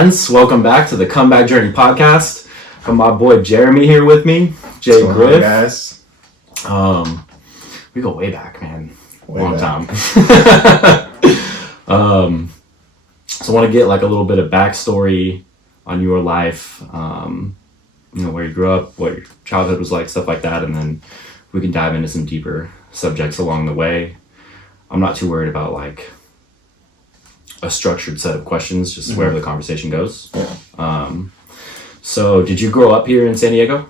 friends? Welcome back to the Comeback Journey podcast. I have my boy Jeremy here with me, Jeremy Griffin. Guys. We go way back, man. Long time. So I want to get like a little bit of backstory on your life, where you grew up, what your childhood was like, stuff like that, and then we can dive into some deeper subjects along the way. I'm not too worried about like a structured set of questions, just wherever the conversation goes. Yeah. So did you grow up here in San Diego?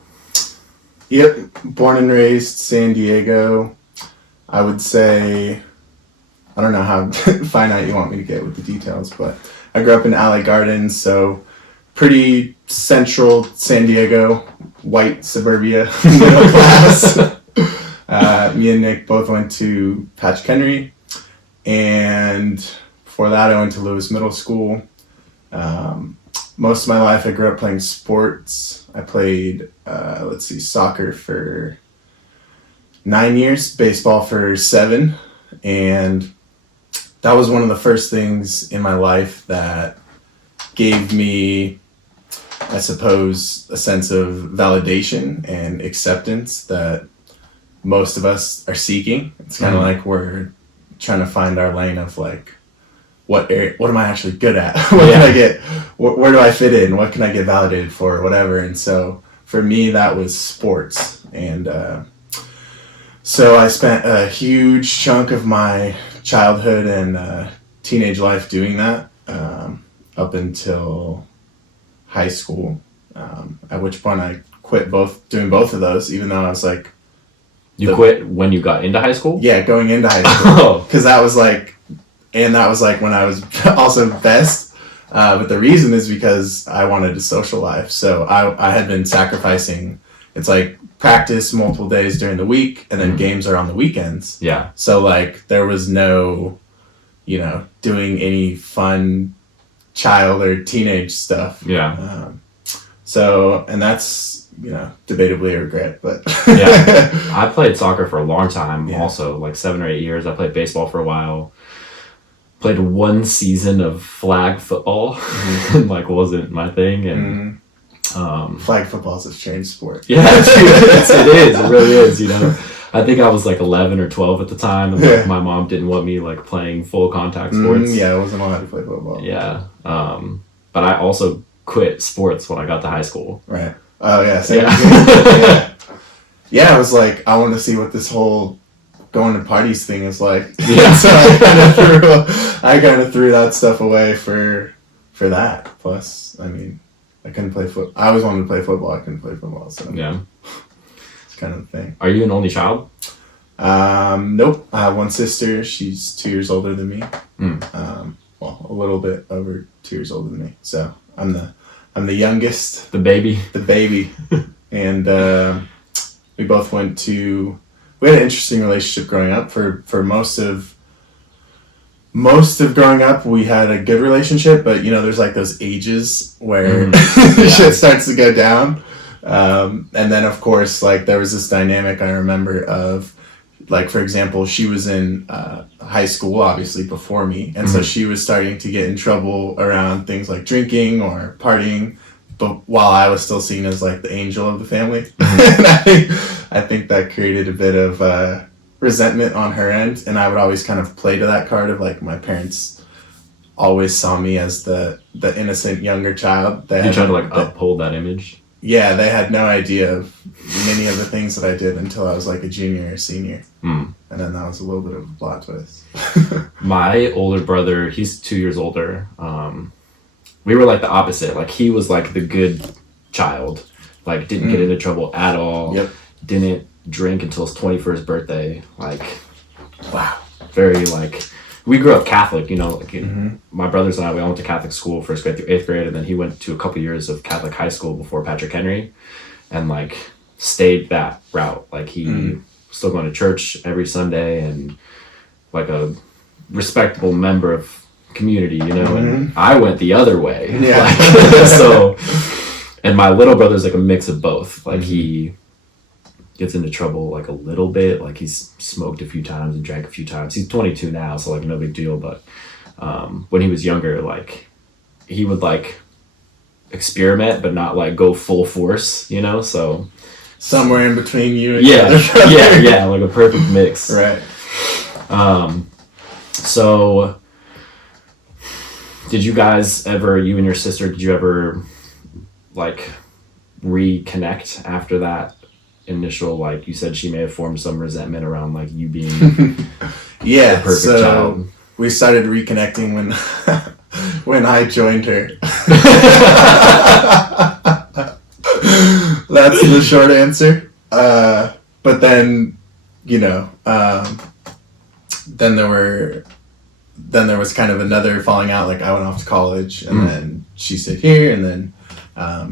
Yep. Born and raised San Diego. I would say, I don't know how finite you want me to get with the details, but I grew up in Alley Gardens, so pretty central San Diego, white suburbia, middle class. Me and Nick both went to Patrick Henry, and before that I went to Lewis Middle School. Most of my life I grew up playing sports. I played, soccer for 9 years, baseball for 7, and that was one of the first things in my life that gave me, I suppose, a sense of validation and acceptance that most of us are seeking. It's kind of like we're trying to find our lane of like, what am I actually good at? Can I get? Where do I fit in? What can I get validated for? Or whatever. And so for me, that was sports. And so I spent a huge chunk of my childhood and teenage life doing that up until high school. At which point I quit doing both of those, even though I was like. You quit when you got into high school? Yeah, going into high school. Because that was like when I was also best. But the reason is because I wanted a social life. So I had been sacrificing. It's like practice multiple days during the week, and then games are on the weekends. Yeah. So like there was no, doing any fun child or teenage stuff. Yeah. And that's, debatably a regret, but. Yeah. I played soccer for a long time also, like 7 or 8 years. I played baseball for a while. Played 1 season of flag football, and like wasn't my thing. And flag football is a strange sport. Yeah, it is. It really is. I think I was like 11 or 12 at the time, and like, my mom didn't want me like playing full contact sports. I wasn't allowed to play football. Yeah, but I also quit sports when I got to high school. Right. Oh yeah. Same thing. Yeah. I was like, I want to see what this whole going to parties thing is like. Yeah. So I kind of threw that stuff away for that. Plus, I mean, I couldn't play football. I always wanted to play football. I couldn't play football. So yeah, it's kind of the thing. Are you an only child? Nope. I have one sister. She's 2 years older than me. A little bit over 2 years older than me. So I'm the youngest. The baby. And we both we had an interesting relationship growing up. For most of growing up, we had a good relationship, but there's like those ages where shit starts to go down. And then of course, like there was this dynamic I remember of, like, for example, she was in high school, obviously before me. And so she was starting to get in trouble around things like drinking or partying, but while I was still seen as like the angel of the family. And I think that created a bit of resentment on her end. And I would always kind of play to that card of like, my parents always saw me as the innocent younger child. You trying to like uphold that image? Yeah, they had no idea of many of the things that I did until I was like a junior or senior. And then that was a little bit of a plot twist. My older brother, he's 2 years older. We were like the opposite. Like he was like the good child. Like didn't get into trouble at all. Yep. Didn't drink until his 21st birthday. Like, wow. Very like, we grew up Catholic, my brothers and I, we all went to Catholic school, 1st grade through 8th grade, and then he went to a couple years of Catholic high school before Patrick Henry, and like stayed that route. Like he was still going to church every Sunday and like a respectable member of community, and I went the other way. Yeah. And my little brother's like a mix of both. Like he gets into trouble like a little bit, like he's smoked a few times and drank a few times. He's 22 now, so like no big deal, but when he was younger, like he would like experiment, but not like go full force, you know? So somewhere in between you and your other yeah, like a perfect mix. Right. So did you guys ever, you and your sister, did you ever like reconnect after that initial, like you said she may have formed some resentment around like you being yeah, the perfect child? We started reconnecting when when I joined her. That's the short answer. But then, you know, then there was kind of another falling out. Like I went off to college, and then she stayed here, and then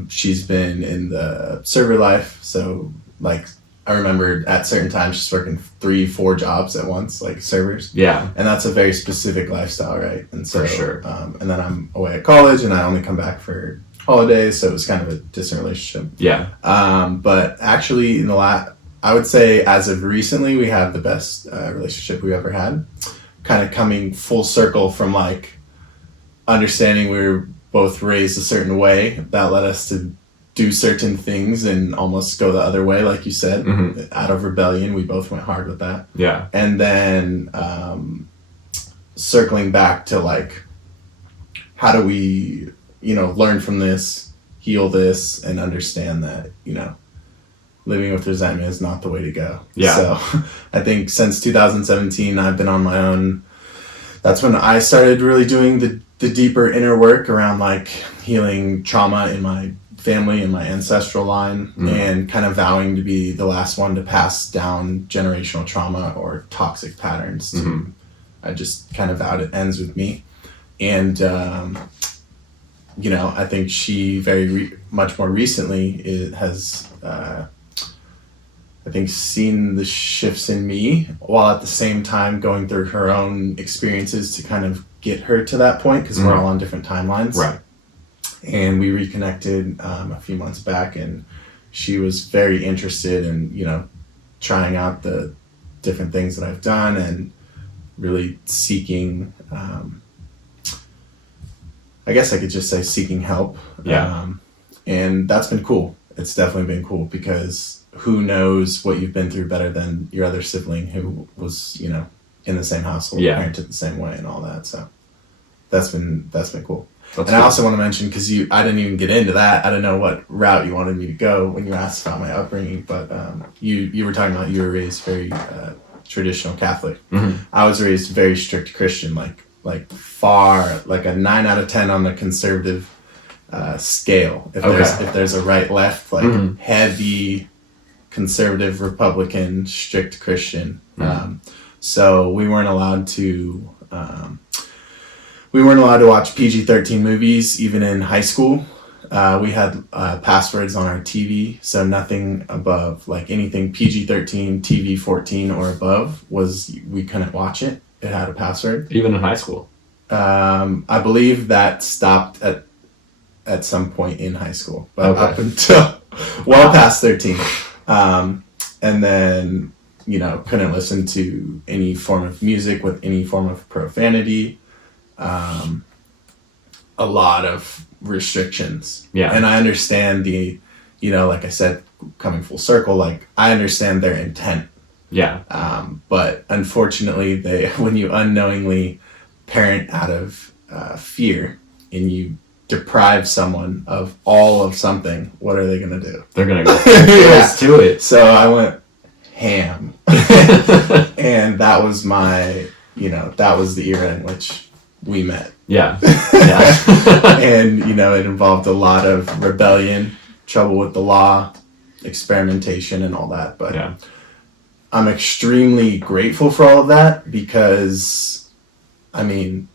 she's been in the server life. So like I remember at certain times she's working 3-4 jobs at once, like servers. Yeah. And that's a very specific lifestyle, right? And so, for sure. And then I'm away at college, and I only come back for holidays, so it was kind of a distant relationship. Yeah. But actually, I would say as of recently, we have the best relationship we ever had. Kind of coming full circle from like understanding we were both raised a certain way that led us to do certain things and almost go the other way, like you said, out of rebellion. We both went hard with that. Yeah. And then circling back to like, how do we, you know, learn from this, heal this, and understand that, you know, living with resentment is not the way to go. Yeah. So I think since 2017, I've been on my own. That's when I started really doing the deeper inner work around like healing trauma in my family and my ancestral line, and kind of vowing to be the last one to pass down generational trauma or toxic patterns. I just kind of vowed it ends with me. And, you know, I think she much more recently has, I think, seen the shifts in me while at the same time going through her own experiences to kind of get her to that point, because we're all on different timelines. Right. And we reconnected a few months back, and she was very interested in, you know, trying out the different things that I've done and really seeking, I guess I could just say seeking help. Yeah. And that's been cool. It's definitely been cool, because who knows what you've been through better than your other sibling who was, you know, in the same household, parented the same way and all that. So that's been cool. That's I also want to mention, because I didn't even get into that. I don't know what route you wanted me to go when you asked about my upbringing, but you were talking about you were raised very traditional Catholic. I was raised very strict Christian, like far, like a 9 out of 10 on the conservative scale. If there's a right left, like heavy conservative Republican, strict Christian. So we weren't allowed to. We weren't allowed to watch PG-13 movies, even in high school. We had passwords on our TV, so nothing above, like anything PG-13, TV 14 or above, we couldn't watch it. It had a password. Even in high school? I believe that stopped at some point in high school, but up until well past 13. And then, you know, couldn't listen to any form of music with any form of profanity. A lot of restrictions. Yeah. And I understand you know, like I said, coming full circle, like I understand their intent. Yeah. But unfortunately, when you unknowingly parent out of fear and you deprive someone of all of something, what are they going to do? They're going to go to it. So I went ham. And that was that was the era in which we met. Yeah. And, you know, it involved a lot of rebellion, trouble with the law, experimentation, and all that. But I'm extremely grateful for all of that, because, I mean,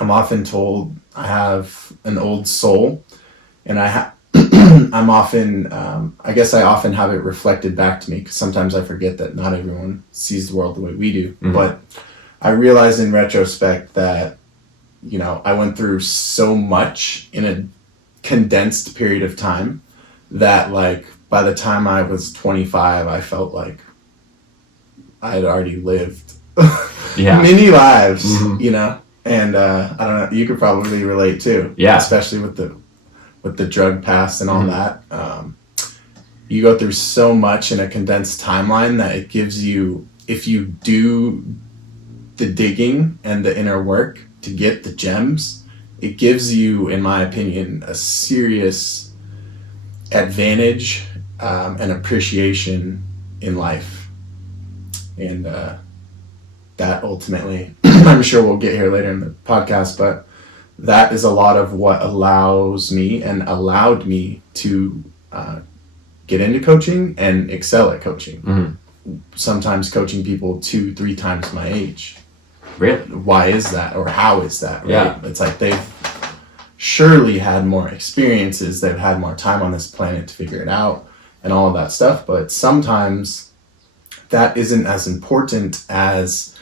I'm often told I have an old soul, and I'm often, I guess I often have it reflected back to me, because sometimes I forget that not everyone sees the world the way we do. But I realized in retrospect that, you know, I went through so much in a condensed period of time that, like, by the time I was 25, I felt like I had already lived many lives, you know? And I don't know, you could probably relate too. Yeah. Especially with the with the drug past and all that. You go through so much in a condensed timeline that it gives you, if you do the digging and the inner work to get the gems, it gives you, in my opinion, a serious advantage and appreciation in life. And that ultimately, I'm sure we'll get here later in the podcast, but that is a lot of what allows me and allowed me to get into coaching and excel at coaching. Sometimes coaching people 2-3 times my age. Really? Why is that? Or how is that? Right? Yeah. It's like they've surely had more experiences. They've had more time on this planet to figure it out and all of that stuff. But sometimes that isn't as important as,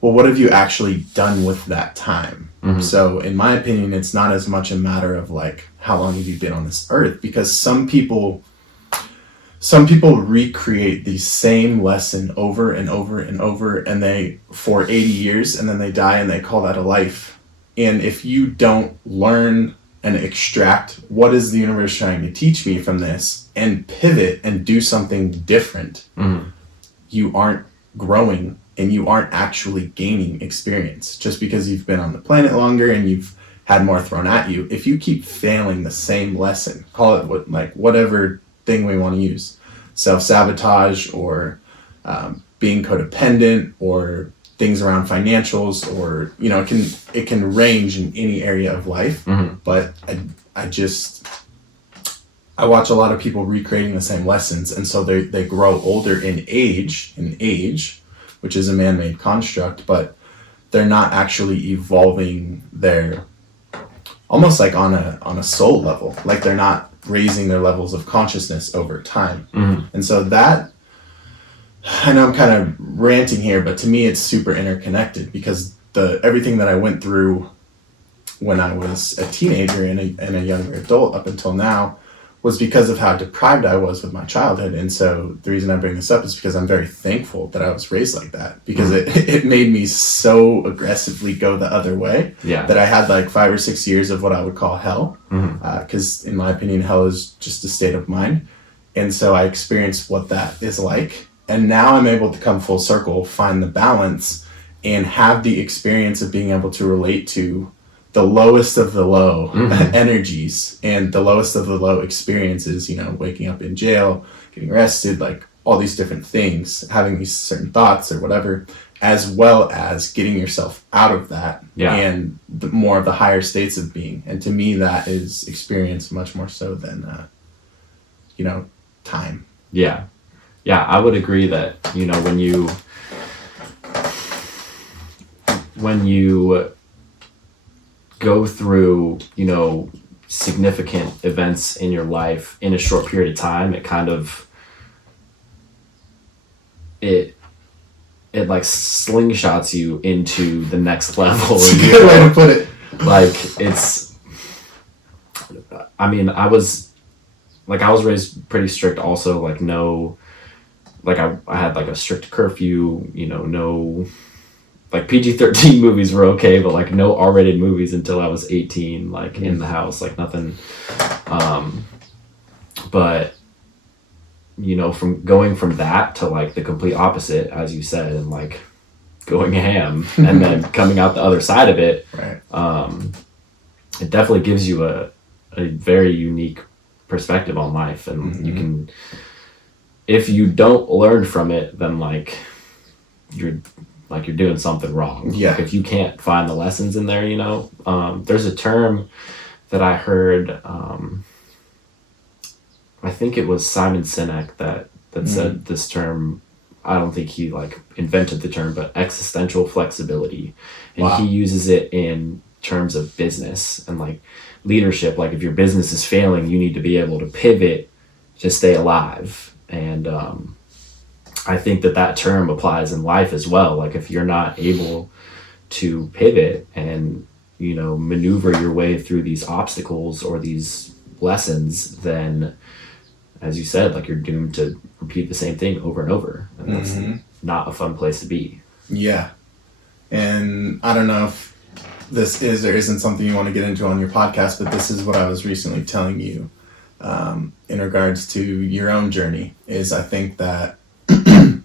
well, what have you actually done with that time? So in my opinion, it's not as much a matter of like, how long have you been on this earth? Because some people recreate the same lesson over and over and over, and they for 80 years, and then they die and they call that a life. And if you don't learn and extract what is the universe trying to teach me from this and pivot and do something different, you aren't growing and you aren't actually gaining experience just because you've been on the planet longer and you've had more thrown at you. If you keep failing the same lesson, call it whatever thing we want to use, self-sabotage or being codependent or things around financials, or it can range in any area of life. But I watch a lot of people recreating the same lessons, and so they grow older in age, which is a man-made construct, but they're not actually evolving their, almost like on a soul level, like they're not raising their levels of consciousness over time. And so that, I know I'm kind of ranting here, but to me it's super interconnected, because everything that I went through when I was a teenager and a younger adult up until now was because of how deprived I was with my childhood. And so the reason I bring this up is because I'm very thankful that I was raised like that, because it made me so aggressively go the other way that I had like 5 or 6 years of what I would call hell. Because in my opinion, hell is just a state of mind. And so I experienced what that is like. And now I'm able to come full circle, find the balance, and have the experience of being able to relate to the lowest of the low energies and the lowest of the low experiences, waking up in jail, getting arrested, like all these different things, having these certain thoughts or whatever, as well as getting yourself out of that and more of the higher states of being. And to me, that is experience much more so than, time. Yeah. Yeah, I would agree that, when you go through, significant events in your life in a short period of time, it kind of, it like slingshots you into the next level. That's a good way to put it. Like I was raised pretty strict also, like no, like I had like a strict curfew, no, like PG-13 movies were okay, but like no R-rated movies until I was 18, like in the house, like nothing. But from going from that to like the complete opposite, as you said, and like going ham and then coming out the other side of it, right. It definitely gives you a very unique perspective on life. And you can, if you don't learn from it, then like you're doing something wrong. Yeah. Like if you can't find the lessons in there, there's a term that I heard, I think it was Simon Sinek that said this term. I don't think he like invented the term, but existential flexibility. And he uses it in terms of business and like leadership. Like if your business is failing, you need to be able to pivot to stay alive. And, I think that term applies in life as well. Like if you're not able to pivot and, maneuver your way through these obstacles or these lessons, then as you said, like you're doomed to repeat the same thing over and over. And that's not a fun place to be. Yeah. And I don't know this is or isn't something you want to get into on your podcast, but this is what I was recently telling you in regards to your own journey, is I think that, and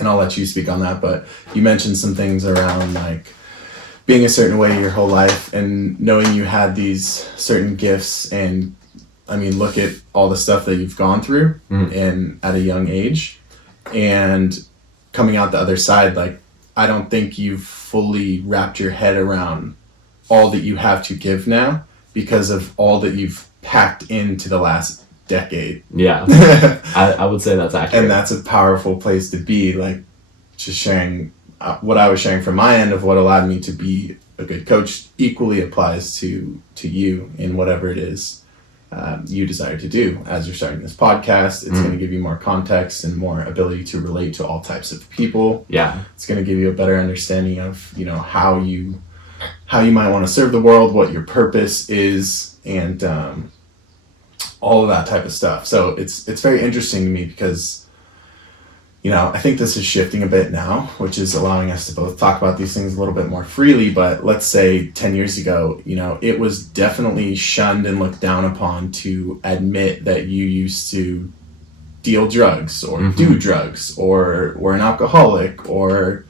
I'll let you speak on that, but you mentioned some things around like being a certain way your whole life and knowing you had these certain gifts, and I mean, look at all the stuff that you've gone through and at a young age, and coming out the other side, like, I don't think you've fully wrapped your head around all that you have to give now because of all that you've packed into the last decade. Yeah. I would say that's accurate. And that's a powerful place to be, like, just sharing what I was sharing from my end of what allowed me to be a good coach equally applies to you in whatever it is you desire to do. As you're starting this podcast, it's going to give you more context and more ability to relate to all types of people. Yeah. It's going to give you a better understanding of, you know, how you might want to serve the world, what your purpose is, and all of that type of stuff. So it's very interesting to me because, you know, I think this is shifting a bit now, which is allowing us to both talk about these things a little bit more freely. But let's say 10 years ago, you know, it was definitely shunned and looked down upon to admit that you used to deal drugs or do drugs or were an alcoholic or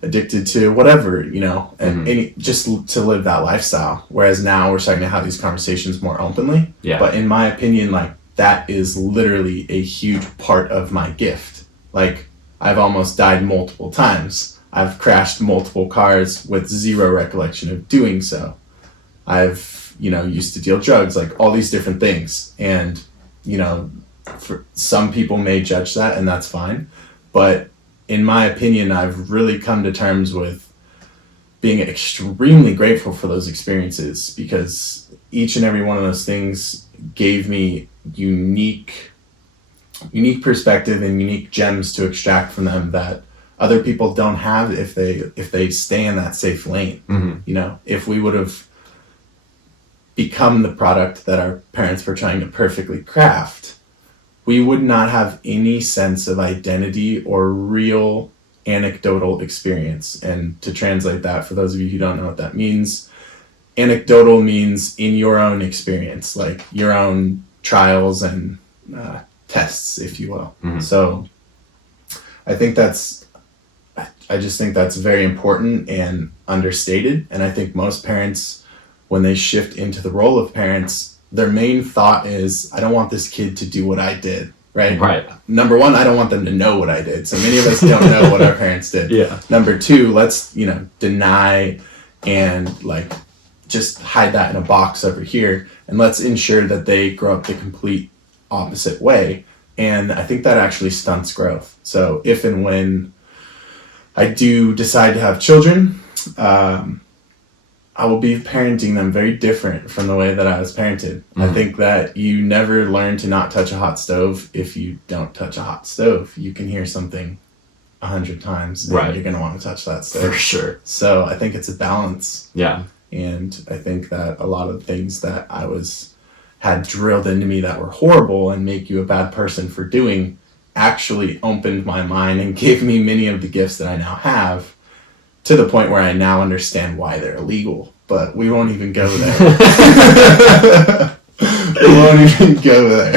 addicted to whatever, you know, and just to live that lifestyle. Whereas now we're starting to have these conversations more openly. Yeah. But in my opinion, like, that is literally a huge part of my gift. Like, I've almost died multiple times. I've crashed multiple cars with zero recollection of doing so. I've, you know, used to deal drugs, like all these different things. And, you know, for some people may judge that, and that's fine. But in my opinion, I've really come to terms with being extremely grateful for those experiences, because each and every one of those things gave me unique perspective and unique gems to extract from them that other people don't have if they stay in that safe lane. You know, if we would have become the product that our parents were trying to perfectly craft, we would not have any sense of identity or real anecdotal experience. And to translate that, for those of you who don't know what that means, anecdotal means in your own experience, like your own trials and tests, if you will. So I just think that's very important and understated. And I think most parents, when they shift into the role of parents, their main thought is, I don't want this kid to do what I did, right? Right. Number one, I don't want them to know what I did. So many of us don't know what our parents did. Yeah. Number two, let's, you know, deny and like just hide that in a box over here. And let's ensure that they grow up the complete opposite way. And I think that actually stunts growth. So if and when I do decide to have children, I will be parenting them very different from the way that I was parented. I think that you never learn to not touch a hot stove if you don't touch a hot stove. You can hear something 100 times and you're going to want to touch that stove. For sure. So I think it's a balance. Yeah. And I think that a lot of things that I had drilled into me that were horrible and make you a bad person for doing actually opened my mind and gave me many of the gifts that I now have, to the point where I now understand why they're illegal. But we won't even go there. We won't even go there.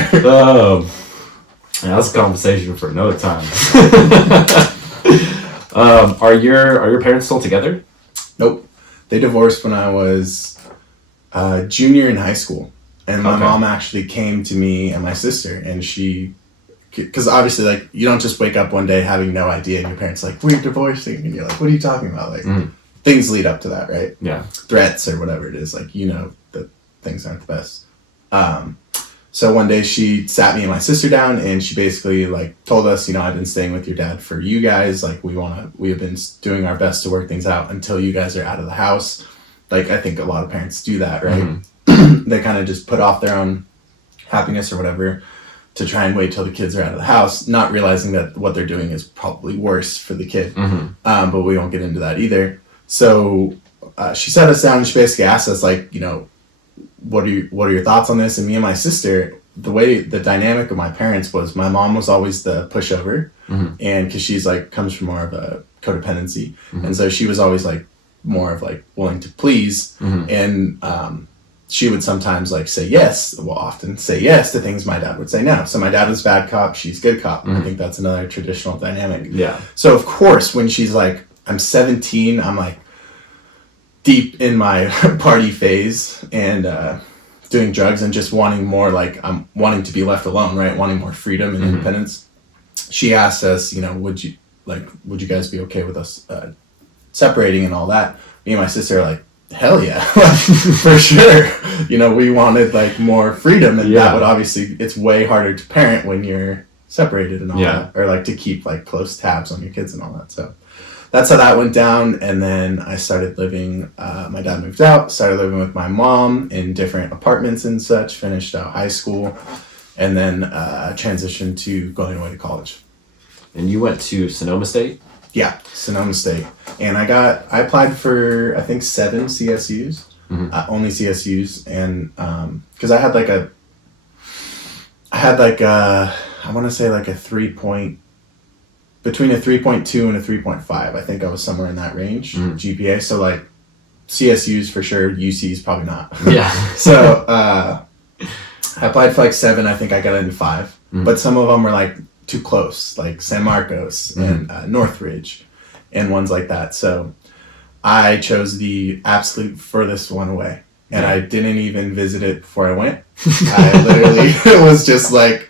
That's a conversation for another time. Are your parents still together? Nope. They divorced when I was junior in high school. And my mom actually came to me and my sister, and she, because obviously, like, you don't just wake up one day having no idea, and your parents like, we're divorcing, and you're like, what are you talking about? Like, things lead up to that, right? Yeah. Threats or whatever it is, like, you know that things aren't the best. So one day she sat me and my sister down, and she basically like told us, you know, I've been staying with your dad for you guys. Like, we have been doing our best to work things out until you guys are out of the house. Like, I think a lot of parents do that, right? They kind of just put off their own happiness or whatever to try and wait till the kids are out of the house, not realizing that what they're doing is probably worse for the kid. But we won't get into that either. So she sat us down and she basically asked us, like, you know, what are your thoughts on this? And me and my sister, the dynamic of my parents was, my mom was always the pushover, and because she's like comes from more of a codependency, and so she was always like more of like willing to please, and she would sometimes like say yes, well, often say yes to things my dad would say no. So my dad was bad cop, she's good cop. I think that's another traditional dynamic. Yeah. So of course, when she's like, I'm 17, I'm like deep in my party phase and doing drugs and just wanting more, like I'm wanting to be left alone, right? Wanting more freedom and independence. She asked us, you know, would you guys be okay with us separating and all that? Me and my sister are like, hell yeah, for sure. You know, we wanted like more freedom, and that would obviously, it's way harder to parent when you're separated and all that, or like to keep like close tabs on your kids and all that. So that's how that went down. And then I started living, my dad moved out, started living with my mom in different apartments and such, finished out high school, and then transitioned to going away to college. And you went to Sonoma State? Yeah, Sonoma State. And I applied for, I think, 7 CSUs, only CSUs. And because I had like a, I want to say like between a 3.2 and a 3.5. I think I was somewhere in that range, GPA. So like CSUs for sure, UCs probably not. Yeah. So I applied for like 7. I think I got into 5. But some of them were like too close, like San Marcos and Northridge and ones like that. So I chose the absolute furthest one away, and I didn't even visit it before I went. I literally was just like,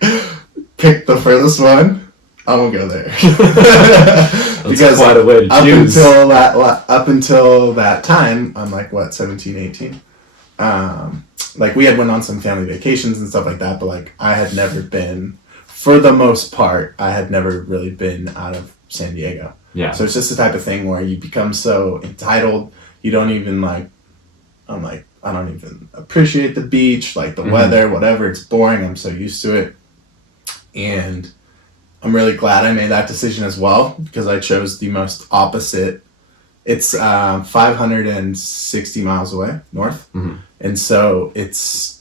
pick the furthest one, I won't go there. Because quite a way to choose. Up until that time, I'm like, what, 17, 18? Like we had went on some family vacations and stuff like that, but like I had never been, for the most part, I had never really been out of San Diego. Yeah. So it's just the type of thing where you become so entitled, you don't even like, I'm like, I don't even appreciate the beach, like the weather, whatever. It's boring. I'm so used to it. And I'm really glad I made that decision as well, because I chose the most opposite. It's 560 miles away north. And so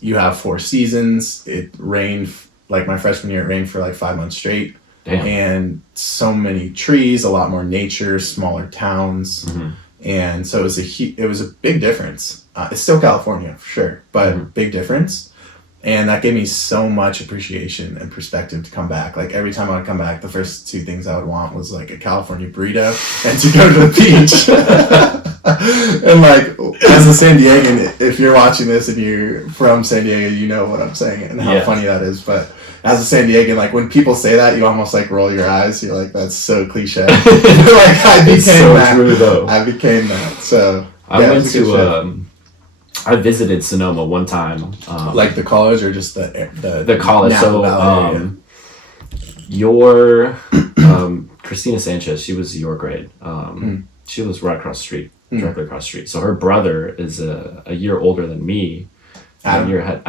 you have 4 seasons. It rained, like my freshman year, it rained for like 5 months straight. Damn. And so many trees, a lot more nature, smaller towns. And so it was a big difference. It's still California for sure, but big difference. And that gave me so much appreciation and perspective to come back. Like every time I would come back, the first 2 things I would want was like a California burrito and to go to the beach. And like, as a San Diegan, if you're watching this and you're from San Diego, you know what I'm saying and how funny that is. But as a San Diegan, like when people say that, you almost like roll your eyes. You're like, that's so cliche. Like I became that. True, though. I became that. So I went to I visited Sonoma one time. Like the college or just the college. So your Christina Sanchez, she was your grade. She was right across the street, directly across the street. So her brother is a year older than me. Adam, yeah.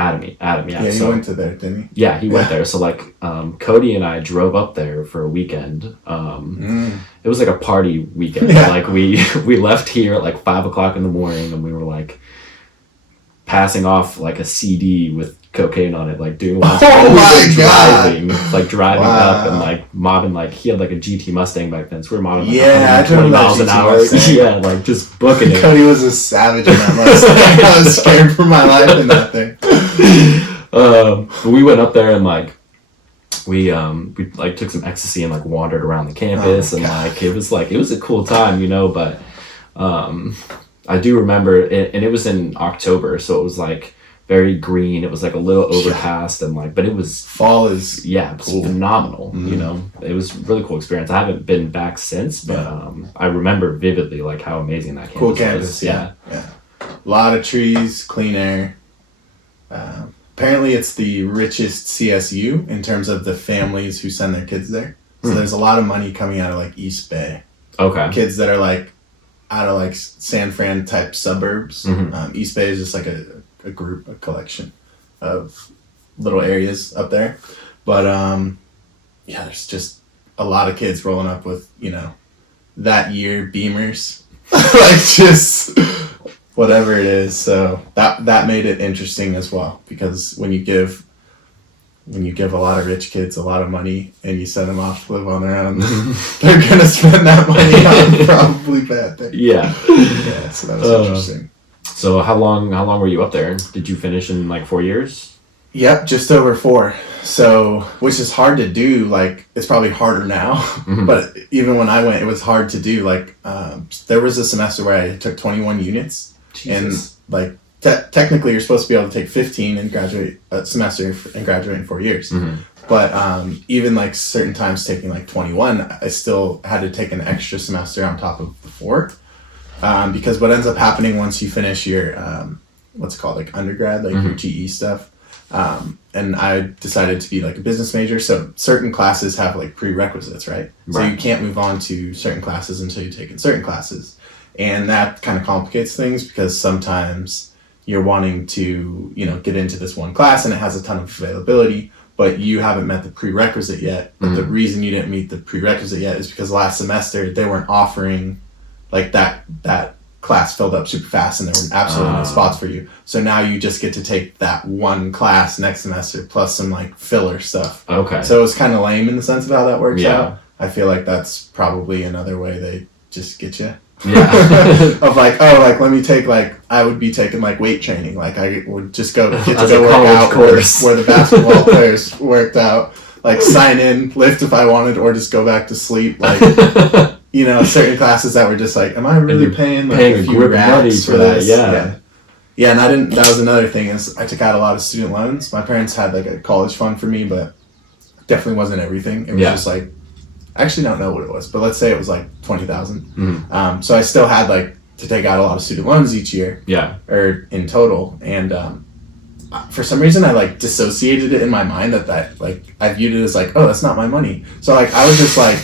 Yeah, he went to there, didn't he? Yeah, he went there. So like, Cody and I drove up there for a weekend. It was like a party weekend. Yeah. Like we left here at like 5 o'clock in the morning, and we were like passing off like a CD with cocaine on it, like doing driving up and like mobbing, like he had like a GT Mustang back then, so we were mobbing like 120 miles an hour. Yeah, like just booking it. Cody was a savage in that Mustang. I was scared for my life in that thing. But we went up there and like we like took some ecstasy and like wandered around the campus and like it was a cool time, you know. But I do remember it, and it was in October, so it was like very green. It was like a little overcast and like, but it was fall is it was phenomenal. You know, it was a really cool experience. I haven't been back since, but I remember vividly like how amazing that campus was. Cool campus, yeah. A lot of trees, clean air. Apparently, it's the richest CSU in terms of the families who send their kids there. So there's a lot of money coming out of like East Bay. Okay. Kids that are like out of like San Fran type suburbs. East Bay is just like a collection of little areas up there. But there's just a lot of kids rolling up with, you know, that year Beamers. Like just whatever it is. So that made it interesting as well, because when you give when you give a lot of rich kids a lot of money and you send them off to live on their own, they're going to spend that money on probably bad things. Yeah. Yeah, so that was interesting. So how long were you up there? Did you finish in like 4 years? Yep, just over 4. So, which is hard to do. Like, it's probably harder now, but even when I went, it was hard to do. Like, there was a semester where I took 21 units, Jesus. and like technically you're supposed to be able to take 15 and graduate a semester and graduate in 4 years. But even like certain times taking like 21, I still had to take an extra semester on top of the 4, because what ends up happening once you finish your what's it called, like undergrad, like your GE stuff. And I decided to be like a business major, so certain classes have like prerequisites, right? So you can't move on to certain classes until you take in certain classes, and that kind of complicates things because sometimes you're wanting to, you know, get into this one class and it has a ton of availability, but you haven't met the prerequisite yet. But the reason you didn't meet the prerequisite yet is because last semester they weren't offering like that class filled up super fast and there were absolutely no spots for you. So now you just get to take that one class next semester plus some like filler stuff. Okay. So it was kind of lame in the sense of how that works out. I feel like that's probably another way they just get you. Yeah. Of like, oh, like let me take like, I would be taking like weight training. Like I would just go get to go work out where the basketball players worked out. Like sign in, lift if I wanted, or just go back to sleep. Like you know, certain classes that were just like, am I really paying like a few racks for this? Yeah, and that was another thing is I took out a lot of student loans. My parents had like a college fund for me, but definitely wasn't everything. It was just like, I actually don't know what it was, but let's say it was like $20,000. So I still had like to take out a lot of student loans each year. Yeah. Or in total. And for some reason I like dissociated it in my mind that like I viewed it as like, oh, that's not my money. So like I was just like,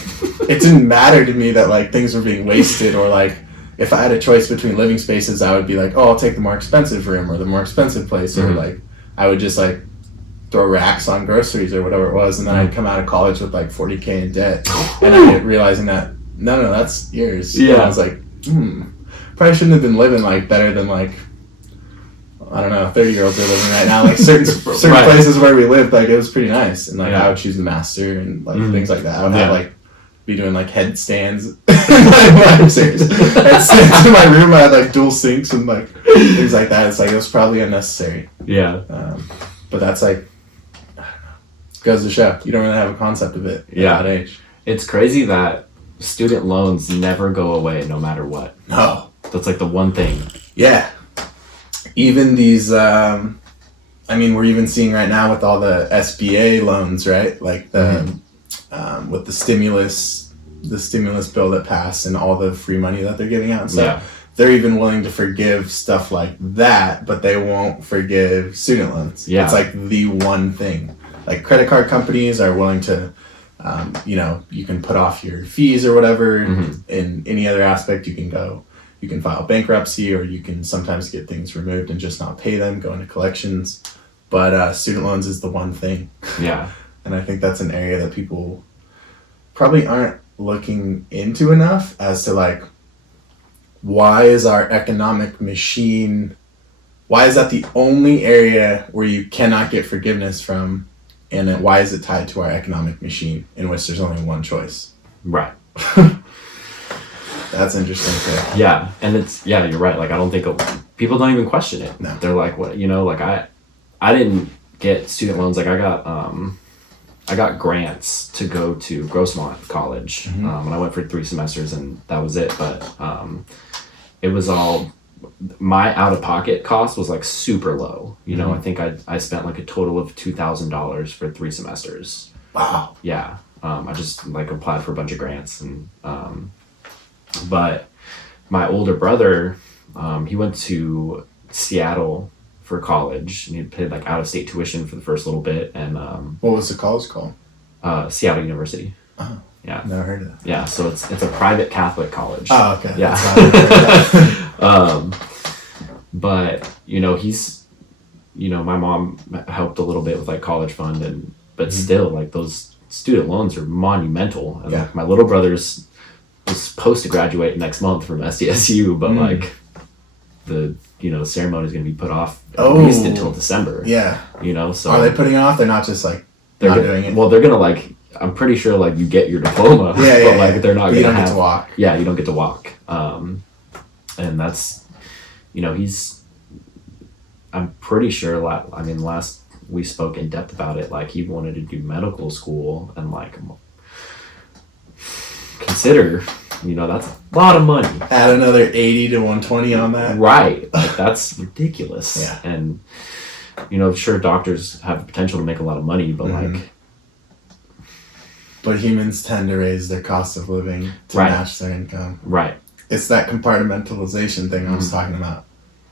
it didn't matter to me that like things were being wasted, or like if I had a choice between living spaces, I would be like, oh, I'll take the more expensive room or the more expensive place, or like I would just like throw racks on groceries or whatever it was, and then I'd come out of college with like $40,000 in debt, and I get realizing that no, that's yours. Yeah. And I was like, probably shouldn't have been living like better than like, I don't know, 30-year-olds are living right now. Like certain places where we lived, like it was pretty nice, and like I would choose the master and like things like that. I would have like be doing like headstands. I'm serious. Headstands in my room. I had like dual sinks and like things like that. It's like it was probably unnecessary. Yeah. But that's like, I don't know, goes to show you don't really have a concept of it at that age. It's crazy that student loans never go away no matter what. No. That's like the one thing. Yeah. Even these, I mean, we're even seeing right now with all the SBA loans, right? Like the, with the stimulus bill that passed and all the free money that they're giving out and stuff, they're even willing to forgive stuff like that, but they won't forgive student loans. Yeah. It's like the one thing. Like credit card companies are willing to, you know, you can put off your fees or whatever. In any other aspect, you can file bankruptcy, or you can sometimes get things removed and just not pay them, go into collections. But student loans is the one thing. Yeah. And I think that's an area that people probably aren't looking into enough as to like, why is our economic machine, why is that the only area where you cannot get forgiveness from, and then why is it tied to our economic machine in which there's only one choice? Right. That's interesting too. Yeah, and it's, yeah, you're right. Like, I don't think people don't even question it. No. They're like, what, you know, like I didn't get student loans. Like I got grants to go to Grossmont College, and I went for 3 semesters, and that was it. But it was all, my out-of-pocket cost was like super low. You know, I think I spent like a total of $2,000 for 3 semesters. Wow. Yeah. I just like applied for a bunch of grants, and but my older brother, he went to Seattle for college, and he paid like out-of-state tuition for the first little bit. And what was the college called? Seattle University. Oh, yeah, never heard of that. Yeah, so it's a private Catholic college. Oh, okay. Yeah. But you know, he's, you know, my mom helped a little bit with like college fund, but still, like those student loans are monumental. And like my little brother's was supposed to graduate next month from SDSU, but like the, you know, ceremony is going to be put off at least until December. Yeah. You know, so are they putting it off? They're not just like not doing it. Well, they're gonna like. I'm pretty sure like you get your diploma, Yeah, but like they're not. But you gonna don't get to walk. Yeah, you don't get to walk. And that's, I'm pretty sure. Last we spoke in depth about it, like he wanted to do medical school, and like consider, that's a lot of money. Add another 80 to 120 on that. Right, like that's ridiculous. Yeah. And sure, doctors have the potential to make a lot of money, but like. But humans tend to raise their cost of living to match their income. Right. It's that compartmentalization thing I was talking about.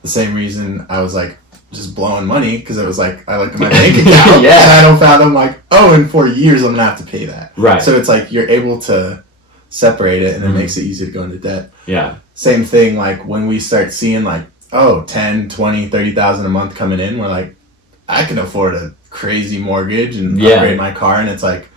The same reason I was like just blowing money, because it was like I look at my bank account and I don't fathom like, in 4 years I'm gonna have to pay that. Right. So it's like you're able to separate it, and it makes it easy to go into debt. Yeah. Same thing like when we start seeing like 10, 20, 30,000 a month coming in, we're like, I can afford a crazy mortgage and upgrade my car, and it's like,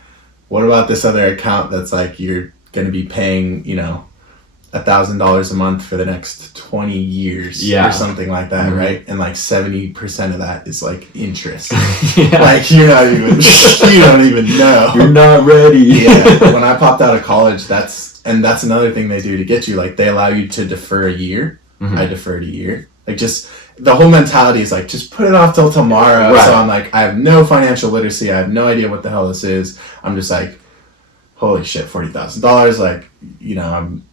what about this other account that's like you're going to be paying, $1,000 a month for the next 20 years or something like that, right? And like 70% of that is like interest. Like you don't even know. You're not ready. Yeah. When I popped out of college, that's another thing they do to get you. Like they allow you to defer a year. I deferred a year. Like just the whole mentality is like, just put it off till tomorrow. Right. So I'm like, I have no financial literacy. I have no idea what the hell this is. I'm just like, holy shit, $40,000. Like, I'm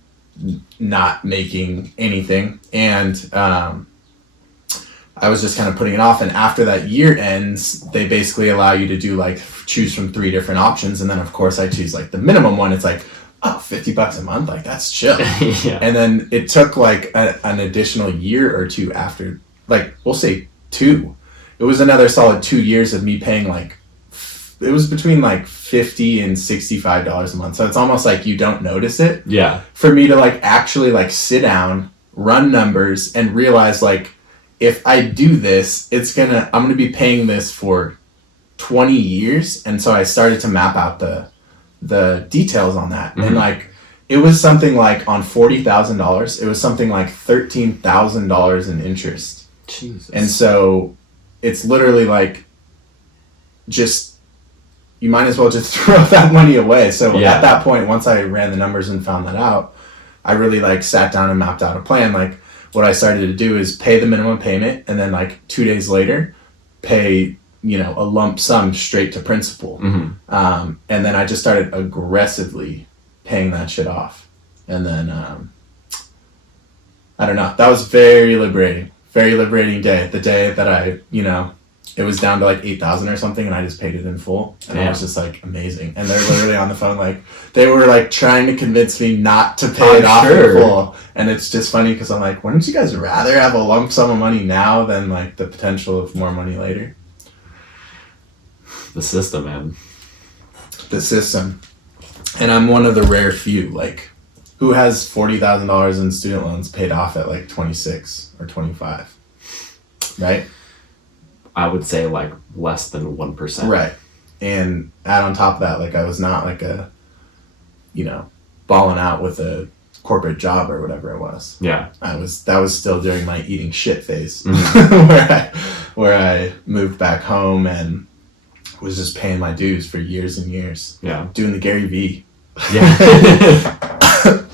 not making anything. And I was just kind of putting it off. And after that year ends, they basically allow you to do like, choose from 3 different options. And then of course I choose like the minimum one. It's like, $50 a month, like that's chill. And then it took like an additional year or 2 after, like we'll say 2. It was another solid 2 years of me paying like, it was between like $50 and $65 a month. So it's almost like you don't notice it. Yeah. For me to like actually like sit down, run numbers, and realize like, if I do this, I'm gonna be paying this for 20 years. And so I started to map out the details on that. And like it was something like on $40,000, it was something like $13,000 in interest. Jesus. And so it's literally like you might as well just throw that money away. So at that point, once I ran the numbers and found that out, I really like sat down and mapped out a plan. Like what I started to do is pay the minimum payment, and then like 2 days later pay a lump sum straight to principal. And then I just started aggressively paying that shit off. And then, I don't know, that was very liberating day. The day that I, it was down to like 8,000 or something, and I just paid it in full. And I was just like, amazing. And they're literally on the phone, like, they were like trying to convince me not to pay it off in full. And it's just funny because I'm like, wouldn't you guys rather have a lump sum of money now than like the potential of more money later? The system, man. The system. And I'm one of the rare few, like, who has $40,000 in student loans paid off at like 26 or 25, right? I would say like less than 1%. Right. And add on top of that, like I was not like balling out with a corporate job or whatever it was. Yeah. That was still during my eating shit phase, where I moved back home and was just paying my dues for years and years. Yeah. Doing the Gary V. Yeah.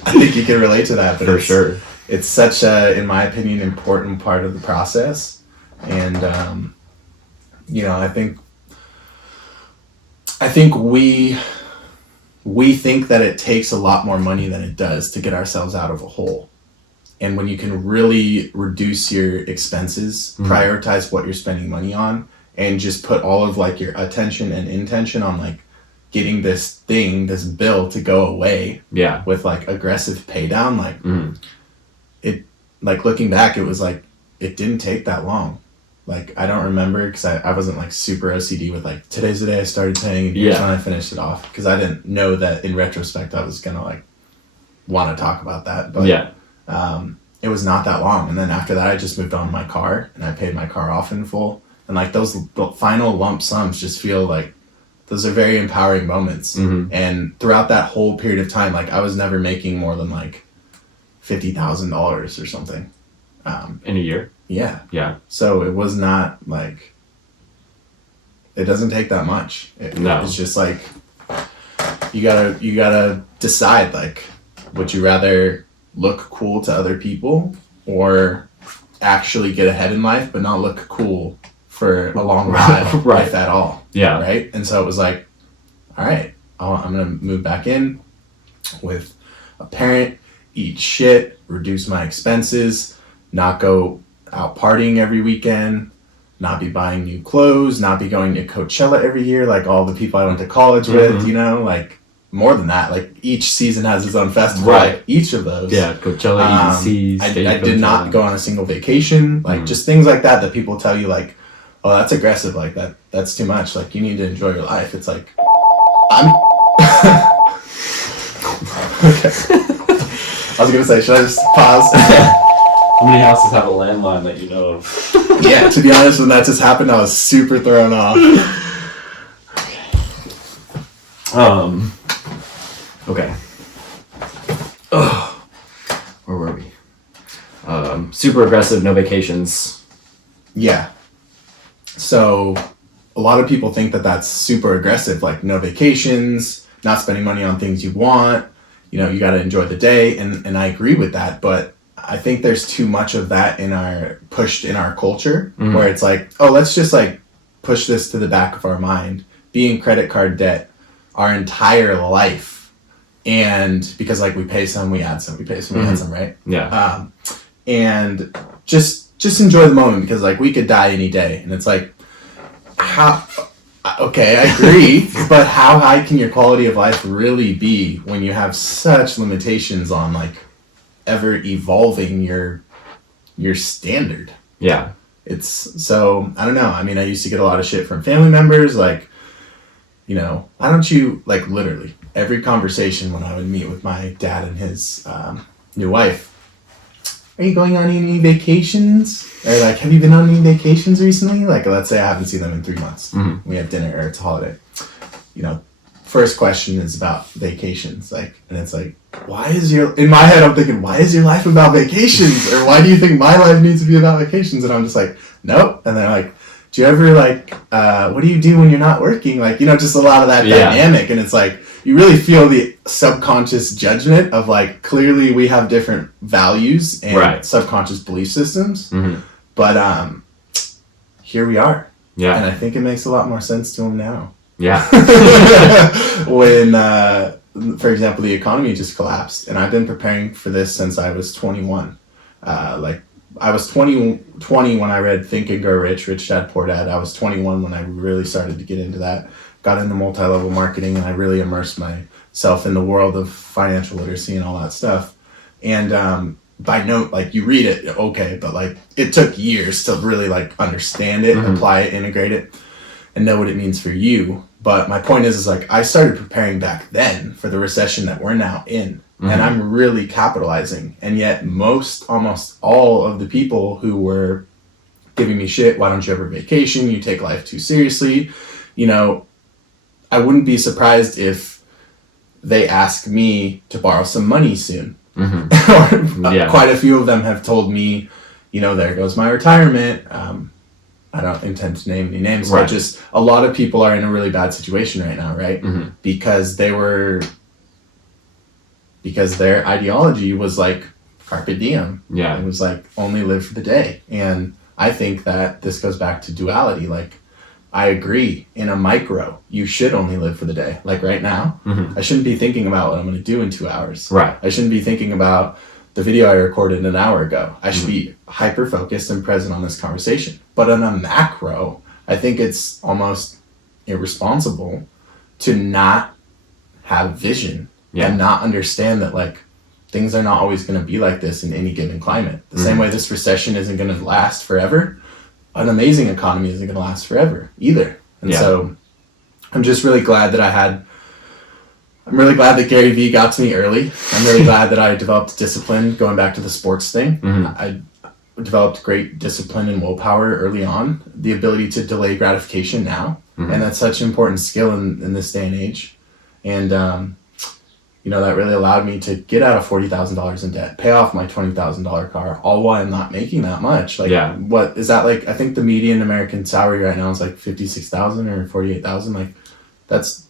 I think you can relate to that. But for sure. It's such a, in my opinion, important part of the process. And, I think we think that it takes a lot more money than it does to get ourselves out of a hole. And when you can really reduce your expenses, prioritize what you're spending money on, and just put all of like your attention and intention on like getting this bill to go away with like aggressive pay down, like it, like looking back, it was like, it didn't take that long. Like, I don't remember because I wasn't like super OCD with like, today's the day I started paying and here's when I finished it off. Because I didn't know that in retrospect, I was going to like want to talk about that. But it was not that long. And then after that, I just moved on to my car and I paid my car off in full. And like those final lump sums just feel like those are very empowering moments. And throughout that whole period of time, like I was never making more than like $50,000 or something. In a year? Yeah. Yeah. So it was not like, It doesn't take that much. No. It's just like you gotta decide, like, would you rather look cool to other people or actually get ahead in life but not look cool for a long ride, right. if at all. Yeah. Right? And so it was like, all right, I'm gonna move back in with a parent, eat shit, reduce my expenses, not go out partying every weekend, not be buying new clothes, not be going to Coachella every year like all the people I went to college with, you know, like more than that. Like each season has its own festival, right. like each of those. Yeah, Coachella, EDC, I did not go on a single vacation, like just things like that people tell you like, oh, that's aggressive, like that's too much, like you need to enjoy your life. It's like, I'm okay. I was gonna say, should I just pause? How many houses have a landline that you know of? Yeah, to be honest, when that just happened, I was super thrown off. Okay. Oh, where were we? Super aggressive, no vacations. Yeah. So a lot of people think that that's super aggressive, like no vacations, not spending money on things you want, you know, you got to enjoy the day. And I agree with that, but I think there's too much of that pushed in our culture where it's like, oh, let's just like push this to the back of our mind, be in credit card debt our entire life. And because like we pay some, we add some, we pay some, we add some, right? Yeah. And just enjoy the moment because like we could die any day. And it's like, okay, I agree, but how high can your quality of life really be when you have such limitations on like ever evolving your standard? Yeah. It's so, I don't know. I mean, I used to get a lot of shit from family members, like, you know, why don't you, like, literally every conversation when I would meet with my dad and his new wife, are you going on any vacations? Or like, have you been on any vacations recently? Like, let's say I haven't seen them in 3 months. We have dinner or it's a holiday. You know, first question is about vacations. Like, and it's like, in my head, I'm thinking, why is your life about vacations? Or why do you think my life needs to be about vacations? And I'm just like, nope. And they're like, do you ever like, what do you do when you're not working? Like, you know, just a lot of that dynamic. And it's like, you really feel the subconscious judgment of like, clearly we have different values and subconscious belief systems. But here we are. Yeah. And I think it makes a lot more sense to them now. Yeah. When, for example, the economy just collapsed, and I've been preparing for this since I was 21. Like, I was 20 when I read Think and Grow Rich, Rich Dad, Poor Dad. I was 21 when I really started to get into that. Got into multi-level marketing, and I really immersed myself in the world of financial literacy and all that stuff. And by note, like, you read it, okay, but like, it took years to really like understand it, apply it, integrate it, and know what it means for you. But my point is like, I started preparing back then for the recession that we're now in. And I'm really capitalizing. And yet almost all of the people who were giving me shit, why don't you ever vacation? You take life too seriously. You know, I wouldn't be surprised if they ask me to borrow some money soon. Quite a few of them have told me, you know, there goes my retirement. I don't intend to name any names, but just a lot of people are in a really bad situation right now, right? Because their ideology was like carpe diem. Yeah. It was like only live for the day. And I think that this goes back to duality. Like, I agree, in a micro, you should only live for the day. Like right now, I shouldn't be thinking about what I'm going to do in 2 hours. Right. I shouldn't be thinking about the video I recorded an hour ago. I should be hyper-focused and present on this conversation. But on a macro, I think it's almost irresponsible to not have vision and not understand that like things are not always going to be like this in any given climate. The same way this recession isn't going to last forever, an amazing economy isn't going to last forever either. And so I'm just really glad that I'm really glad that Gary Vee got to me early. I'm really glad that I developed discipline, going back to the sports thing. I developed great discipline and willpower early on, the ability to delay gratification now. And that's such an important skill in this day and age. And, that really allowed me to get out of $40,000 in debt, pay off my $20,000 car, all while I'm not making that much. Like, what is that like? I think the median American salary right now is like 56,000 or 48,000. Like,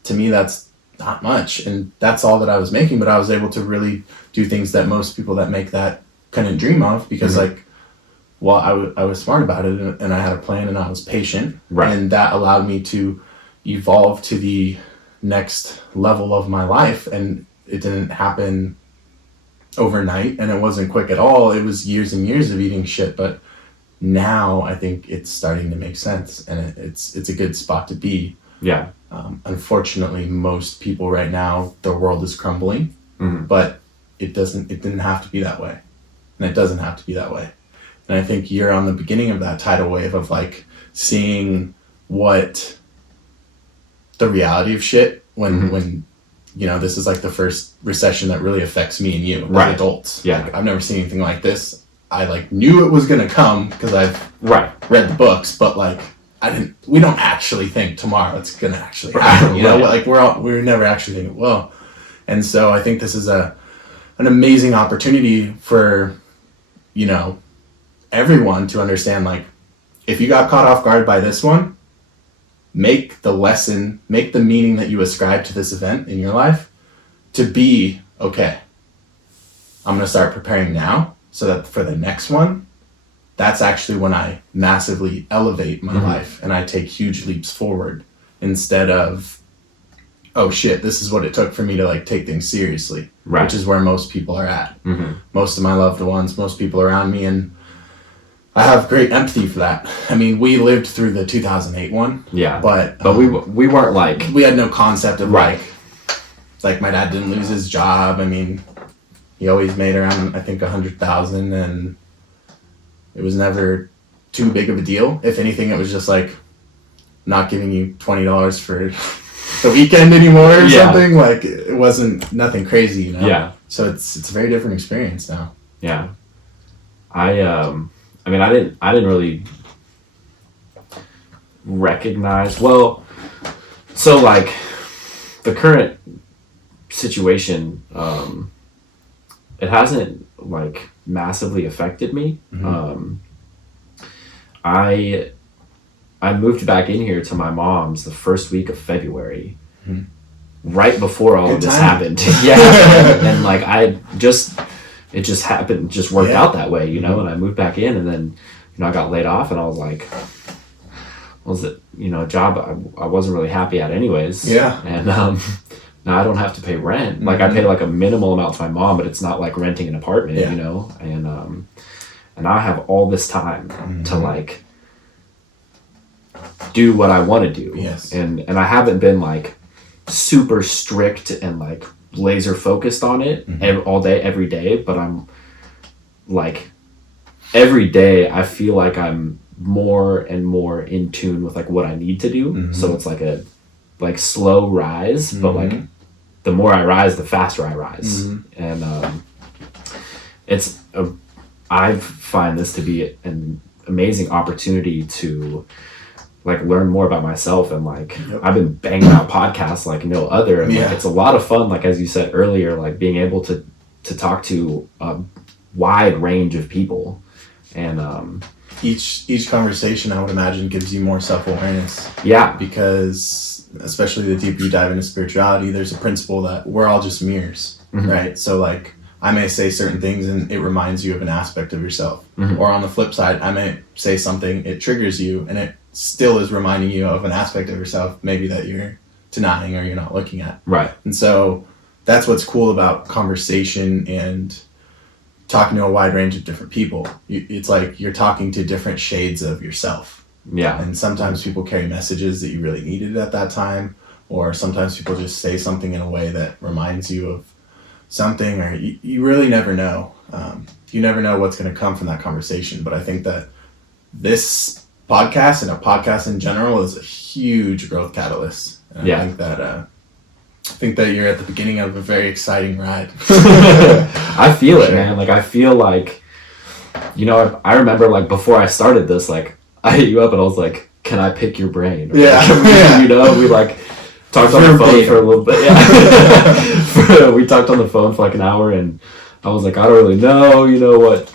to me, that's not much. And that's all that I was making, but I was able to really do things that most people that make that couldn't dream of because I was smart about it and I had a plan and I was patient. Right. And that allowed me to evolve to the next level of my life. And it didn't happen overnight and it wasn't quick at all. It was years and years of eating shit. But now I think it's starting to make sense and it's a good spot to be. Yeah. Unfortunately, most people right now, their world is crumbling, but it didn't have to be that way. And it doesn't have to be that way. And I think you're on the beginning of that tidal wave of like seeing what the reality of shit when this is like the first recession that really affects me and you as adults. Yeah. Like, I've never seen anything like this. I like knew it was going to come because I've read the books, but like we don't actually think tomorrow it's going to actually happen. Like we never actually think it will. And so I think this is an amazing opportunity for, everyone to understand, like, if you got caught off guard by this one, make the meaning that you ascribe to this event in your life to be, okay, I'm going to start preparing now so that for the next one, that's actually when I massively elevate my life and I take huge leaps forward instead of, oh shit, this is what it took for me to like take things seriously, which is where most people are at. Most of my loved ones, most people around me, and I have great empathy for that. I mean, we lived through the 2008 one. Yeah. But we weren't like... We had no concept of like my dad didn't lose his job. I mean, he always made around, I think, 100,000 and it was never too big of a deal. If anything, it was just like not giving you $20 for the weekend anymore or something. Like it wasn't nothing crazy, Yeah. So it's a very different experience now. Yeah. I mean, I didn't really recognize, so like the current situation, it hasn't like massively affected me. I moved back in here to my mom's the first week of February, right before all of this happened. And like it just happened, just worked out that way, and I moved back in and then, I got laid off and I was like, was it, a job I wasn't really happy at anyways. Yeah. And now I don't have to pay rent. Like I pay like a minimal amount to my mom, but it's not like renting an apartment, and now I have all this time to like do what I want to do. Yes. And I haven't been like super strict and like laser focused on it all day, every day, but I'm like every day I feel like I'm more and more in tune with like what I need to do. So it's like a like slow rise, but like the more I rise, the faster I rise. And I find this to be an amazing opportunity to like learn more about myself, and like I've been banging out podcasts like no other, and like, it's a lot of fun, like as you said earlier, like being able to talk to a wide range of people, and each conversation I would imagine gives you more self-awareness, because especially the deeper you dive into spirituality, there's a principle that we're all just mirrors, right? So like I may say certain things and it reminds you of an aspect of yourself, or on the flip side I may say something, it triggers you and it still is reminding you of an aspect of yourself maybe that you're denying or you're not looking at. Right. And so that's what's cool about conversation and talking to a wide range of different people. It's like you're talking to different shades of yourself. Yeah. And sometimes people carry messages that you really needed at that time, or sometimes people just say something in a way that reminds you of something, or you really never know. You never know what's going to come from that conversation. But I think that this podcast and a podcast in general is a huge growth catalyst. And I think that you're at the beginning of a very exciting ride. I feel it, man. Like I feel like, I remember like before I started this, like I hit you up and I was like, "Can I pick your brain?" Or, like, we like talked on the phone for a little bit. we talked on the phone for like an hour, and I was like, I don't really know, what,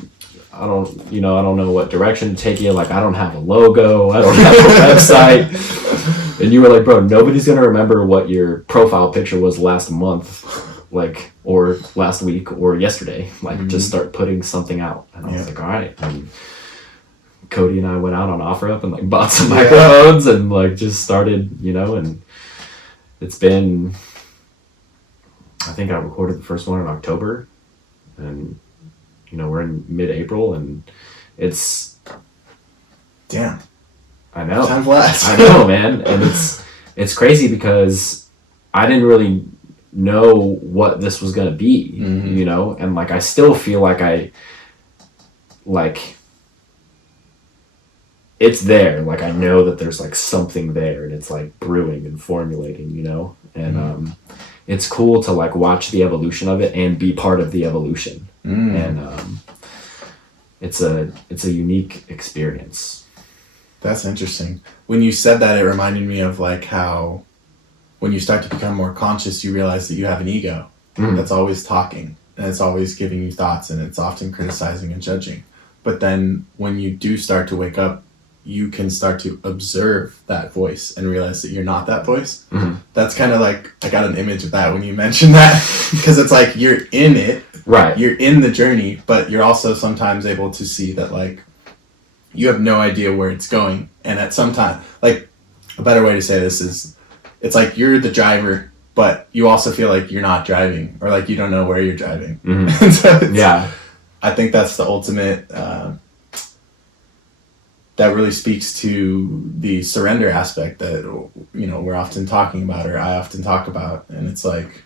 I don't know what direction to take you. Like, I don't have a logo, I don't have a website. And you were like, bro, nobody's gonna remember what your profile picture was last month, like, or last week or yesterday. Like, just start putting something out. And I was like, all right. And Cody and I went out on OfferUp and like bought some microphones and like just started, and it's been, I think I recorded the first one in October, and we're in mid-April, and it's, damn, I know, time flies. I know, man. And it's crazy because I didn't really know what this was gonna be, and like I still feel like it's there. Like I know that there's like something there, and it's like brewing and formulating, and it's cool to like watch the evolution of it and be part of the evolution. And it's a unique experience. That's interesting. When you said that, it reminded me of like how when you start to become more conscious, you realize that you have an ego that's always talking, and it's always giving you thoughts, and it's often criticizing and judging. But then when you do start to wake up, you can start to observe that voice and realize that you're not that voice. That's kind of like, I got an image of that when you mentioned that, because it's like you're in it, right? You're in the journey, but you're also sometimes able to see that like you have no idea where it's going. And at some time, like a better way to say this is, it's like you're the driver, but you also feel like you're not driving, or like you don't know where you're driving. So I think that's the ultimate, that really speaks to the surrender aspect that, we're often talking about, or I often talk about. And it's like,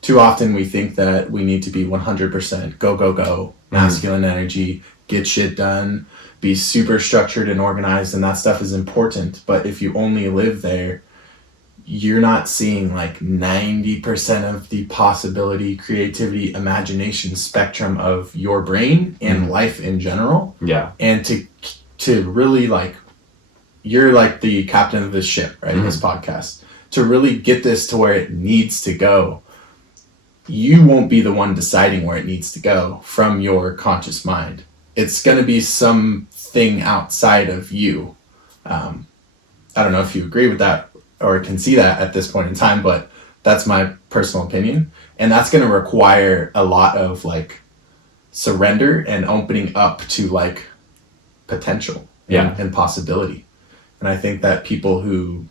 too often we think that we need to be 100% go, masculine energy, get shit done, be super structured and organized, and that stuff is important. But if you only live there, you're not seeing like 90% of the possibility, creativity, imagination spectrum of your brain and life in general. Yeah. And to really like, you're like the captain of this ship, right? This podcast, to really get this to where it needs to go, you won't be the one deciding where it needs to go from your conscious mind. It's going to be something outside of you. I don't know if you agree with that or can see that at this point in time, but that's my personal opinion. And that's going to require a lot of like surrender and opening up to like potential and possibility. And I think that people who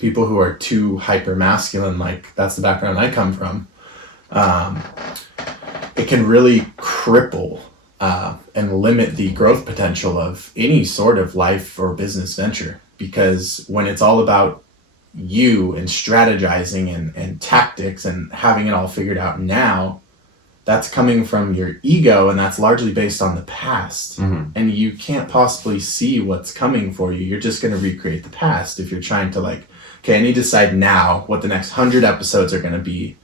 are too hyper masculine, like that's the background I come from, it can really cripple and limit the growth potential of any sort of life or business venture. Because when it's all about you and strategizing and tactics and having it all figured out now, that's coming from your ego, and that's largely based on the past. And you can't possibly see what's coming for you. You're just going to recreate the past if you're trying to like, okay, I need to decide now what the next 100 episodes are going to be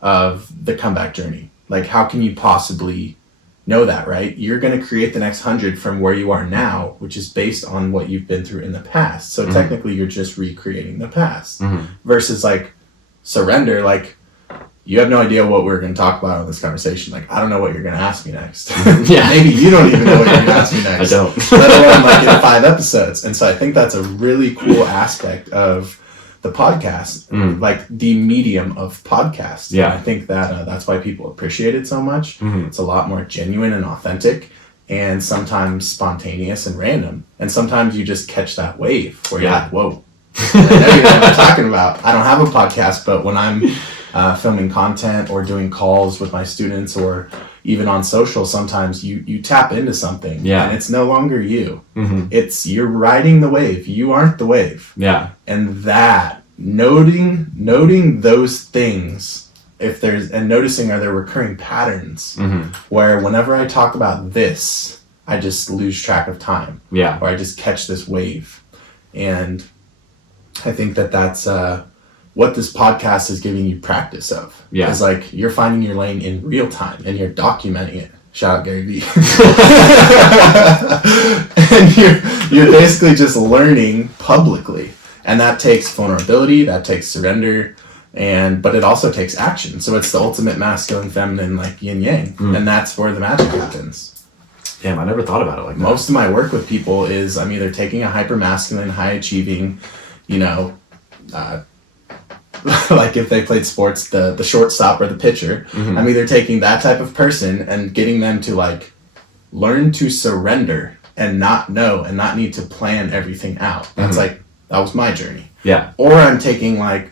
of the comeback journey. Like, how can you possibly know that, right? You're going to create the next 100 from where you are now, which is based on what you've been through in the past. So technically you're just recreating the past versus like surrender. Like, you have no idea what we're going to talk about in this conversation. Like, I don't know what you're going to ask me next. Maybe you don't even know what you're going to ask me next. I don't. Let alone like in 5 episodes. And so I think that's a really cool aspect of the podcast, like the medium of podcast. And I think that that's why people appreciate it so much. It's a lot more genuine and authentic, and sometimes spontaneous and random. And sometimes you just catch that wave where you're like, whoa, I know you know what I'm talking about. I don't have a podcast, but when I'm filming content or doing calls with my students or even on social, sometimes you tap into something and it's no longer you. It's you're riding the wave. You aren't the wave. And that noting those things, and noticing, are there recurring patterns where whenever I talk about this, I just lose track of time. Or I just catch this wave. And I think that's what this podcast is giving you practice of. It's like you're finding your lane in real time and you're documenting it. Shout out Gary Vee. And you're basically just learning publicly. And that takes vulnerability, that takes surrender, but it also takes action. So it's the ultimate masculine, feminine, like yin yang, and that's where the magic happens. Damn, I never thought about it like that. Most of my work with people is I'm either taking a hyper masculine, high achieving, like if they played sports, the shortstop or the pitcher, I'm either taking that type of person and getting them to like learn to surrender and not know and not need to plan everything out. That's like, that was my journey. Yeah. Or I'm taking like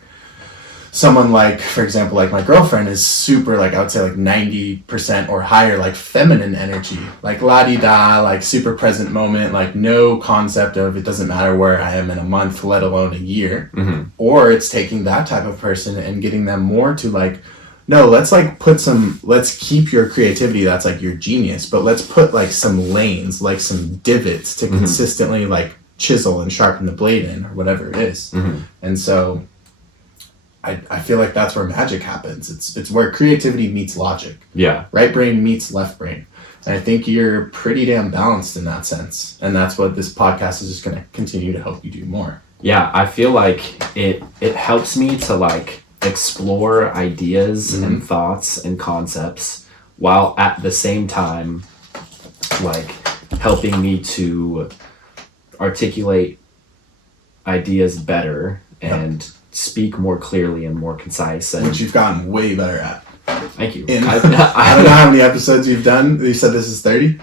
someone like, for example, like my girlfriend is super, like I would say like 90% or higher, like feminine energy, like la-di-da, like super present moment, like no concept of it doesn't matter where I am in a month, let alone a year. Or it's taking that type of person and getting them more to like, no, let's keep your creativity, that's like your genius, but let's put like some lanes, like some divots to consistently like chisel and sharpen the blade in or whatever it is. And so I feel like that's where magic happens. It's where creativity meets logic. Yeah. Right brain meets left brain. And I think you're pretty damn balanced in that sense. And that's what this podcast is just going to continue to help you do more. Yeah, I feel like it helps me to like explore ideas and thoughts and concepts while at the same time like helping me to articulate ideas better and speak more clearly and more concise. And which you've gotten way better at. Thank you. I don't know how many episodes you've done. You said this is 30?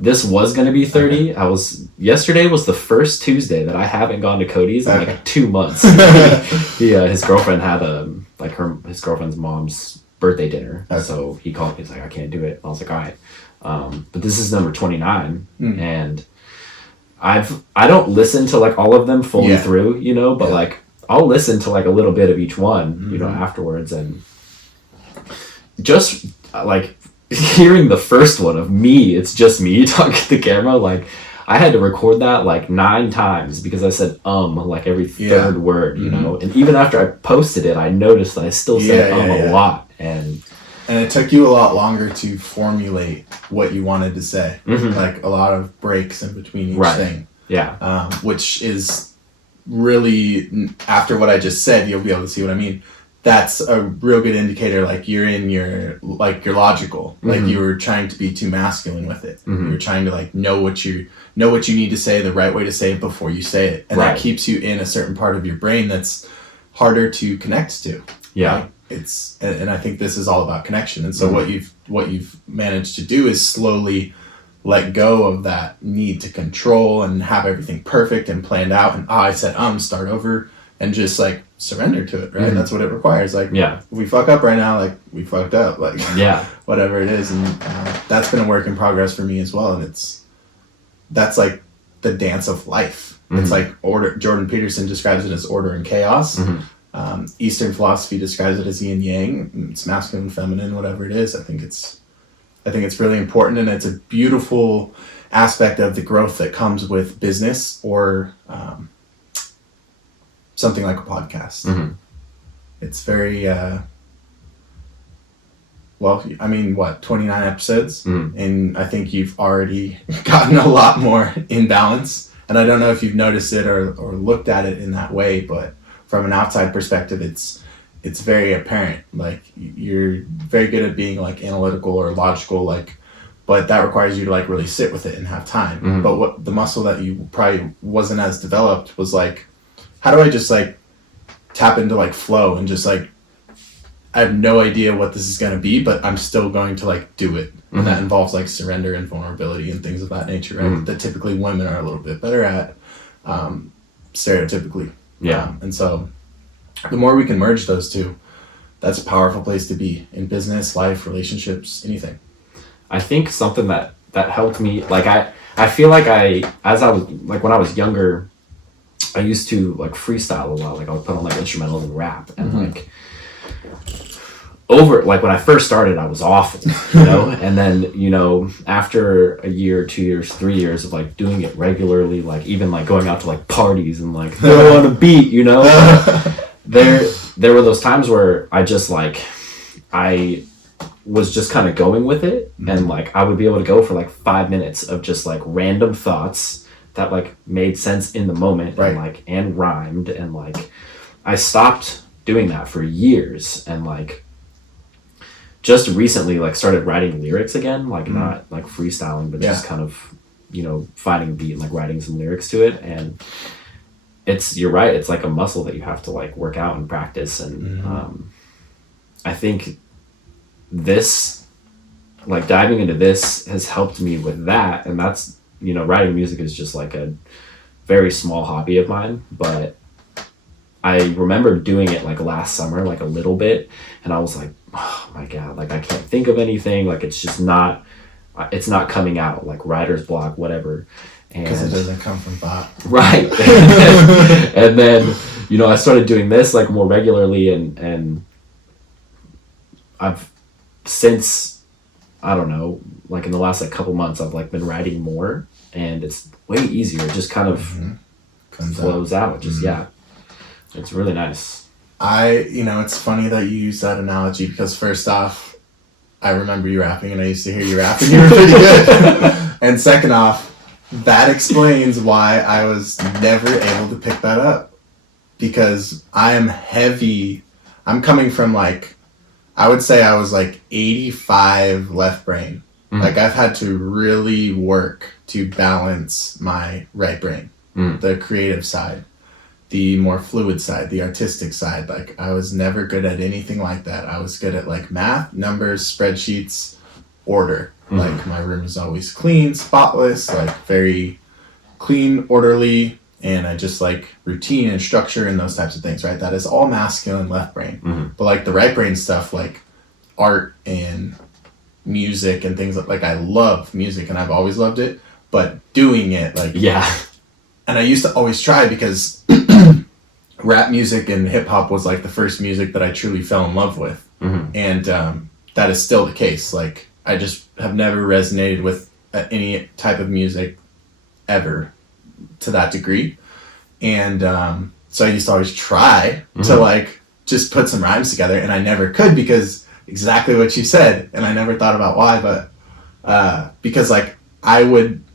This was going to be 30. Okay. Yesterday was the first Tuesday that I haven't gone to Cody's in like 2 months. His girlfriend had his girlfriend's mom's birthday dinner. Okay. So he called me. He's like, I can't do it. I was like, all right. But this is number 29. And I don't listen to like all of them fully through, but like I'll listen to like a little bit of each one, afterwards, and just like hearing the first one of me, it's just me talking to the camera. Like I had to record that like 9 times because I said like every third word, and even after I posted it, I noticed that I still said a lot, and it took you a lot longer to formulate what you wanted to say, like a lot of breaks in between each thing. Yeah. Which is really, after what I just said, you'll be able to see what I mean. That's a real good indicator, like you're in your logical, like you were trying to be too masculine with it. You're trying to like know what you need to say, the right way to say it before you say it, and that keeps you in a certain part of your brain that's harder to connect to. Yeah. Right? And I think this is all about connection. And so what you've managed to do is slowly let go of that need to control and have everything perfect and planned out. And I said, start over and just like surrender to it. Right. That's what it requires. Like, if we fuck up right now, like we fucked up, like whatever it is. And that's been a work in progress for me as well. And that's like the dance of life. It's like order. Jordan Peterson describes it as order and chaos. Eastern philosophy describes it as yin yang. It's masculine, feminine, whatever it is. I think it's really important, and it's a beautiful aspect of the growth that comes with business or something like a podcast. It's very, 29 episodes, and I think you've already gotten a lot more in balance. And I don't know if you've noticed it or looked at it in that way, but from an outside perspective, it's very apparent. Like you're very good at being like analytical or logical, like, but that requires you to like really sit with it and have time. But what the muscle that you probably wasn't as developed was like, how do I just like tap into like flow and just like, I have no idea what this is going to be, but I'm still going to like do it. And that involves like surrender and vulnerability and things of that nature, right? That typically women are a little bit better at, stereotypically. Yeah. And so the more we can merge those two, that's a powerful place to be in business, life, relationships, anything. I think something that helped me, like I feel like as I was, like when I was younger, I used to like freestyle a lot. Like I would put on like instrumentals and rap, and like when I first started, I was awful, and then, after a year, 2 years, 3 years of like doing it regularly, like even like going out to like parties and like throw on a beat, there were those times where I just like, I was just kind of going with it, and like I would be able to go for like 5 minutes of just like random thoughts that like made sense in the moment, and like and rhymed, and like I stopped doing that for years, and like just recently like started writing lyrics again, like not like freestyling, but just kind of, you know, finding a beat and like writing some lyrics to it. And you're right, it's like a muscle that you have to like work out and practice. And I think this, like diving into this has helped me with that. And that's, you know, writing music is just like a very small hobby of mine, but I remember doing it like last summer, like a little bit, and I was like, oh my God, like I can't think of anything, like it's not coming out, like writer's block, whatever. Because it doesn't come from thought. Right. And then, you know, I started doing this like more regularly, and I've since, I don't know, like in the last like couple months, I've like been writing more, and it's way easier. It just kind of flows out. Just, it's really nice. You know, it's funny that you use that analogy, because first off, I remember you rapping, and I used to hear you rap, and you were pretty good. And second off, that explains why I was never able to pick that up, because I'm coming from like, I would say I was like 85 left brain. Like I've had to really work to balance my right brain, the creative side, the more fluid side, the artistic side. Like I was never good at anything like that. I was good at like math, numbers, spreadsheets, order. Like my room is always clean, spotless, like very clean, orderly, and I just like routine and structure and those types of things, right? That is all masculine left brain. But like the right brain stuff, like art and music and things like I love music, and I've always loved it, but doing it like and I used to always try, because rap music and hip hop was like the first music that I truly fell in love with. And that is still the case. Like I just have never resonated with any type of music ever to that degree. And so I used to always try to like just put some rhymes together, and I never could, because exactly what you said, and I never thought about why, but because like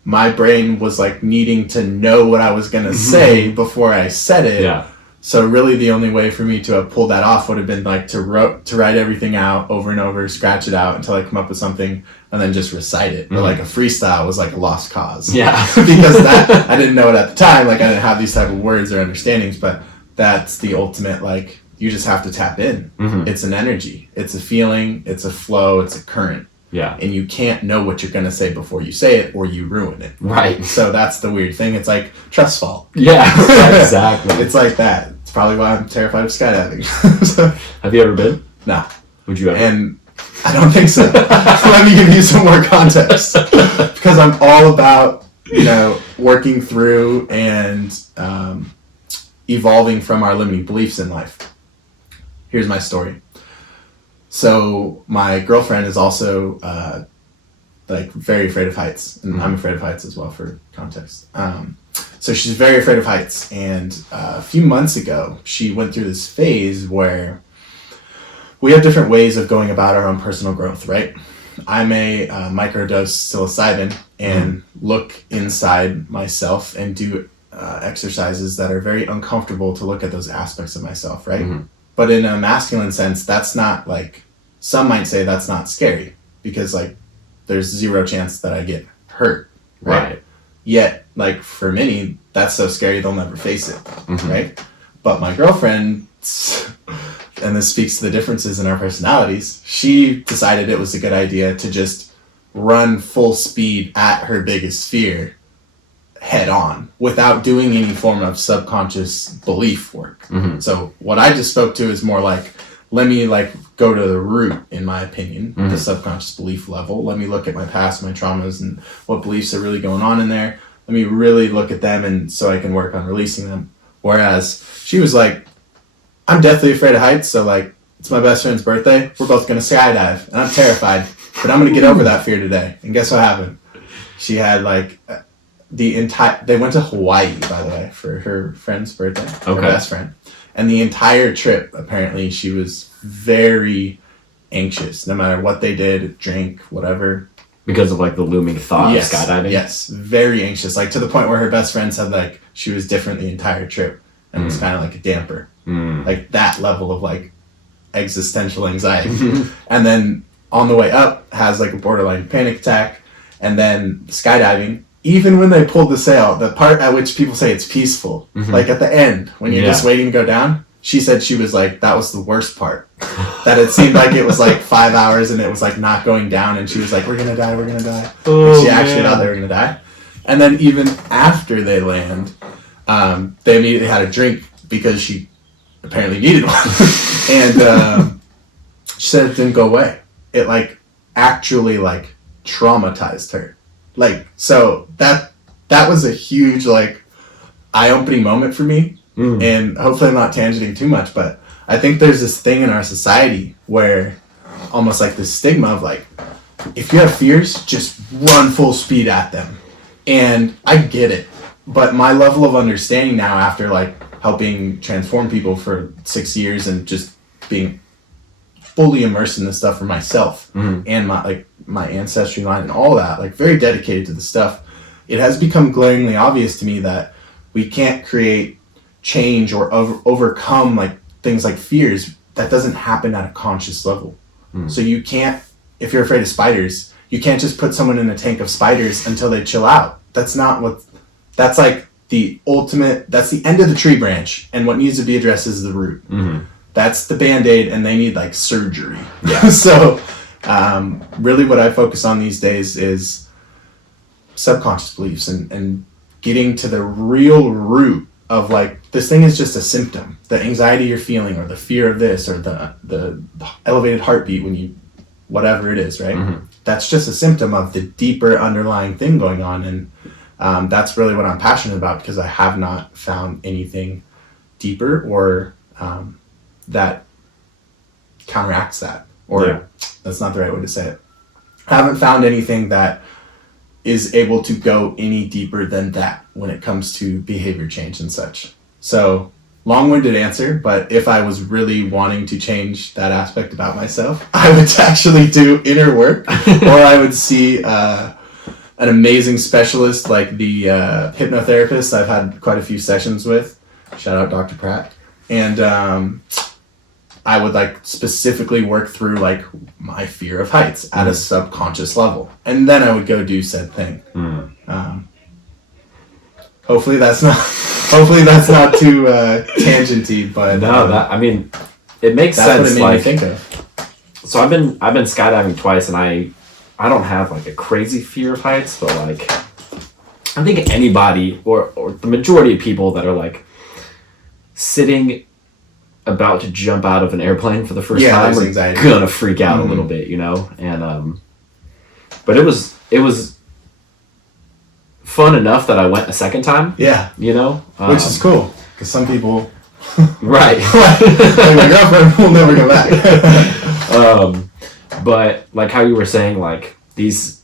my brain was like needing to know what I was gonna say before I said it. So really the only way for me to have pulled that off would have been like to write everything out over and over, scratch it out until I come up with something, and then just recite it. But like a freestyle was like a lost cause. Because that, I didn't know it at the time. Like I didn't have these type of words or understandings, but that's the ultimate, like you just have to tap in. It's an energy. It's a feeling. It's a flow. It's a current. And you can't know what you're going to say before you say it, or you ruin it. Right. So that's the weird thing. It's like trust fall. Exactly. It's like that. It's probably why I'm terrified of skydiving. So, have you ever been? No. Would you ever? And I don't think so. Let me give you some more context. Because I'm all about, you know, working through and evolving from our limiting beliefs in life. Here's my story. So my girlfriend is also like very afraid of heights, and I'm afraid of heights as well, for context. So she's very afraid of heights, and a few months ago she went through this phase where we have different ways of going about our own personal growth, right? I may microdose psilocybin and look inside myself and do exercises that are very uncomfortable to look at those aspects of myself, right? But in a masculine sense, that's not like, some might say that's not scary, because like there's zero chance that I get hurt, right? Yet, like for many, that's so scary they'll never face it, right? But my girlfriend, and this speaks to the differences in our personalities, she decided it was a good idea to just run full speed at her biggest fear head on without doing any form of subconscious belief work. So what I just spoke to is more like, let me like go to the root, in my opinion, the subconscious belief level. Let me look at my past, my traumas, and what beliefs are really going on in there. Let me really look at them, and so I can work on releasing them. Whereas she was like, I'm deathly afraid of heights, so like, it's my best friend's birthday, we're both gonna skydive, and I'm terrified, but I'm gonna get over that fear today. And guess what happened? She had like they went to Hawaii, by the way, for her friend's birthday, her best friend. And the entire trip, apparently, she was very anxious, no matter what they did, drink, whatever. Because of like the looming thought of skydiving? Yes, very anxious. Like to the point where her best friend said like she was different the entire trip, and was kind of like a damper. Like that level of like existential anxiety. And then on the way up has like a borderline panic attack. And then skydiving, even when they pulled the sail, the part at which people say it's peaceful, like at the end when you're just waiting to go down, she said she was like, that was the worst part. That it seemed like it was like 5 hours and it was like not going down, and she was like, we're gonna die. And she actually thought they were gonna die. And then even after they land, they immediately had a drink because she apparently needed one. And she said it didn't go away. It like actually like traumatized her. Like, so that was a huge like eye-opening moment for me. And hopefully I'm not tangenting too much, but I think there's this thing in our society where almost like this stigma of like, if you have fears, just run full speed at them. And I get it, but my level of understanding now, after like helping transform people for 6 years and just being fully immersed in this stuff for myself and my ancestry line and all that, like very dedicated to the stuff, it has become glaringly obvious to me that we can't create change or overcome like things like fears that doesn't happen at a conscious level. So you can't, if you're afraid of spiders, you can't just put someone in a tank of spiders until they chill out. That's like the ultimate, that's the end of the tree branch, and what needs to be addressed is the root. That's the Band-Aid, and they need like surgery. So really what I focus on these days is subconscious beliefs and getting to the real root of like, this thing is just a symptom. The anxiety you're feeling, or the fear of this, or the elevated heartbeat when you, whatever it is, right? That's just a symptom of the deeper underlying thing going on. And that's really what I'm passionate about, because I have not found anything deeper or that counteracts that. Or that's not the right way to say it. I haven't found anything that is able to go any deeper than that when it comes to behavior change and such. So, long-winded answer, but if I was really wanting to change that aspect about myself, I would actually do inner work, or I would see an amazing specialist like the hypnotherapist I've had quite a few sessions with. Shout out Dr. Pratt. And I would like specifically work through like my fear of heights at a subconscious level, and then I would go do said thing. Hopefully that's not too tangenty, but no, that, I mean, it makes that's sense. what it made like, me think of. So I've been skydiving twice, and I don't have like a crazy fear of heights, but like I think anybody or the majority of people that are like sitting about to jump out of an airplane for the first time are gonna freak out a little bit, you know? And but it was fun enough that I went a second time. Yeah. You know? Which is cool, because some people right. like my girlfriend will never go back. But like how you were saying, like these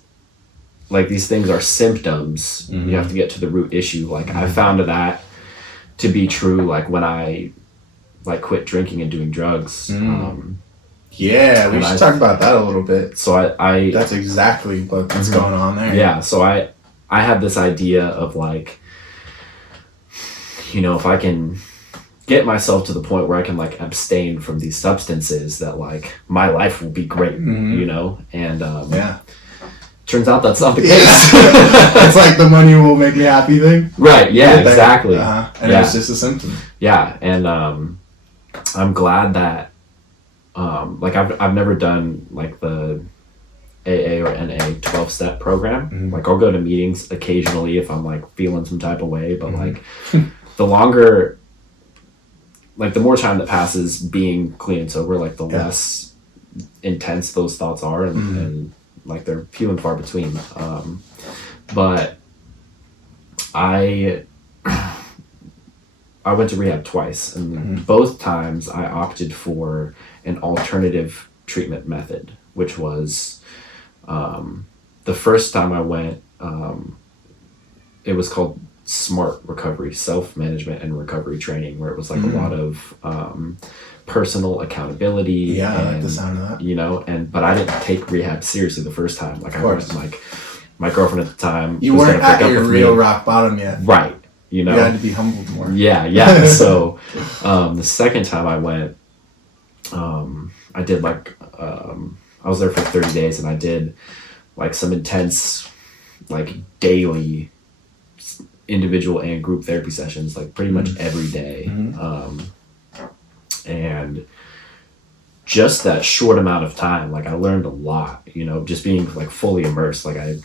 things are symptoms. You have to get to the root issue. Like I found that to be true like when I like quit drinking and doing drugs. Yeah, we should talk about that a little bit. So I that's exactly what's going on there. Yeah, so I had this idea of like, you know, if I can get myself to the point where I can like abstain from these substances, that like my life will be great, you know? And turns out that's not the case. It's like the money will make me happy thing. Right, yeah, exactly. And it's just a symptom. Yeah, and I'm glad that like I've never done like the AA or NA 12-step program. Like I'll go to meetings occasionally if I'm like feeling some type of way, but like the longer, like the more time that passes being clean and sober, like the less intense those thoughts are, and like they're few and far between. But I went to rehab twice, and both times I opted for an alternative treatment method, which was the first time I went, it was called SMART recovery, self-management and recovery training, where it was like a lot of personal accountability. Yeah, and, I like the sound of that. You know, but I didn't take rehab seriously the first time. Like I was like, my girlfriend at the time. You weren't at your real rock bottom yet. Right. you know. You had to be humbled more. Yeah. So the second time I went, I did like I was there for 30 days, and I did like some intense, like daily individual and group therapy sessions, like pretty much every day. And just that short amount of time, like I learned a lot, you know, just being like fully immersed. Like I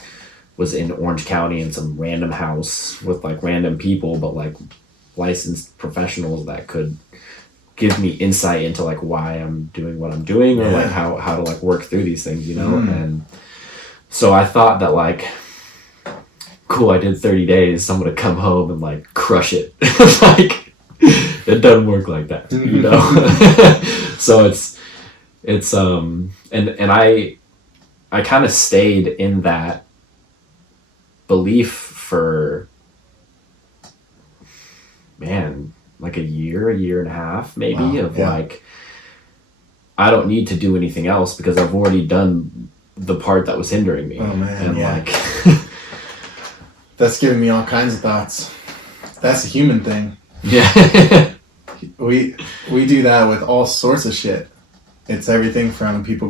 was in Orange County in some random house with like random people, but like licensed professionals that could give me insight into like why I'm doing what I'm doing, or like how to like work through these things, you know. And so I thought that like, cool, I did 30 days, I'm gonna come home and like crush it. Like it doesn't work like that, you know. So it's and I kind of stayed in that belief for, man, like a year and a half maybe. Like I don't need to do anything else because I've already done the part that was hindering me. Oh man, and yeah. like That's giving me all kinds of thoughts. That's a human thing. Yeah. We do that with all sorts of shit. It's everything from people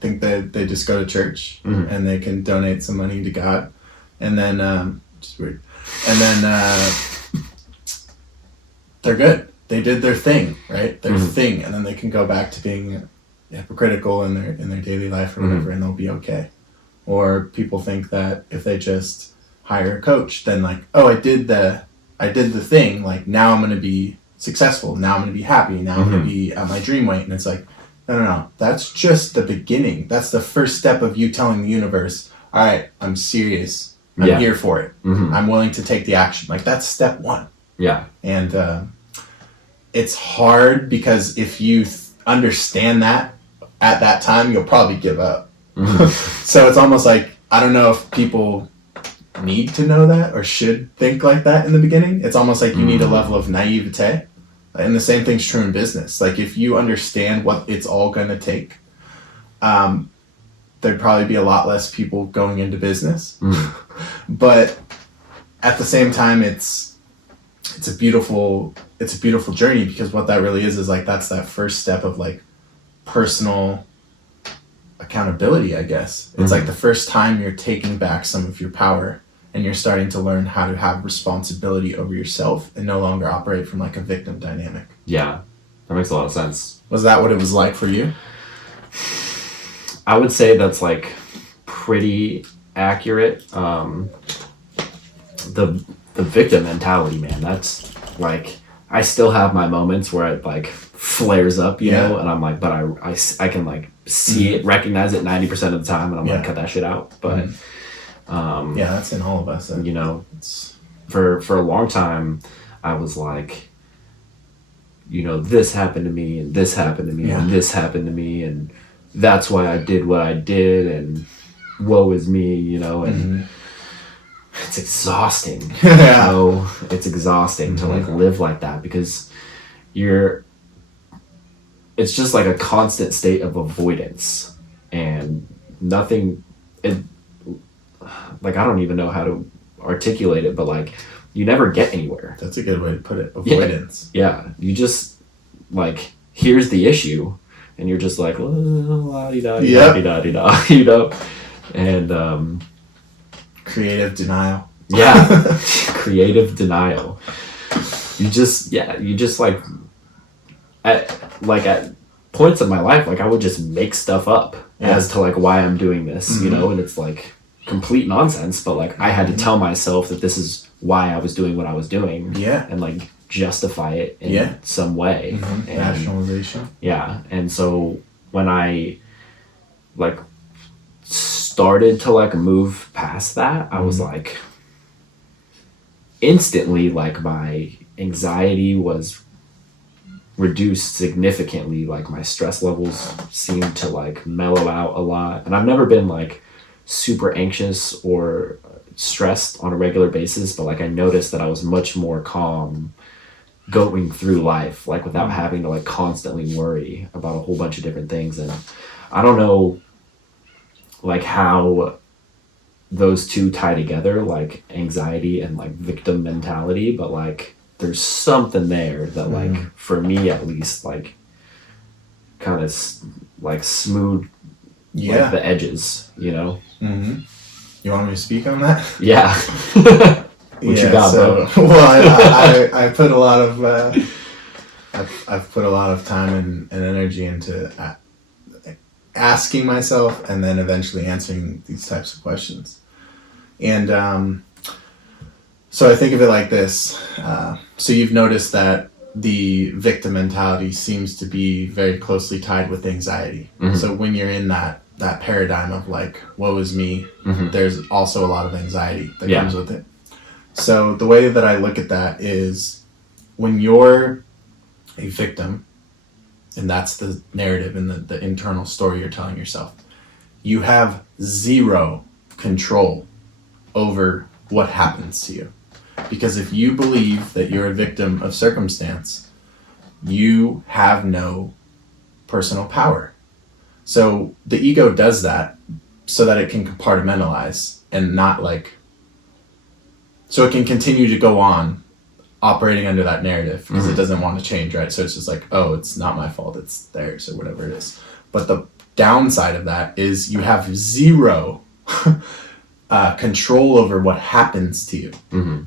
think that they just go to church and they can donate some money to God, and then just weird, and then they're good. They did their thing, right? Their thing, and then they can go back to being hypocritical in their daily life or whatever, and they'll be okay. Or people think that if they just hire a coach, then like, oh, I did the thing, like now I'm going to be successful, now I'm going to be happy, now I'm going to be at my dream weight. And it's like, no, that's just the beginning. That's the first step of you telling the universe, all right, I'm serious, I'm here for it, I'm willing to take the action. Like that's step one. And it's hard because if you understand that at that time, you'll probably give up. So it's almost like, I don't know if people need to know that or should think like that in the beginning. It's almost like you need a level of naivete. And the same thing's true in business. Like if you understand what it's all going to take, there'd probably be a lot less people going into business. But at the same time, it's a beautiful journey, because what that really is like, that's that first step of like personal accountability, I guess. It's like the first time you're taking back some of your power and you're starting to learn how to have responsibility over yourself and no longer operate from like a victim dynamic. Yeah, that makes a lot of sense. Was that what it was like for you? I would say that's like pretty accurate. The victim mentality, man, that's like, I still have my moments where it like flares up, you know, and I'm like, but I can like see it, recognize it 90% of the time, and I'm like, cut that shit out. But that's in all of us. You know, for a long time, I was like, you know, this happened to me, and this happened to me, and this happened to me, and that's why I did what I did, and woe is me, you know, and it's exhausting. You know, it's exhausting to like live like that, because it's just like a constant state of avoidance, and nothing, like I don't even know how to articulate it, but like you never get anywhere. That's a good way to put it. Avoidance. Yeah. You just like, here's the issue, and you're just like, la-di-da-di-da-di-da-di-da, you know? And creative denial. Yeah. Creative denial. You just like at points of my life, like I would just make stuff up as to like why I'm doing this, you know, and it's like complete nonsense, but like I had to tell myself that this is why I was doing what I was doing, and like justify it in some way. And, rationalization. Yeah. And so when I like started to like move past that, I was like, instantly, like my anxiety was reduced significantly, like my stress levels seemed to like mellow out a lot, and I've never been like super anxious or stressed on a regular basis, but like I noticed that I was much more calm going through life, like without having to like constantly worry about a whole bunch of different things. And I don't know like how those two tie together, like anxiety and like victim mentality, but like there's something there that like for me at least like kind of like smooth like the edges, you know. You want me to speak on that? Yeah. What you got, bro? Well, I put a lot of I've put a lot of time and energy into asking myself and then eventually answering these types of questions. And so I think of it like this. So you've noticed that the victim mentality seems to be very closely tied with anxiety. So when you're in that paradigm of like, woe is me, there's also a lot of anxiety that comes with it. So the way that I look at that is when you're a victim, and that's the narrative and the internal story you're telling yourself, you have zero control over what happens to you. Because if you believe that you're a victim of circumstance, you have no personal power. So the ego does that so that it can compartmentalize and not like, so it can continue to go on operating under that narrative because it doesn't want to change, right? So it's just like, oh, it's not my fault, it's theirs or whatever it is. But the downside of that is you have zero control over what happens to you.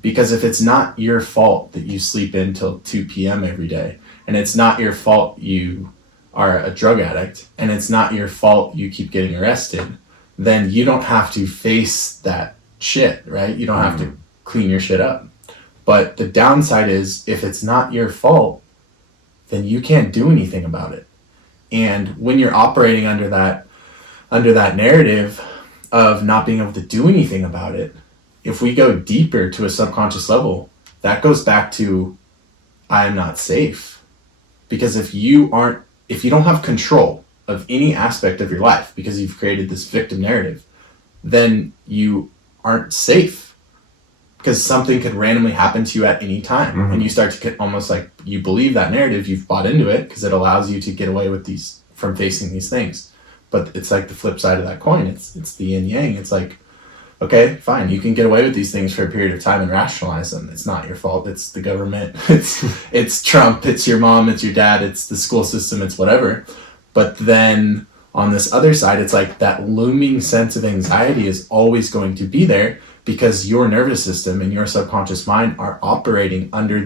Because if it's not your fault that you sleep in till 2 p.m. every day, and it's not your fault you are a drug addict, and it's not your fault you keep getting arrested, then you don't have to face that shit, right? You don't have to clean your shit up. But the downside is if it's not your fault, then you can't do anything about it. And when you're operating under that narrative of not being able to do anything about it, if we go deeper to a subconscious level, that goes back to I am not safe. Because if you don't have control of any aspect of your life because you've created this victim narrative, then you aren't safe. Because something could randomly happen to you at any time. And you start to get almost like you believe that narrative, you've bought into it because it allows you to get away with from facing these things. But it's like the flip side of that coin. It's the yin yang. It's like, okay, fine, you can get away with these things for a period of time and rationalize them. It's not your fault. It's the government. It's Trump. It's your mom. It's your dad. It's the school system. It's whatever. But then on this other side, it's like that looming sense of anxiety is always going to be there because your nervous system and your subconscious mind are operating under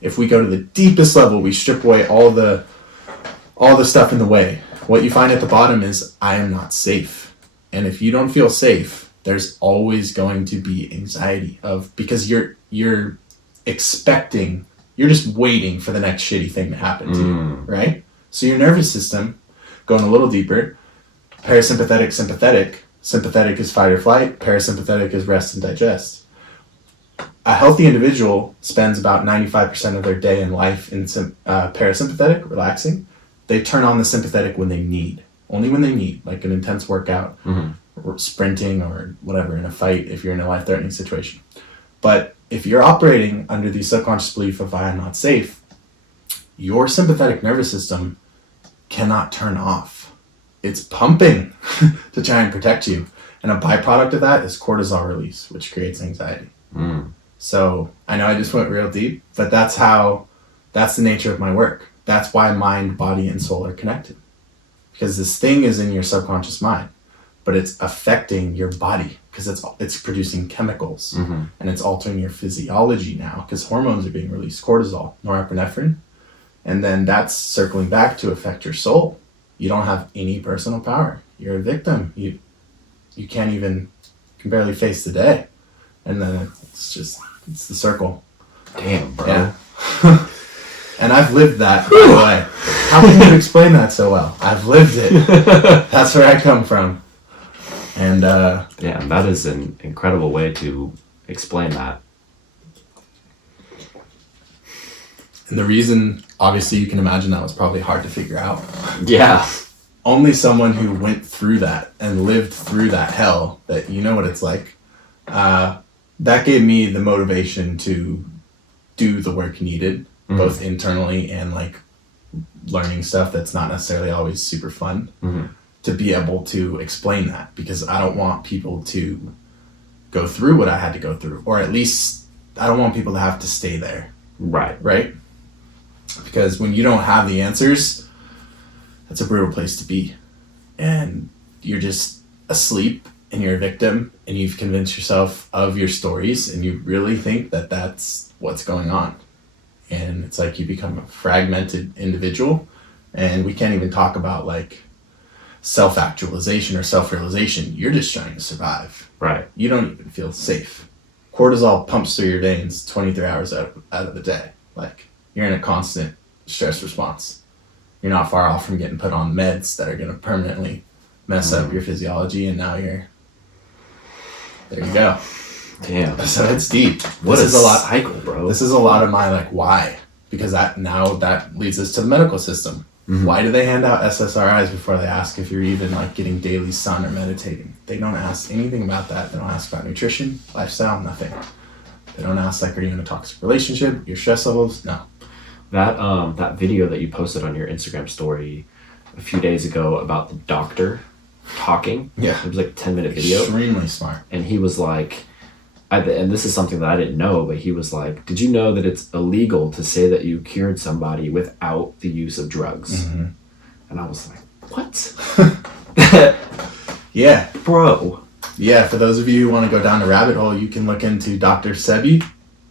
if we go to the deepest level, we strip away all the stuff in the way. What you find at the bottom is I am not safe. And if you don't feel safe, there's always going to be anxiety because you're expecting, you're just waiting for the next shitty thing to happen to you, right? So your nervous system, going a little deeper, parasympathetic, sympathetic. Sympathetic is fight or flight, parasympathetic is rest and digest. A healthy individual spends about 95% of their day and life in parasympathetic, relaxing. They turn on the sympathetic when they need, only when they need, like an intense workout, or sprinting or whatever, in a fight if you're in a life-threatening situation. But if you're operating under the subconscious belief of I am not safe, your sympathetic nervous system cannot turn off. It's pumping to try and protect you. And a byproduct of that is cortisol release, which creates anxiety. So I know I just went real deep, but that's the nature of my work. That's why mind, body, and soul are connected. Because this thing is in your subconscious mind, but it's affecting your body because it's producing chemicals and it's altering your physiology now because hormones are being released, cortisol, norepinephrine. And then that's circling back to affect your soul. You don't have any personal power. You're a victim. You can barely face the day. And then it's the circle. Damn, bro. Yeah. And I've lived that, by the way. How can you explain that so well? I've lived it. That's where I come from. And yeah, that is an incredible way to explain that. And the reason, obviously, you can imagine that was probably hard to figure out. Yeah. Only someone who went through that and lived through that hell, that you know what it's like, that gave me the motivation to do the work needed, both internally and like learning stuff that's not necessarily always super fun, to be able to explain that, because I don't want people to go through what I had to go through, or at least I don't want people to have to stay there. Right? Because when you don't have the answers, that's a brutal place to be. And you're just asleep and you're a victim and you've convinced yourself of your stories and you really think that that's what's going on. And it's like you become a fragmented individual, and we can't even talk about like self-actualization or self-realization. You're just trying to survive. Right. You don't even feel safe. Cortisol pumps through your veins 23 hours out of the day. Like, you're in a constant stress response. You're not far off from getting put on meds that are going to permanently mess up your physiology, and now there you go. Damn. So it's deep. What is a cycle, bro? This is a lot of my like why, because that leads us to the medical system. Mm-hmm. Why do they hand out SSRIs before they ask if you're even like getting daily sun or meditating? They don't ask anything about that. They don't ask about nutrition, lifestyle, nothing. They don't ask like, are you in a toxic relationship? Your stress levels? No. That video that you posted on your Instagram story a few days ago about the doctor talking. Yeah. It was like a 10-minute video. Extremely smart. And he was like, and this is something that I didn't know, but he was like, did you know that it's illegal to say that you cured somebody without the use of drugs? Mm-hmm. And I was like, what? Yeah. Bro. Yeah, for those of you who want to go down the rabbit hole, you can look into Dr. Sebi.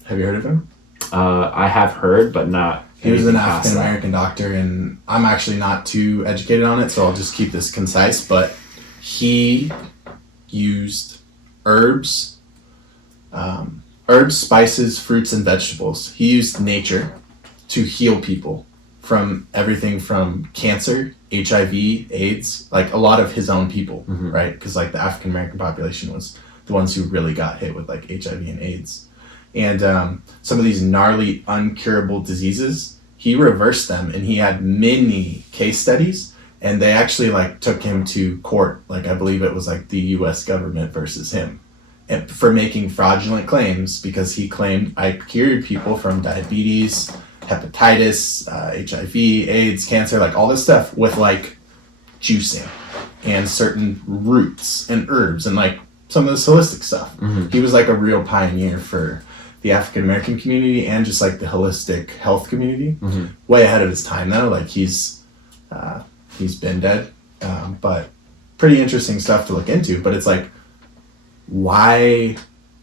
Have you heard of him? I have heard, but not. He was an African American doctor, and I'm actually not too educated on it, so I'll just keep this concise. But he used herbs, spices, fruits, and vegetables. He used nature to heal people from everything from cancer, HIV, AIDS, like a lot of his own people, mm-hmm. right? Because like the African American population was the ones who really got hit with like HIV and AIDS. And some of these gnarly, uncurable diseases, he reversed them, and he had many case studies, and they actually like took him to court. Like I believe it was like the U.S. government versus him, and for making fraudulent claims, because he claimed I cured people from diabetes, hepatitis, HIV, AIDS, cancer, like all this stuff with like juicing and certain roots and herbs and like some of this holistic stuff. Mm-hmm. He was like a real pioneer for the African American community and just like the holistic health community. Mm-hmm. Way ahead of his time though. Like he's been dead, but pretty interesting stuff to look into. But it's like, why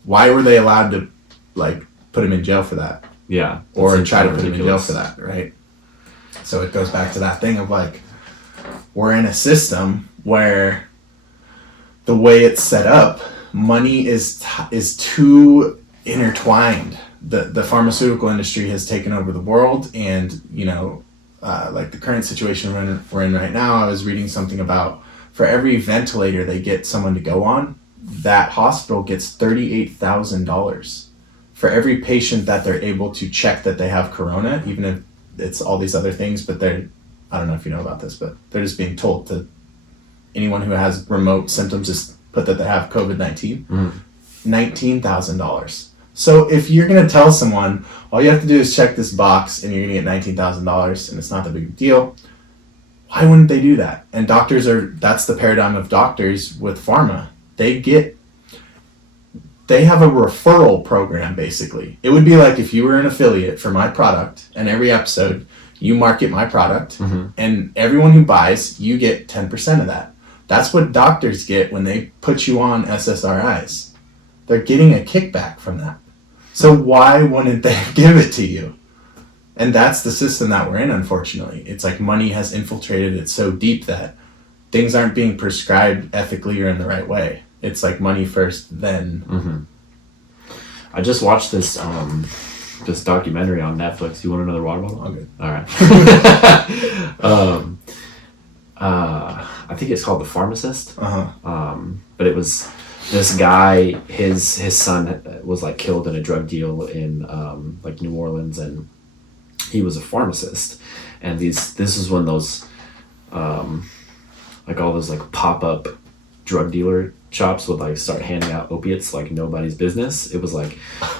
were they allowed to like put him in jail for that? Yeah. Or try to put him in jail for that, right? So it goes back to that thing of like, we're in a system where the way it's set up, money is too intertwined. The pharmaceutical industry has taken over the world, and like the current situation we're in right now, I was reading something about for every ventilator they get someone to go on, that hospital gets $38,000. For every patient that they're able to check that they have corona, even if it's all these other things, but I don't know if you know about this, but they're just being told to anyone who has remote symptoms, just put that they have COVID-19, $19,000. So if you're going to tell someone, all you have to do is check this box and you're going to get $19,000 and it's not that big a deal, why wouldn't they do that? And that's the paradigm of doctors with pharma. They have a referral program, basically. It would be like if you were an affiliate for my product, and every episode you market my product, mm-hmm. and everyone who buys, you get 10% of that. That's what doctors get when they put you on SSRIs. They're getting a kickback from that. So why wouldn't they give it to you? And that's the system that we're in, unfortunately. It's like money has infiltrated it so deep that things aren't being prescribed ethically or in the right way. It's like money first, then. Mm-hmm. I just watched this documentary on Netflix. You want another water bottle? I'm good. All right. I think it's called The Pharmacist. Uh-huh. But it was this guy. His son was like killed in a drug deal in like New Orleans, and he was a pharmacist. And this is when those like all those like pop-up drug dealer shops would like start handing out opiates like nobody's business. It was like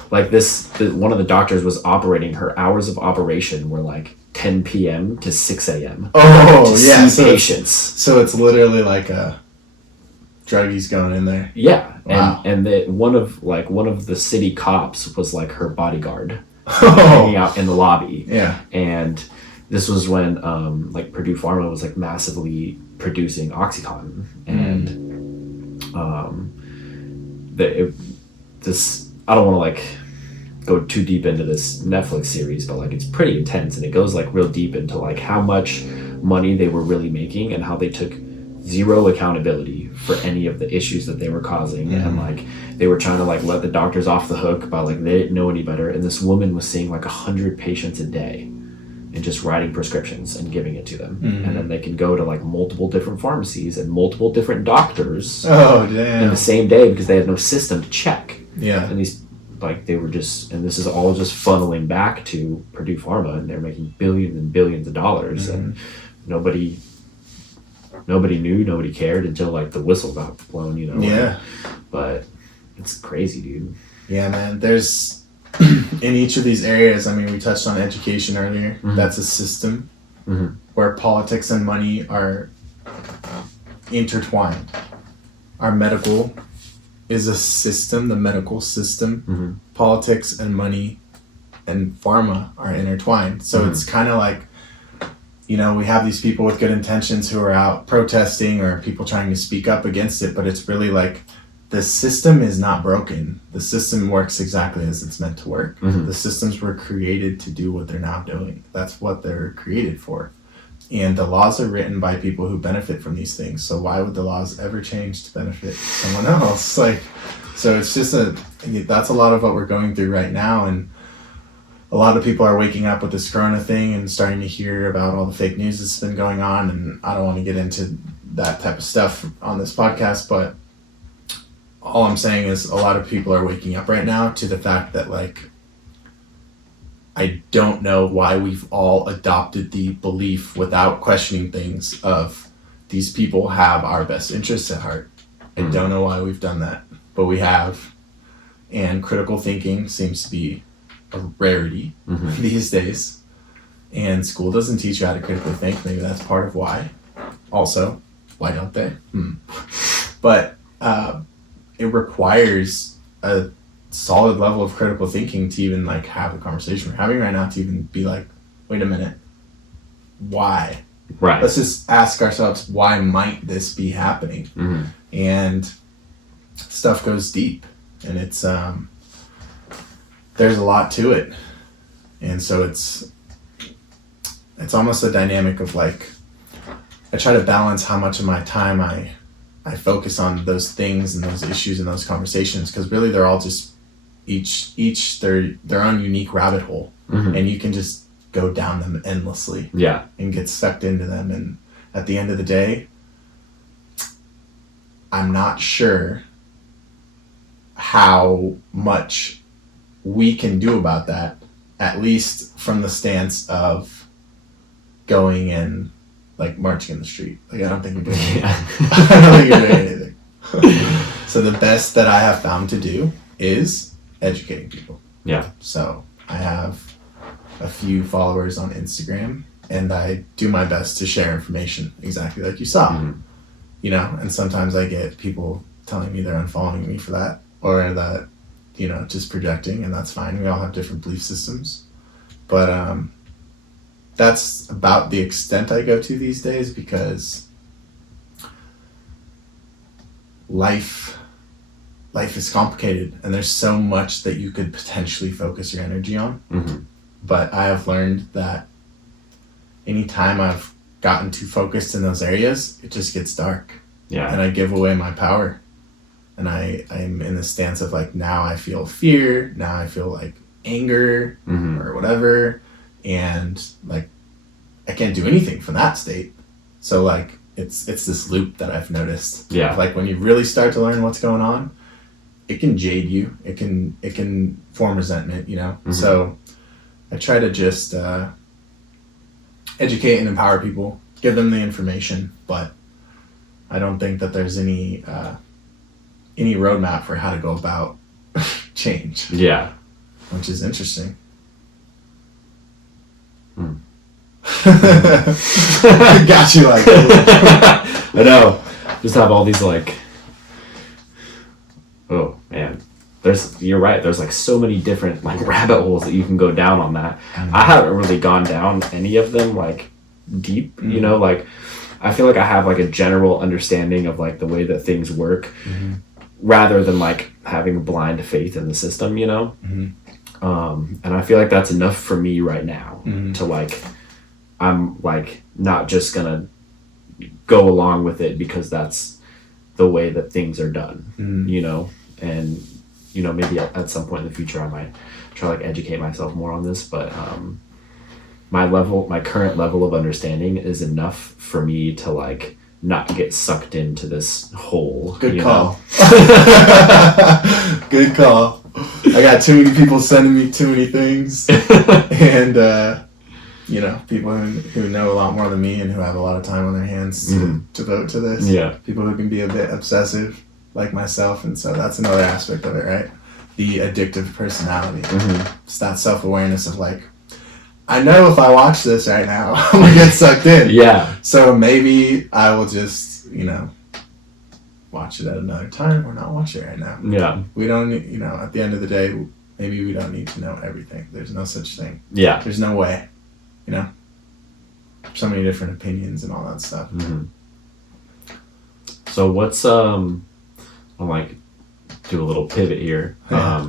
one of the doctors was operating, her hours of operation were like 10 p.m. to 6 a.m. Oh, to yeah. See patients. So it's literally like a druggies going in there. Yeah. Wow. And one of the city cops was like her bodyguard, hanging out in the lobby. Yeah. And this was when like Purdue Pharma was like massively producing OxyContin, and this, I don't want to like go too deep into this Netflix series, but like it's pretty intense, and it goes like real deep into like how much money they were really making and how they took zero accountability for any of the issues that they were causing. And like they were trying to like let the doctors off the hook about like they didn't know any better, and this woman was seeing like 100 patients a day and just writing prescriptions and giving it to them. And then they can go to like multiple different pharmacies and multiple different doctors in the same day because they had no system to check. And these, like, they were just, and this is all just funneling back to Purdue Pharma, and they're making billions and billions of dollars, and nobody knew, nobody cared until like the whistle got blown, you know. But it's crazy, dude. Yeah, man. There's in each of these areas, I mean, we touched on education earlier. That's a system where politics and money are intertwined. Our medical is a system, the medical system. Politics and money and pharma are intertwined. So it's kind of like, you know, we have these people with good intentions who are out protesting, or people trying to speak up against it, but it's really like the system is not broken. The system works exactly as it's meant to work. The systems were created to do what they're now doing. That's what they're created for. And the laws are written by people who benefit from these things. So why would the laws ever change to benefit someone else? Like, so it's just that's a lot of what we're going through right now. And a lot of people are waking up with this corona thing and starting to hear about all the fake news that's been going on. And I don't want to get into that type of stuff on this podcast, but all I'm saying is a lot of people are waking up right now to the fact that, like, I don't know why we've all adopted the belief without questioning things of these people have our best interests at heart. I don't know why we've done that, but we have. And critical thinking seems to be a rarity these days. And school doesn't teach you how to critically think. Maybe that's part of why. Also, why don't they? But it requires a solid level of critical thinking to even like have the conversation we're having right now, to even be like, wait a minute, why? Right. Let's just ask ourselves, why might this be happening? And stuff goes deep, and it's there's a lot to it. And so it's almost a dynamic of like, I try to balance how much of my time I focus on those things and those issues and those conversations, because really they're all just each their own unique rabbit hole, and you can just go down them endlessly and get sucked into them. And at the end of the day, I'm not sure how much we can do about that, at least from the stance of going and like marching in the street. Like, I don't think we're doing anything. I don't think we're doing anything. So the best that I have found to do is educating people. So I have a few followers on Instagram, and I do my best to share information exactly like you saw. You know, and sometimes I get people telling me they're unfollowing me for that, or that, you know, just projecting, and that's fine. We all have different belief systems. But that's about the extent I go to these days, because life is complicated, and there's so much that you could potentially focus your energy on. But I have learned that anytime I've gotten too focused in those areas, it just gets dark. And I give away my power. And I'm in the stance of like, now I feel fear, now I feel like anger or whatever, and like I can't do anything from that state. So like it's this loop that I've noticed. Like when you really start to learn what's going on, it can jade you. It can form resentment, you know. So I try to just educate and empower people, give them the information, but I don't think that there's any roadmap for how to go about change. Which is interesting. Got you like. I know. Just have all these like, Oh man, you're right. There's like so many different like rabbit holes that you can go down on that. I haven't really gone down any of them like deep, you know, like I feel like I have like a general understanding of like the way that things work rather than like having a blind faith in the system, you know? And I feel like that's enough for me right now to like, I'm like not just gonna go along with it because that's the way that things are done, you know? And, you know, maybe at some point in the future I might try like educate myself more on this, but my current level of understanding is enough for me to like not get sucked into this hole. Good call. Good call. I got too many people sending me too many things, and you know, people who know a lot more than me and who have a lot of time on their hands to devote to this. Yeah. People who can be a bit obsessive, like myself, and so that's another aspect of it, right? The addictive personality. It's that self-awareness of like, I know if I watch this right now, I'm gonna get sucked in. Yeah. So maybe I will just, you know, watch it at another time or not watch it right now. Yeah. We don't, you know, at the end of the day, maybe we don't need to know everything. There's no such thing. Yeah. There's no way, you know. So many different opinions and all that stuff. So what's I'll like do a little pivot here. Yeah.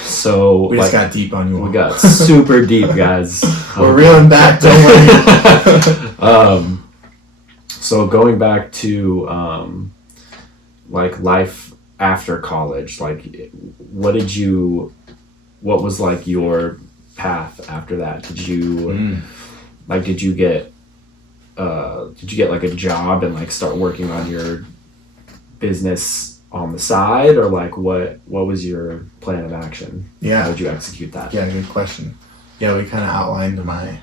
So we just got deep on you all. We got super deep, guys. We're reeling back, don't worry. So going back to like life after college, like what was like your path after that? Did you get like a job and like start working on your business on the side, or like what was your plan of action? Yeah. How did you execute that? Yeah, good question. Yeah, we kind of outlined my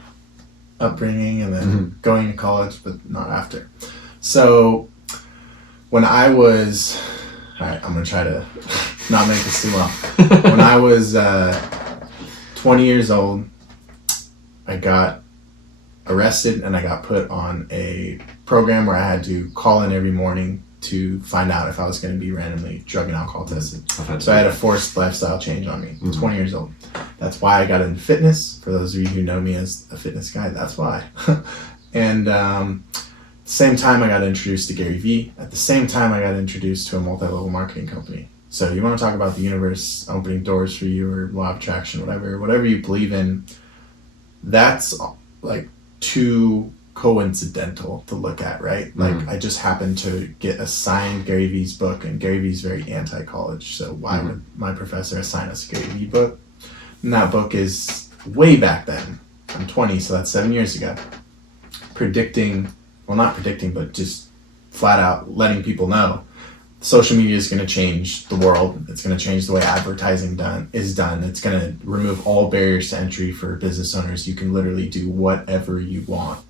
upbringing and then going to college, but not after. So when I was, all right, I'm going to try to not make this too long. When I was 20 years old, I got arrested and I got put on a program where I had to call in every morning to find out if I was going to be randomly drug and alcohol tested. So I had a forced lifestyle change on me. 20 years old. That's why I got into fitness. For those of you who know me as a fitness guy, that's why. And at the same time, I got introduced to Gary Vee. At the same time, I got introduced to a multi-level marketing company. So you want to talk about the universe opening doors for you, or law of attraction, whatever you believe in, that's like too coincidental to look at, right? Like I just happened to get assigned Gary Vee's book, and Gary Vee's very anti-college, so why would my professor assign us a Gary Vee book? And that book is way back then. I'm 20, so that's 7 years ago. Not predicting, but just flat out letting people know social media is going to change the world. It's going to change the way advertising is done. It's going to remove all barriers to entry for business owners. You can literally do whatever you want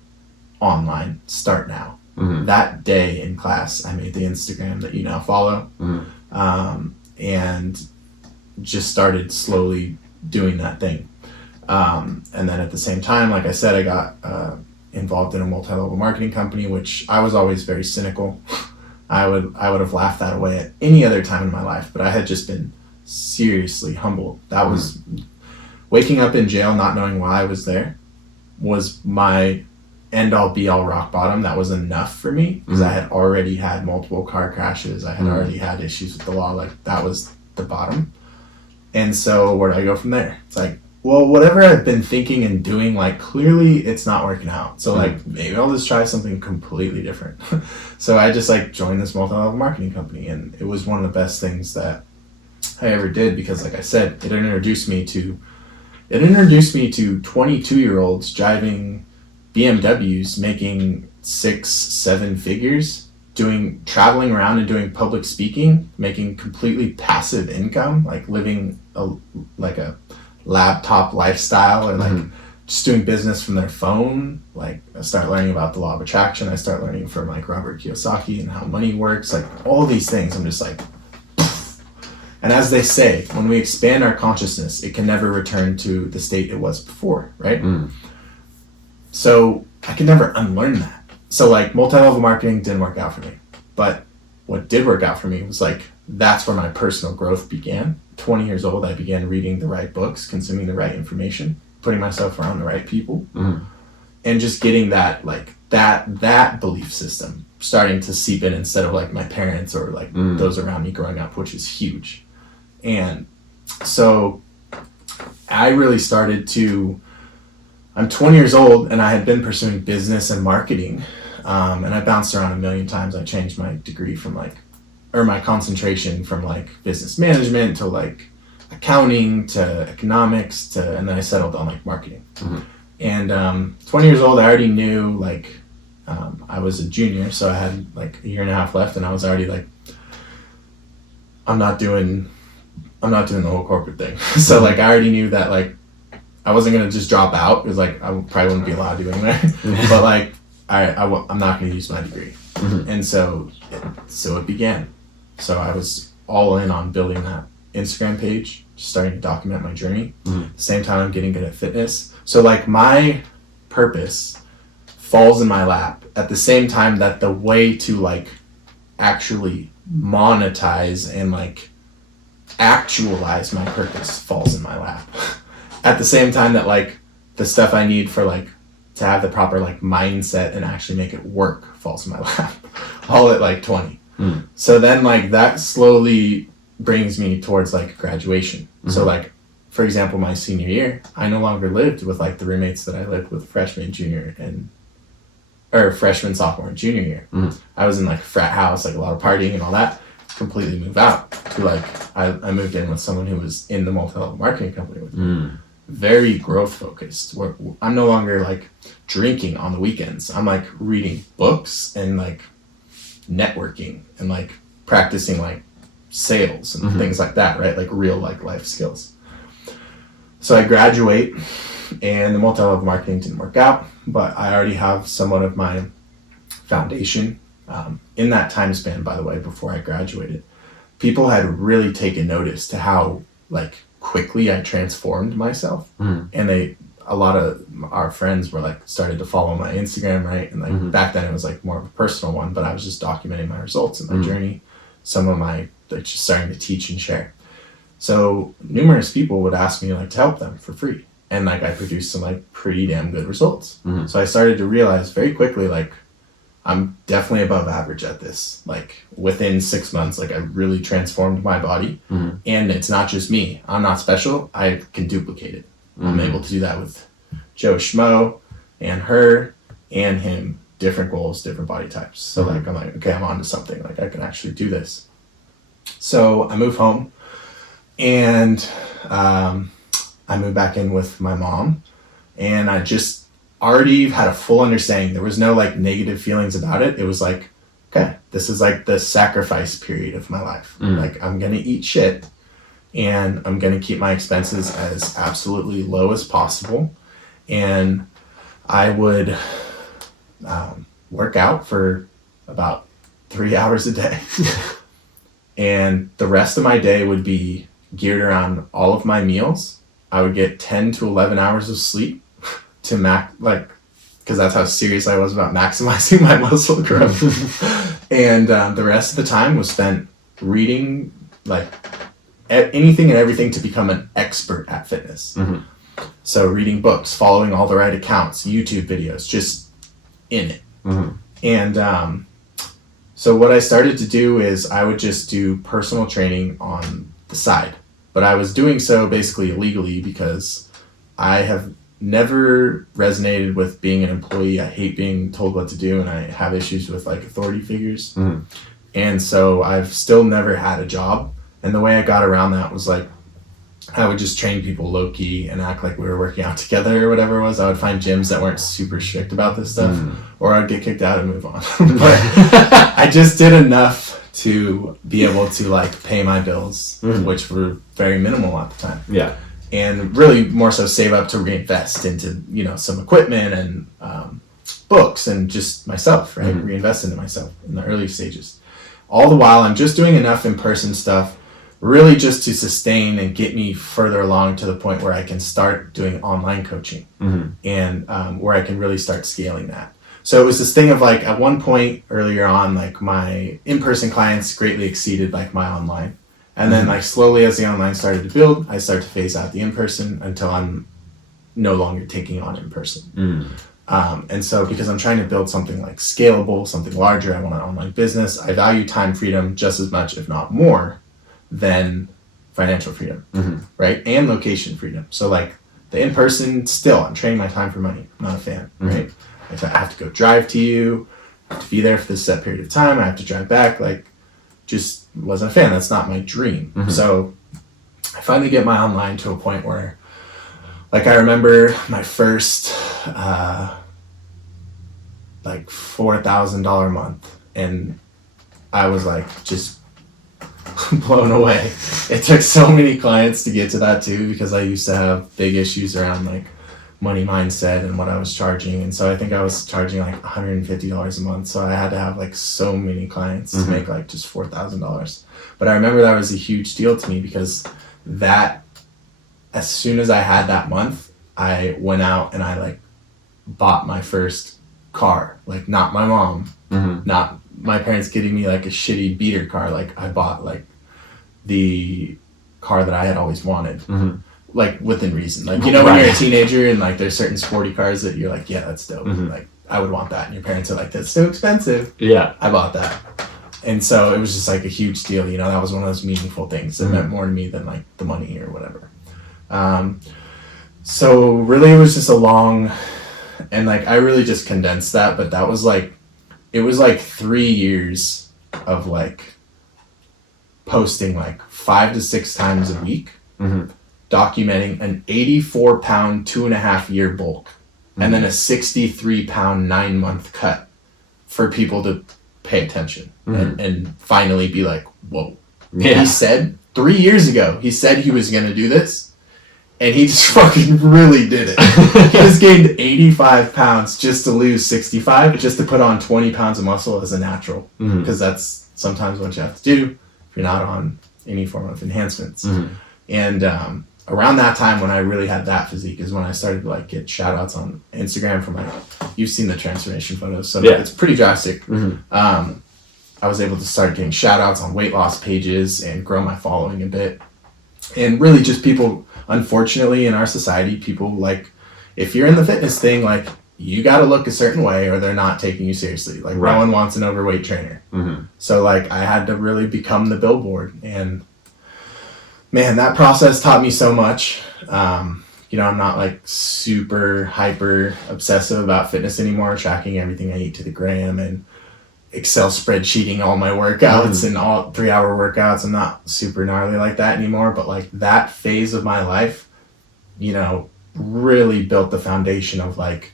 online. Start now. That day in class, I made the Instagram that you now follow, and just started slowly doing that thing. And then at the same time, like I said, I got involved in a multi-level marketing company, which I was always very cynical. I would have laughed that away at any other time in my life, but I had just been seriously humbled. That was waking up in jail, not knowing why I was there, was my end-all be-all rock bottom. That was enough for me, because I had already had multiple car crashes. I had already had issues with the law. Like, that was the bottom. And so where do I go from there? It's like, well, whatever I've been thinking and doing, like, clearly it's not working out. So like, maybe I'll just try something completely different. So I just like joined this multi-level marketing company, and it was one of the best things that I ever did, because like I said, it introduced me to 22-year-olds driving BMWs, making 6-7 figures, traveling around and doing public speaking, making completely passive income, like living a laptop lifestyle, or like just doing business from their phone. Like, I start learning about the law of attraction. I start learning from like Robert Kiyosaki and how money works, like all these things. I'm just like, and as they say, when we expand our consciousness, it can never return to the state it was before, right? So I could never unlearn that. So like, multi-level marketing didn't work out for me. But what did work out for me was like that's where my personal growth began. 20 years old, I began reading the right books, consuming the right information, putting myself around the right people, and just getting that, like, that belief system starting to seep in instead of like my parents or like those around me growing up, which is huge. And so I really started to, I'm 20 years old and I had been pursuing business and marketing. And I bounced around a million times. I changed my degree from like, or my concentration from like business management to like accounting to economics to, and then I settled on like marketing. And 20 years old, I already knew like, I was a junior, so I had like a year and a half left, and I was already like, I'm not doing the whole corporate thing. So like, I already knew that like, I wasn't gonna just drop out because like I probably wouldn't be allowed to do anyway. But like, I'm not gonna use my degree, and so it began. So I was all in on building that Instagram page, just starting to document my journey. At the same time, I'm getting good at fitness. So like my purpose falls in my lap at the same time that the way to like actually monetize and like actualize my purpose falls in my lap. At the same time that like the stuff I need for like to have the proper like mindset and actually make it work falls in my lap. All at like 20. So then like that slowly brings me towards like graduation. So like, for example, my senior year, I no longer lived with like the roommates that I lived with freshman, sophomore, and junior year. I was in like a frat house, like a lot of partying and all that. Completely moved out to like, I moved in with someone who was in the multi-level marketing company with me. Very growth focused. Where I'm no longer like drinking on the weekends. I'm like reading books and like networking and like practicing like sales and things like that, right? Like real like life skills. So I graduate and the multi-level marketing didn't work out, but I already have somewhat of my foundation. In that time span, by the way, before I graduated, people had really taken notice to how like quickly I transformed myself. And a lot of our friends were like started to follow my Instagram, right? And like back then it was like more of a personal one, but I was just documenting my results and my journey. Some of my, like just starting to teach and share. So numerous people would ask me like to help them for free. And like I produced some like pretty damn good results. So I started to realize very quickly, like I'm definitely above average at this. Like within 6 months, like I really transformed my body. And it's not just me. I'm not special. I can duplicate it. I'm able to do that with Joe Schmo and her and him. Different goals, different body types. So like I'm like, okay, I'm on to something. Like I can actually do this. So I move home and I moved back in with my mom, and I just already had a full understanding. There was no like negative feelings about it. It was like, okay, this is like the sacrifice period of my life. Like I'm going to eat shit and I'm going to keep my expenses as absolutely low as possible. And I would work out for about 3 hours a day. And the rest of my day would be geared around all of my meals. I would get 10 to 11 hours of sleep to because that's how serious I was about maximizing my muscle growth. And the rest of the time was spent reading like anything and everything to become an expert at fitness. So reading books, following all the right accounts, YouTube videos, just in it. And so what I started to do is I would just do personal training on the side. But I was doing so basically illegally because I have never resonated with being an employee. I hate being told what to do, and I have issues with like authority figures. And so I've still never had a job. And the way I got around that was like, I would just train people low key and act like we were working out together or whatever it was. I would find gyms that weren't super strict about this stuff, or I'd get kicked out and move on. But I just did enough to be able to like pay my bills, which were very minimal at the time. Yeah. And really more so save up to reinvest into, some equipment and books and just myself, right? Reinvest into myself in the early stages. All the while I'm just doing enough in-person stuff really just to sustain and get me further along to the point where I can start doing online coaching and where I can really start scaling that. So it was this thing of like, at one point earlier on, like my in-person clients greatly exceeded like my online. And then like slowly as the online started to build, I started to phase out the in-person until I'm no longer taking on in-person. And so because I'm trying to build something like scalable, something larger, I want an online business, I value time freedom just as much, if not more, than financial freedom, right? And location freedom. So like the in-person, still, I'm trading my time for money. I'm not a fan, right? Like I have to go drive to you, I have to be there for this set period of time, I have to drive back, like just wasn't a fan. That's not my dream. So I finally get my online to a point where, like, I remember my first like $4,000 month, and I was like just blown away. It took so many clients to get to that too, because I used to have big issues around like money mindset and what I was charging. And so I think I was charging like $150 a month. So I had to have like so many clients to make like just $4,000. But I remember that was a huge deal to me, because that, as soon as I had that month, I went out and I like bought my first car. Like not my mom, not my parents getting me like a shitty beater car. Like I bought like the car that I had always wanted. Like within reason, like, you know, when you're a teenager and like there's certain sporty cars that you're like, yeah, that's dope, like I would want that, and your parents are like, that's so expensive. I bought that. And so it was just like a huge deal, you know. That was one of those meaningful things that meant more to me than like the money or whatever. So really it was just a long, and like I really just condensed that, but that was like, it was like 3 years of like posting like 5 to 6 times a week, documenting an 84-pound 2.5-year bulk, and then a 63-pound 9-month cut for people to pay attention and finally be like, whoa. He said 3 years ago, he said he was going to do this, and he just fucking really did it. He just gained 85 pounds just to lose 65, just to put on 20 pounds of muscle as a natural, because that's sometimes what you have to do if you're not on any form of enhancements. And around that time when I really had that physique is when I started to like get shout outs on Instagram from like, you've seen the transformation photos, so it's pretty drastic. I was able to start getting shout outs on weight loss pages and grow my following a bit. And really just people, unfortunately in our society, people like, if you're in the fitness thing, like you got to look a certain way or they're not taking you seriously. Like no one wants an overweight trainer. So like I had to really become the billboard, and man, that process taught me so much. You know, I'm not like super hyper obsessive about fitness anymore, tracking everything I eat to the gram and Excel spreadsheeting all my workouts and all 3-hour workouts. I'm not super gnarly like that anymore, but like that phase of my life, you know, really built the foundation of like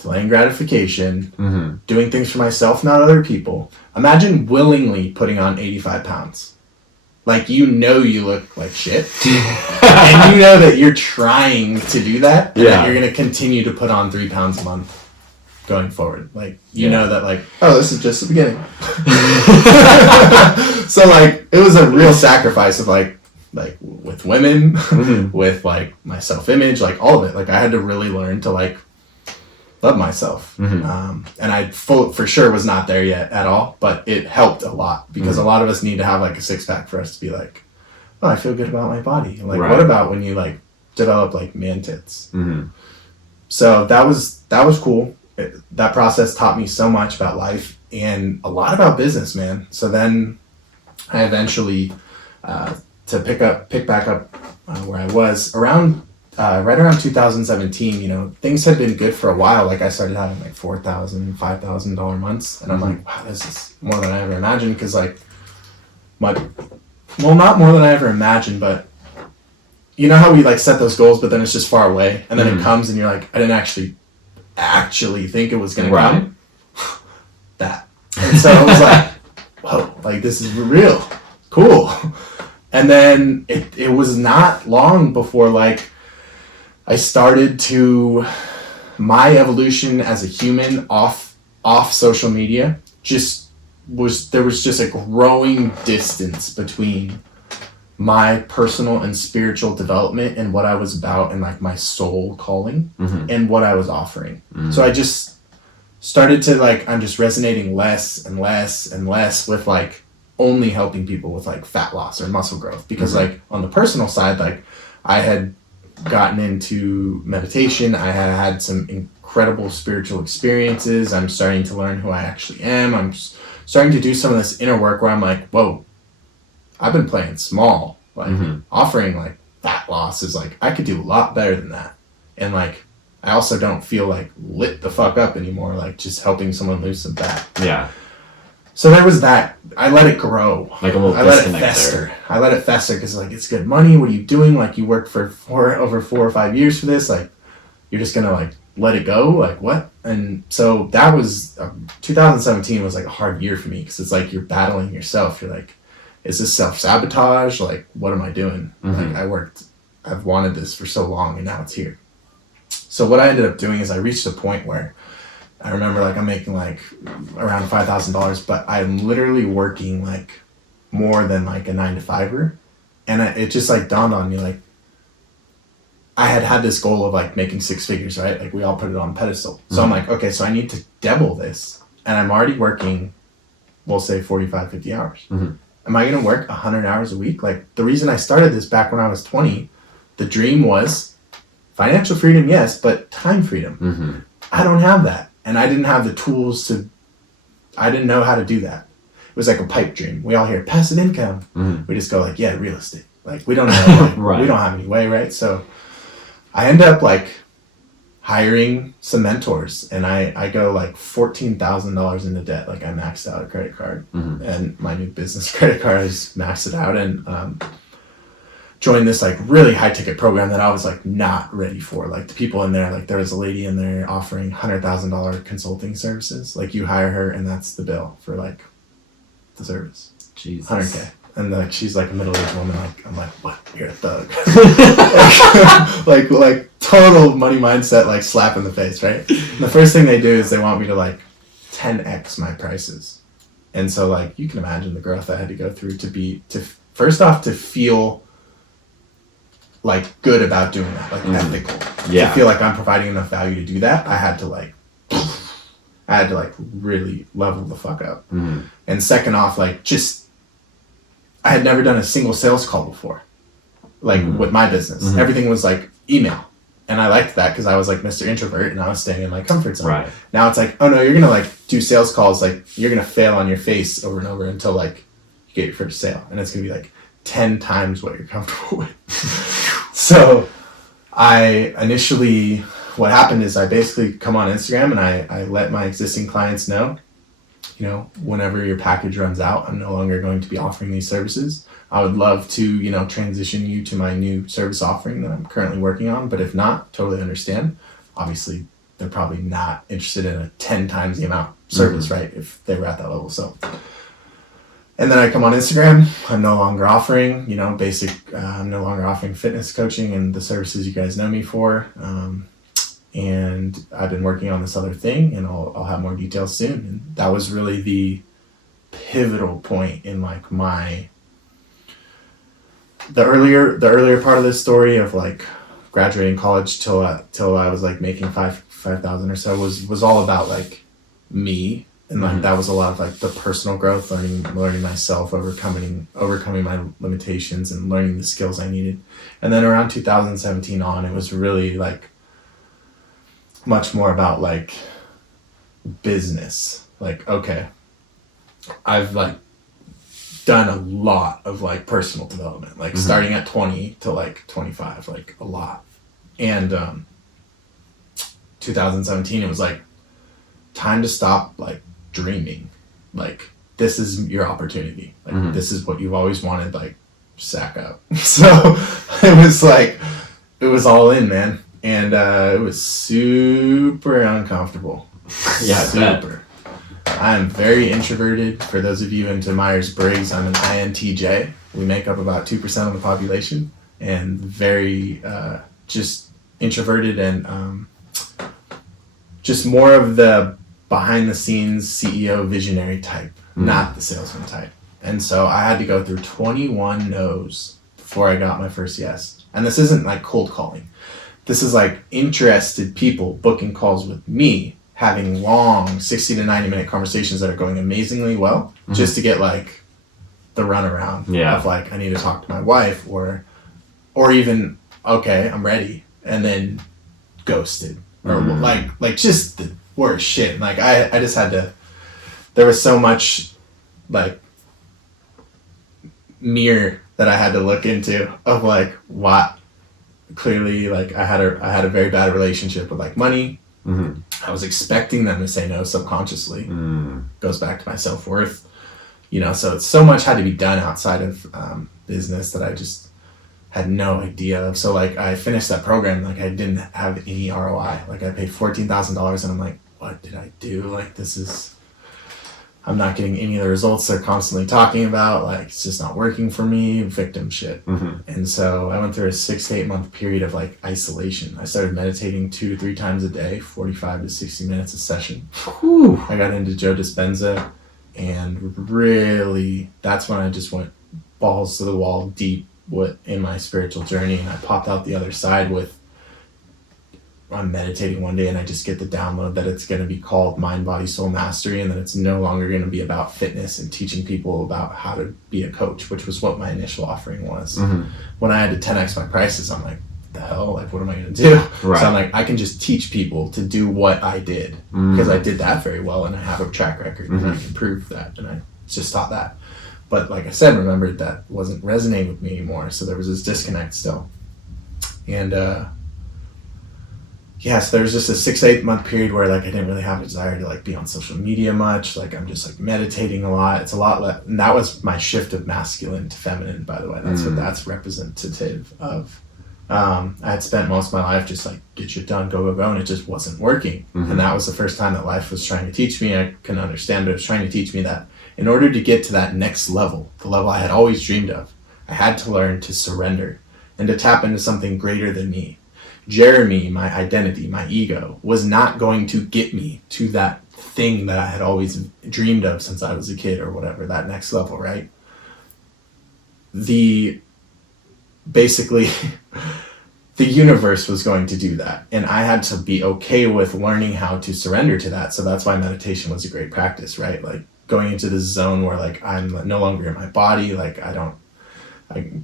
delaying gratification, doing things for myself, not other people. Imagine willingly putting on 85 pounds. Like, you know, you look like shit, and you know that you're trying to do that, and that you're going to continue to put on 3 pounds a month going forward. Like, you know that, like, oh, this is just the beginning. So, like, it was a real sacrifice of, like with women, with, like, my self-image, like, all of it. Like, I had to really learn to, like, love myself. And I for sure was not there yet at all, but it helped a lot, because a lot of us need to have like a 6-pack for us to be like, oh, I feel good about my body. Like, what about when you like develop like man tits? So that was cool. That process taught me so much about life and a lot about business, man. So then I eventually, to pick back up where I was around, right around 2017, you know, things had been good for a while. Like I started having like $4,000, $5,000 months, and I'm like, wow, this is more than I ever imagined. Because like not more than I ever imagined, but you know how we like set those goals, but then it's just far away, and then it comes, and you're like, I didn't actually think it was gonna come. That, and so I was like, whoa, like this is real, cool. And then it was not long before like I started to, my evolution as a human off social media there was just a growing distance between my personal and spiritual development and what I was about and like my soul calling and what I was offering. So I just started to like, I'm just resonating less and less and less with like only helping people with like fat loss or muscle growth. Because like on the personal side, like I had gotten into meditation. I had had some incredible spiritual experiences. I'm starting to learn who I actually am. I'm starting to do some of this inner work where I'm like, whoa, I've been playing small. Like offering like fat loss is like, I could do a lot better than that. And like, I also don't feel like lit the fuck up anymore, like just helping someone lose some fat. Yeah. So there was that. I let it grow. Like a little I let it disconnect fester. there. I let it fester because like, it's good money. What are you doing? Like you worked for over 4 or 5 years for this. Like you're just going to like let it go. Like what? And so that was 2017 was like a hard year for me because it's like you're battling yourself. You're like, is this self-sabotage? Like, what am I doing? Like I've wanted this for so long and now it's here. So what I ended up doing is I reached a point where I remember like I'm making like around $5,000, but I'm literally working like more than like a 9-to-5er. And it just like dawned on me, like I had this goal of like making 6 figures, right? Like we all put it on a pedestal. So I'm like, okay, so I need to double this. And I'm already working, we'll say 45, 50 hours. Am I going to work 100 hours a week? Like the reason I started this back when I was 20, the dream was financial freedom, yes, but time freedom. I don't have that. And I didn't have the tools I didn't know how to do that. It was like a pipe dream. We all hear passive income. We just go like, yeah, real estate. Like we don't know, like, we don't have any way, right? So I end up like hiring some mentors and I go like $14,000 into debt. Like I maxed out a credit card and my new business credit card, I just maxed it out and joined this like really high ticket program that I was like not ready for. Like the people in there, like there was a lady in there offering $100,000 consulting services. Like you hire her and that's the bill for like the service. Jesus. 100K. And like she's like a middle-aged woman. Like I'm like, what? You're a thug. like total money mindset, like slap in the face, right? And the first thing they do is they want me to like 10x my prices. And so like you can imagine the growth I had to go through to first off to feel like good about doing that, like ethical. Yeah. To feel like I'm providing enough value to do that, I had to like really level the fuck up. And second off, like just I had never done a single sales call before, like with my business. Everything was like email. And I liked that because I was like Mr. Introvert and I was staying in my comfort zone. Right. Now it's like, oh no, you're going to like do sales calls. Like you're going to fail on your face over and over until like you get your first sale. And it's going to be like 10 times what you're comfortable with. So what happened is I basically come on Instagram and I let my existing clients know, you know, whenever your package runs out, I'm no longer going to be offering these services. I would love to, you know, transition you to my new service offering that I'm currently working on. But if not, totally understand. Obviously, they're probably not interested in a 10 times the amount service, right? If they were at that level. So, and then I come on Instagram. I'm no longer offering, you know, I'm no longer offering fitness coaching and the services you guys know me for. And I've been working on this other thing and I'll have more details soon. And that was really the pivotal point in like the earlier part of this story of like graduating college till I was like making 5,000 or so was all about like me. And like that was a lot of like the personal growth, learning myself, overcoming my limitations and learning the skills I needed. And then around 2017 on, it was really like much more about like business. Like, okay, I've like done a lot of like personal development, like starting at 20 to like 25, like a lot. And 2017, it was like time to stop like dreaming. Like this is your opportunity. Like this is what you've always wanted. Like sack up. So it was all in, man. And it was super uncomfortable. Yeah, super. I am very introverted. For those of you into Myers-Briggs, I'm an INTJ. We make up about 2% of the population, and very just introverted and just more of the behind-the-scenes CEO visionary type, not the salesman type. And so I had to go through 21 no's before I got my first yes. And this isn't like cold calling. This is like interested people booking calls with me, having long 60 to 90 minute conversations that are going amazingly well, just to get like the runaround of like, I need to talk to my wife, or even, okay, I'm ready, and then ghosted, or like just the worst shit. And like I just had to, there was so much like mirror that I had to look into of like what clearly, like I had a very bad relationship with like money. I was expecting them to say no subconsciously. Goes back to my self-worth, you know. So it's so much had to be done outside of business that I just had no idea of. So like I finished that program, like I didn't have any ROI. Like I paid $14,000 and I'm like, what did I do? Like I'm not getting any of the results they're constantly talking about. Like it's just not working for me. Victim shit. And so I went through a 6 to 8 month period of like isolation. I started meditating 2 to 3 times a day, 45 to 60 minutes a session. I got into Joe Dispenza, and really that's when I just went balls to the wall deep in my spiritual journey. And I popped out the other side with, I'm meditating one day and I just get the download that it's going to be called Mind, Body, Soul Mastery, and that it's no longer going to be about fitness and teaching people about how to be a coach, which was what my initial offering was. When I had to 10x my prices, I'm like, the hell, like what am I going to do? So I'm like, I can just teach people to do what I did, because I did that very well and I have a track record and I can prove that, and I just taught that. But like I said, remembered that wasn't resonating with me anymore, so there was this disconnect still. And so there was just a 6 to 8 month period where like I didn't really have a desire to like be on social media much. Like I'm just like meditating a lot. It's a lot less, and that was my shift of masculine to feminine, by the way. That's what that's representative of. I had spent most of my life just like get shit done, go, and it just wasn't working. And that was the first time that life was trying to teach me, I couldn't understand, but it was trying to teach me that in order to get to that next level, the level I had always dreamed of, I had to learn to surrender and to tap into something greater than me. Jeremy, my identity, my ego, was not going to get me to that thing that I had always dreamed of since I was a kid or whatever, that next level, right? Basically, the universe was going to do that. And I had to be okay with learning how to surrender to that. So that's why meditation was a great practice, right? Like going into this zone where like I'm no longer in my body, like I'm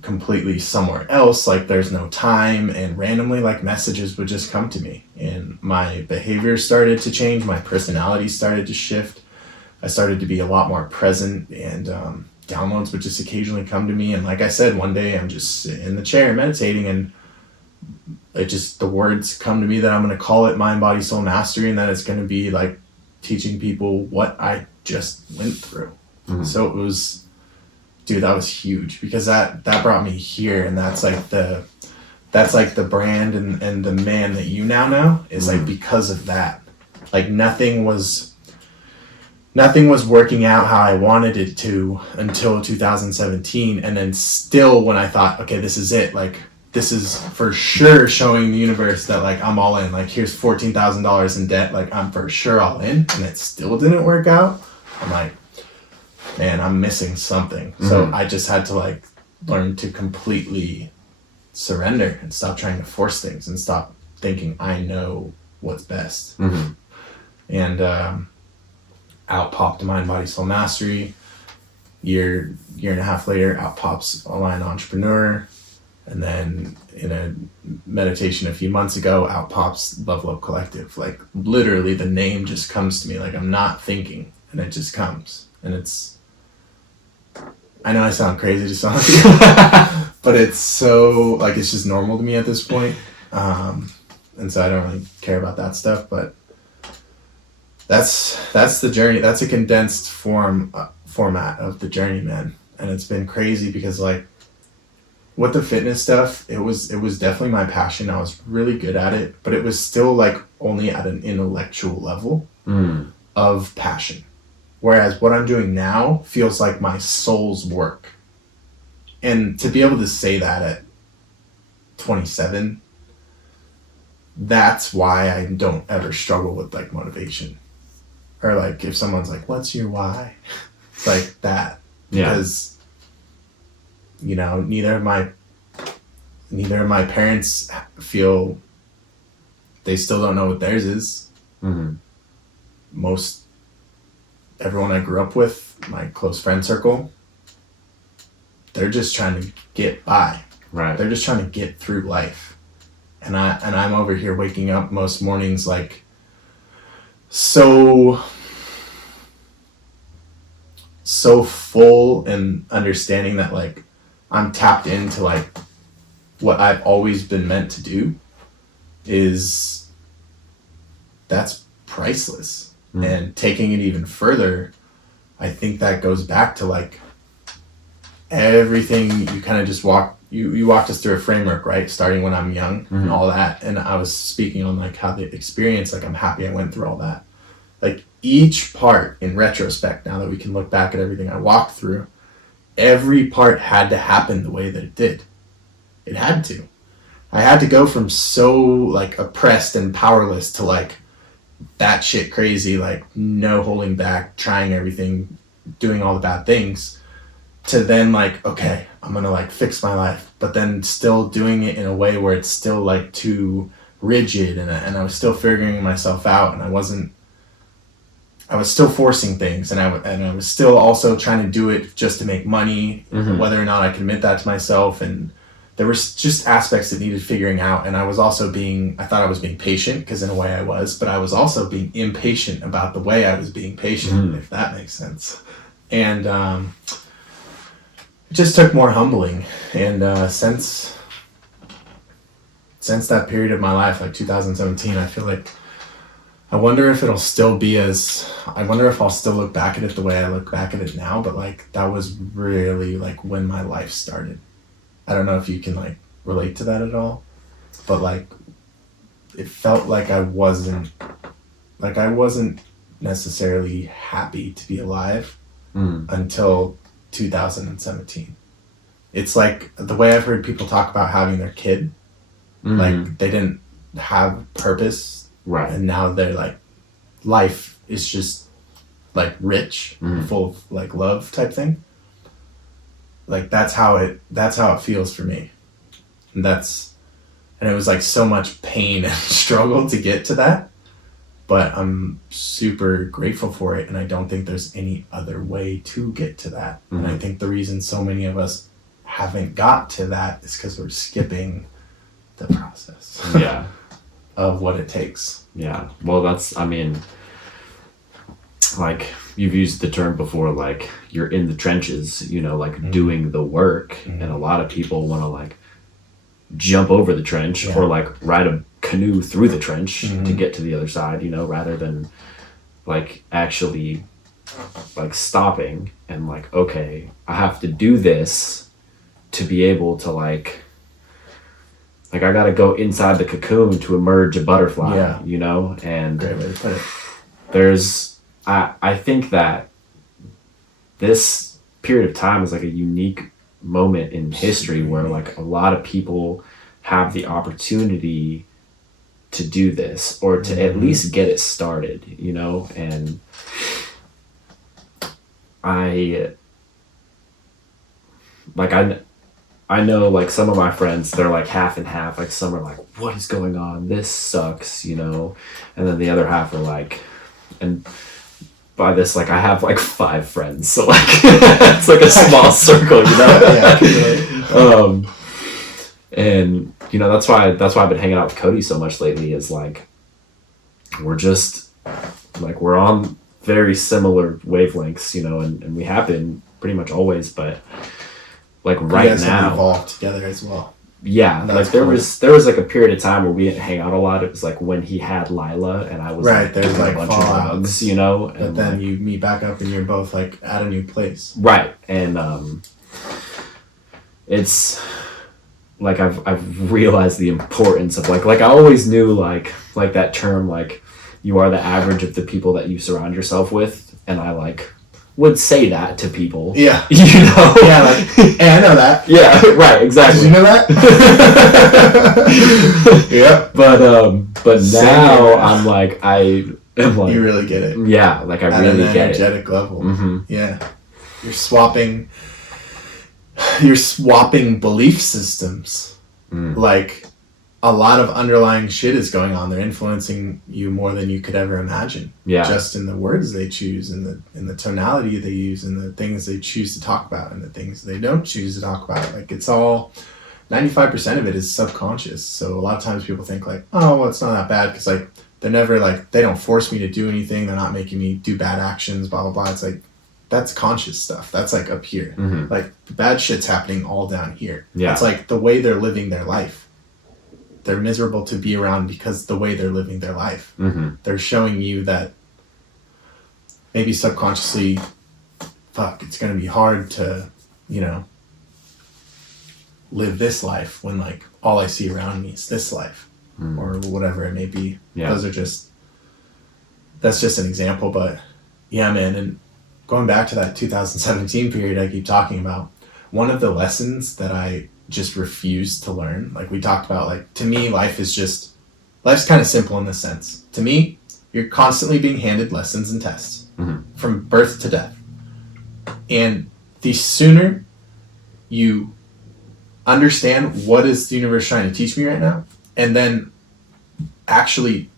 completely somewhere else, like there's no time, and randomly like messages would just come to me, and my behavior started to change, my personality started to shift, I started to be a lot more present, and downloads would just occasionally come to me. And like I said, one day I'm just sitting in the chair meditating, and the words come to me that I'm going to call it Mind, Body, Soul Mastery, and that it's going to be like teaching people what I just went through. So it was, dude, that was huge, because that brought me here, and that's like the brand and the man that you now know is like because of that. Like nothing was working out how I wanted it to until 2017, and then still when I thought, okay, this is it, like this is for sure showing the universe that like I'm all in, like here's $14,000 in debt, like I'm for sure all in, and it still didn't work out. I'm like, man, I'm missing something. So I just had to like learn to completely surrender and stop trying to force things and stop thinking I know what's best. And out popped Mind, Body, Soul Mastery. Year and a half later, out pops Aligned Entrepreneur. And then in a meditation a few months ago, out pops Level Up Collective. Like literally the name just comes to me, like I'm not thinking, and it just comes. And it's, I know I sound crazy to some of you, but it's so, like, it's just normal to me at this point. And so I don't really care about that stuff, but that's the journey. That's a condensed format of the journey, man. And it's been crazy because like with the fitness stuff, it was definitely my passion. I was really good at it, but it was still like only at an intellectual level of passion. Whereas what I'm doing now feels like my soul's work. And to be able to say that at 27, that's why I don't ever struggle with like motivation. Or like if someone's like, what's your why? It's like that. Yeah. Because, you know, neither of my parents feel, they still don't know what theirs is. everyone I grew up with, my close friend circle, they're just trying to get by. Right. They're just trying to get through life. And I'm over here waking up most mornings like so full and understanding that like I'm tapped into like what I've always been meant to do that's priceless. And taking it even further, I think that goes back to like everything you kind of just you walked us through a framework, right? Starting when I'm young and all that. And I was speaking on like how the experience, like I'm happy I went through all that. Like each part in retrospect, now that we can look back at everything I walked through, every part had to happen the way that it did. It had to. I had to go from so like oppressed and powerless to like that shit crazy, like no holding back, trying everything, doing all the bad things, to then like, okay, I'm gonna like fix my life, but then still doing it in a way where it's still like too rigid, and I was still figuring myself out, and I was still forcing things, and I was still also trying to do it just to make money, whether or not I could admit that to myself. And there was just aspects that needed figuring out. And I was also I thought I was being patient, because in a way I was, but I was also being impatient about the way I was being patient, if that makes sense. And it just took more humbling. And since that period of my life, like 2017, I feel like I wonder if I'll still look back at it the way I look back at it now, but like that was really like when my life started. I don't know if you can like relate to that at all, but like it felt like I wasn't necessarily happy to be alive until 2017. It's like the way I've heard people talk about having their kid, like they didn't have purpose, right? And now they're like, life is just like rich, full of like love type thing. Like that's how it feels for me. And it was like so much pain and struggle to get to that, but I'm super grateful for it. And I don't think there's any other way to get to that. And I think the reason so many of us haven't got to that is because we're skipping the process of what it takes. Yeah. Well, like you've used the term before, like you're in the trenches, like doing the work. And a lot of people want to like jump over the trench or like ride a canoe through the trench to get to the other side, rather than like actually like stopping and like, okay, I have to do this to be able to like I gotta go inside the cocoon to emerge a butterfly, and great way to put it. I think that this period of time is like a unique moment in history where like a lot of people have the opportunity to do this or to at least get it started, and I know like some of my friends, they're like half and half, like some are like, what is going on? This sucks, and then the other half are like, and by this, like I have like 5 friends, so like it's like a small circle, and that's why I've been hanging out with Cody so much lately, is like we're just like we're on very similar wavelengths, and we have been pretty much always, but like right you guys now have evolved together as well. Yeah, like there was like a period of time where we didn't hang out a lot. It was like when he had Lila and I was right. There's like a bunch of drugs, but and then you meet back up and you're both like at a new place. Right, and it's like I've realized the importance of like I always knew like that term, like you are the average of the people that you surround yourself with, and I like would say that to people. Yeah. Yeah, like, hey, I know that. Yeah, right, exactly. Did you know that? Yeah. But now I'm like, you really get it. Yeah, like I really get it. At an energetic level. Yeah. You're swapping belief systems. Like a lot of underlying shit is going on. They're influencing you more than you could ever imagine. Yeah. Just in the words they choose, and the tonality they use, and the things they choose to talk about, and the things they don't choose to talk about. Like, it's all 95% of it is subconscious. So a lot of times people think like, oh, well, it's not that bad, because like they're never like, they don't force me to do anything. They're not making me do bad actions. Blah blah blah. It's like, that's conscious stuff. That's like up here. Mm-hmm. Like, the bad shit's happening all down here. Yeah. It's like the way they're living their life. They're miserable to be around because the way they're living their life. Mm-hmm. They're showing you that maybe subconsciously, fuck, it's going to be hard to, you know, live this life when like all I see around me is this life, or whatever it may be. Yeah. That's just an example, but yeah, man. And going back to that 2017 period I keep talking about, one of the lessons that I just refused to learn, like we talked about, like, to me, life's kind of simple in this sense. To me, you're constantly being handed lessons and tests from birth to death. And the sooner you understand what is the universe trying to teach me right now, and then actually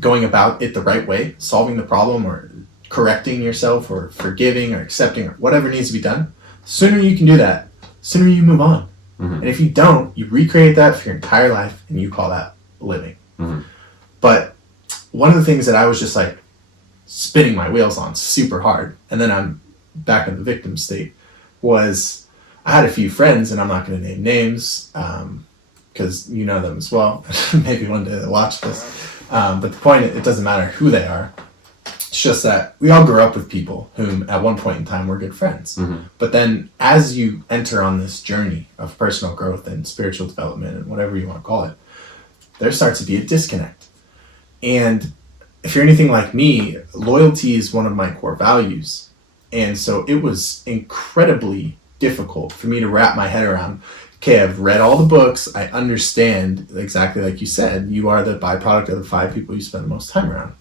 going about it the right way, solving the problem or correcting yourself or forgiving or accepting or whatever needs to be done, sooner you can do that, sooner you move on. And if you don't, you recreate that for your entire life, and you call that living. But one of the things that I was just like spinning my wheels on super hard, and then I'm back in the victim state, was I had a few friends, and I'm not going to name names because you know them as well. Maybe one day they'll watch this. But the point, it doesn't matter who they are. It's just that we all grew up with people whom at one point in time were good friends. But then as you enter on this journey of personal growth and spiritual development and whatever you want to call it, there starts to be a disconnect. And if you're anything like me, loyalty is one of my core values. And so it was incredibly difficult for me to wrap my head around, okay, I've read all the books, I understand exactly like you said, you are the byproduct of the 5 people you spend the most time around.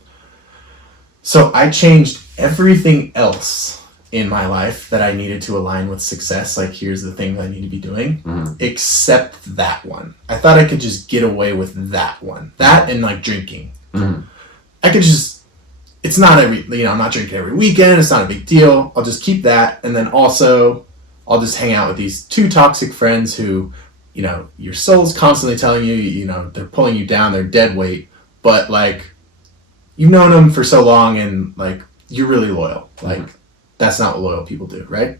So I changed everything else in my life that I needed to align with success. Like, here's the things I need to be doing, except that one. I thought I could just get away with that one. That and like drinking. I could just, it's not every, you know, I'm not drinking every weekend. It's not a big deal. I'll just keep that. And then also I'll just hang out with these 2 toxic friends who, you know, your soul's constantly telling you, you know, they're pulling you down, they're dead weight, but like, you've known them for so long, and like, you're really loyal. Like, that's not what loyal people do, right?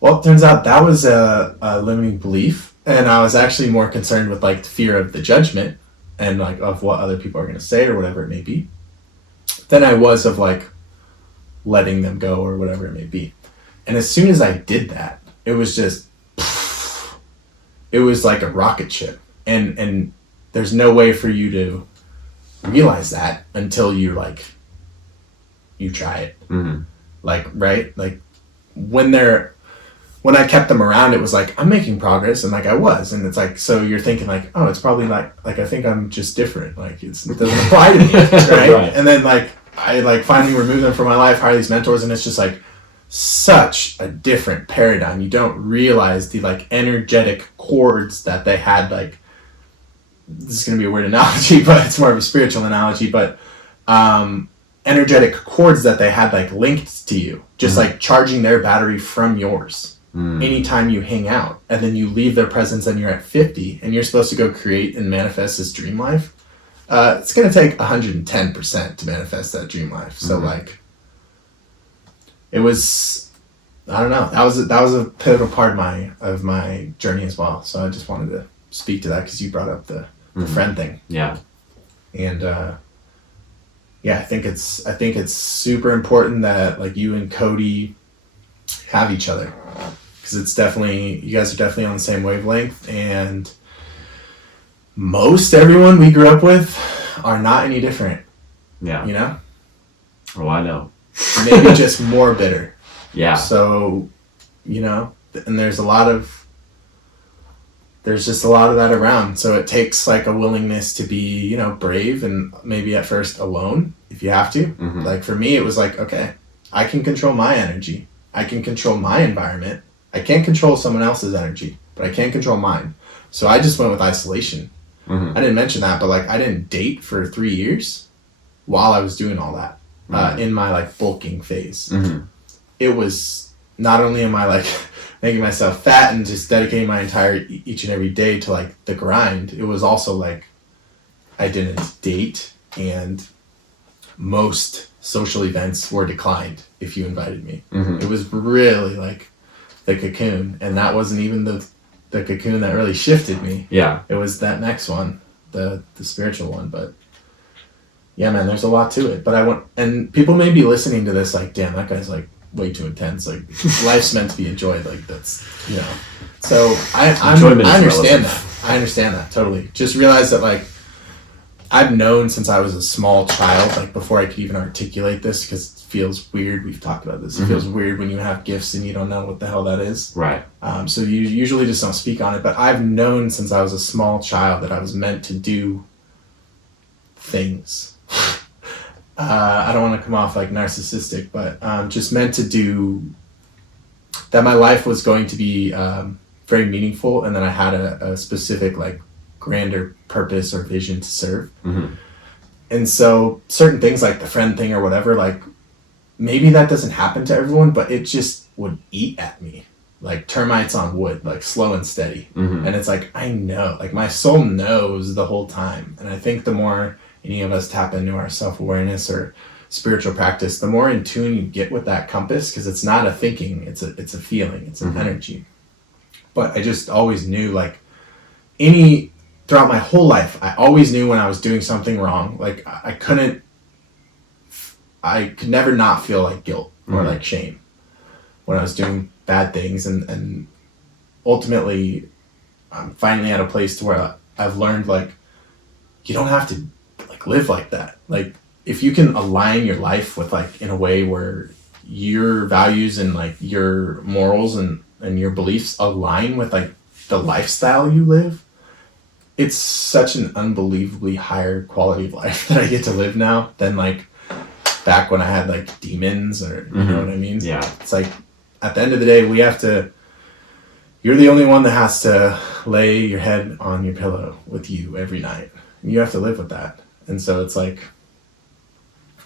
Well, it turns out that was a limiting belief, and I was actually more concerned with like the fear of the judgment and like of what other people are going to say or whatever it may be, than I was of like letting them go or whatever it may be. And as soon as I did that, it was just, it was like a rocket ship, and there's no way for you to realize that until you like, you try it. Like, right, like when I kept them around, it was like, I'm making progress, and like I was, and it's like, so you're thinking like, oh, it's probably like I think I'm just different, like it doesn't apply to me, right? And then like I like finally remove them from my life, hire these mentors, and it's just like such a different paradigm. You don't realize the like energetic cords that they had. Like, this is going to be a weird analogy, but it's more of a spiritual analogy, but energetic cords that they had like linked to you, just like charging their battery from yours anytime you hang out, and then you leave their presence and you're at 50 and you're supposed to go create and manifest this dream life. It's going to take 110% to manifest that dream life. So like, it was, I don't know, that was a pivotal part of my journey as well. So I just wanted to speak to that because you brought up the friend thing. Yeah. And yeah, I think it's super important that like you and Cody have each other, because it's definitely, you guys are definitely on the same wavelength, and most everyone we grew up with are not any different. Yeah. You know? Oh, I know. Maybe just more bitter. Yeah. So, you know, and there's just a lot of that around. So it takes like a willingness to be, you know, brave, and maybe at first alone if you have to. Like for me, it was like, okay, I can control my energy. I can control my environment. I can't control someone else's energy, but I can control mine. So I just went with isolation. Mm-hmm. I didn't mention that, but like I didn't date for 3 years while I was doing all that in my like bulking phase. Mm-hmm. It was not only am I like making myself fat and just dedicating my entire each and every day to like the grind, it was also like I didn't date, and most social events were declined if you invited me. Mm-hmm. It was really like the cocoon, and that wasn't even the cocoon that really shifted me. Yeah. It was that next one, the spiritual one. But yeah, man, there's a lot to it. But and people may be listening to this like, damn, that guy's like way too intense. Like life's meant to be enjoyed. Like that's, you know. So I understand that. I understand that totally. Just realize that like I've known since I was a small child, like before I could even articulate this, because it feels weird. We've talked about this. It feels weird when you have gifts and you don't know what the hell that is. Right. So you usually just don't speak on it. But I've known since I was a small child that I was meant to do things. I don't want to come off like narcissistic, but just meant to do that. My life was going to be very meaningful, and then I had a specific like grander purpose or vision to serve. Mm-hmm. And so certain things like the friend thing or whatever, like maybe that doesn't happen to everyone, but it just would eat at me like termites on wood, like slow and steady. Mm-hmm. And it's like, I know, like my soul knows the whole time. And I think the more any of us tap into our self-awareness or spiritual practice, the more in tune you get with that compass, because it's not a thinking, it's a feeling, it's an energy. But I just always knew like throughout my whole life, I always knew when I was doing something wrong. Like I could never not feel like guilt or like shame when I was doing bad things. And ultimately, I'm finally at a place to where I've learned like, you don't have to like live like that. Like if you can align your life with like in a way where your values and like your morals and your beliefs align with like the lifestyle you live, it's such an unbelievably higher quality of life that I get to live now than like back when I had like demons or you know what I mean? Yeah. It's like at the end of the day, you're the only one that has to lay your head on your pillow with you every night. You have to live with that. And so it's like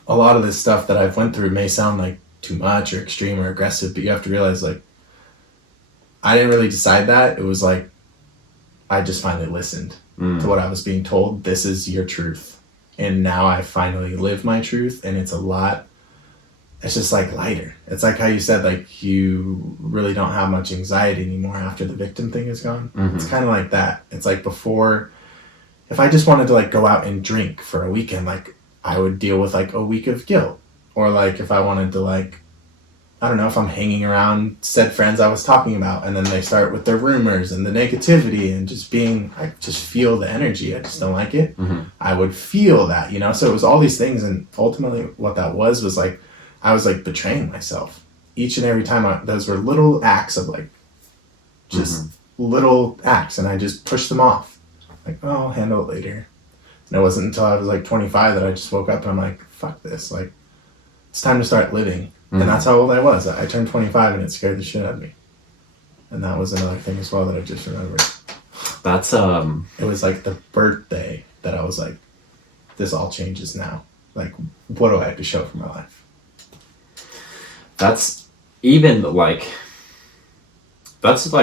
a lot of this stuff that I've went through may sound like too much or extreme or aggressive, but you have to realize like I didn't really decide that. It was like I just finally listened to what I was being told. This is your truth. And now I finally live my truth, and it's just like lighter. It's like how you said, like you really don't have much anxiety anymore after the victim thing is gone. It's kind of like that. It's like before, if I just wanted to like go out and drink for a weekend, like I would deal with like a week of guilt. Or like if I wanted to like, I don't know, if I'm hanging around said friends I was talking about, and then they start with their rumors and the negativity and I just feel the energy. I just don't like it. I would feel that, you know? So it was all these things. And ultimately what that was like, I was like betraying myself each and every time. Those were little acts of like, just little acts. And I just pushed them off. Like, oh, I'll handle it later. And it wasn't until I was like 25 that I just woke up and I'm like, fuck this. Like, it's time to start living. And that's how old I was. I turned 25 and it scared the shit out of me. And that was another thing as well that I just remembered. That's It was like the birthday that I was like, this all changes now. Like, what do I have to show for my life? That's even like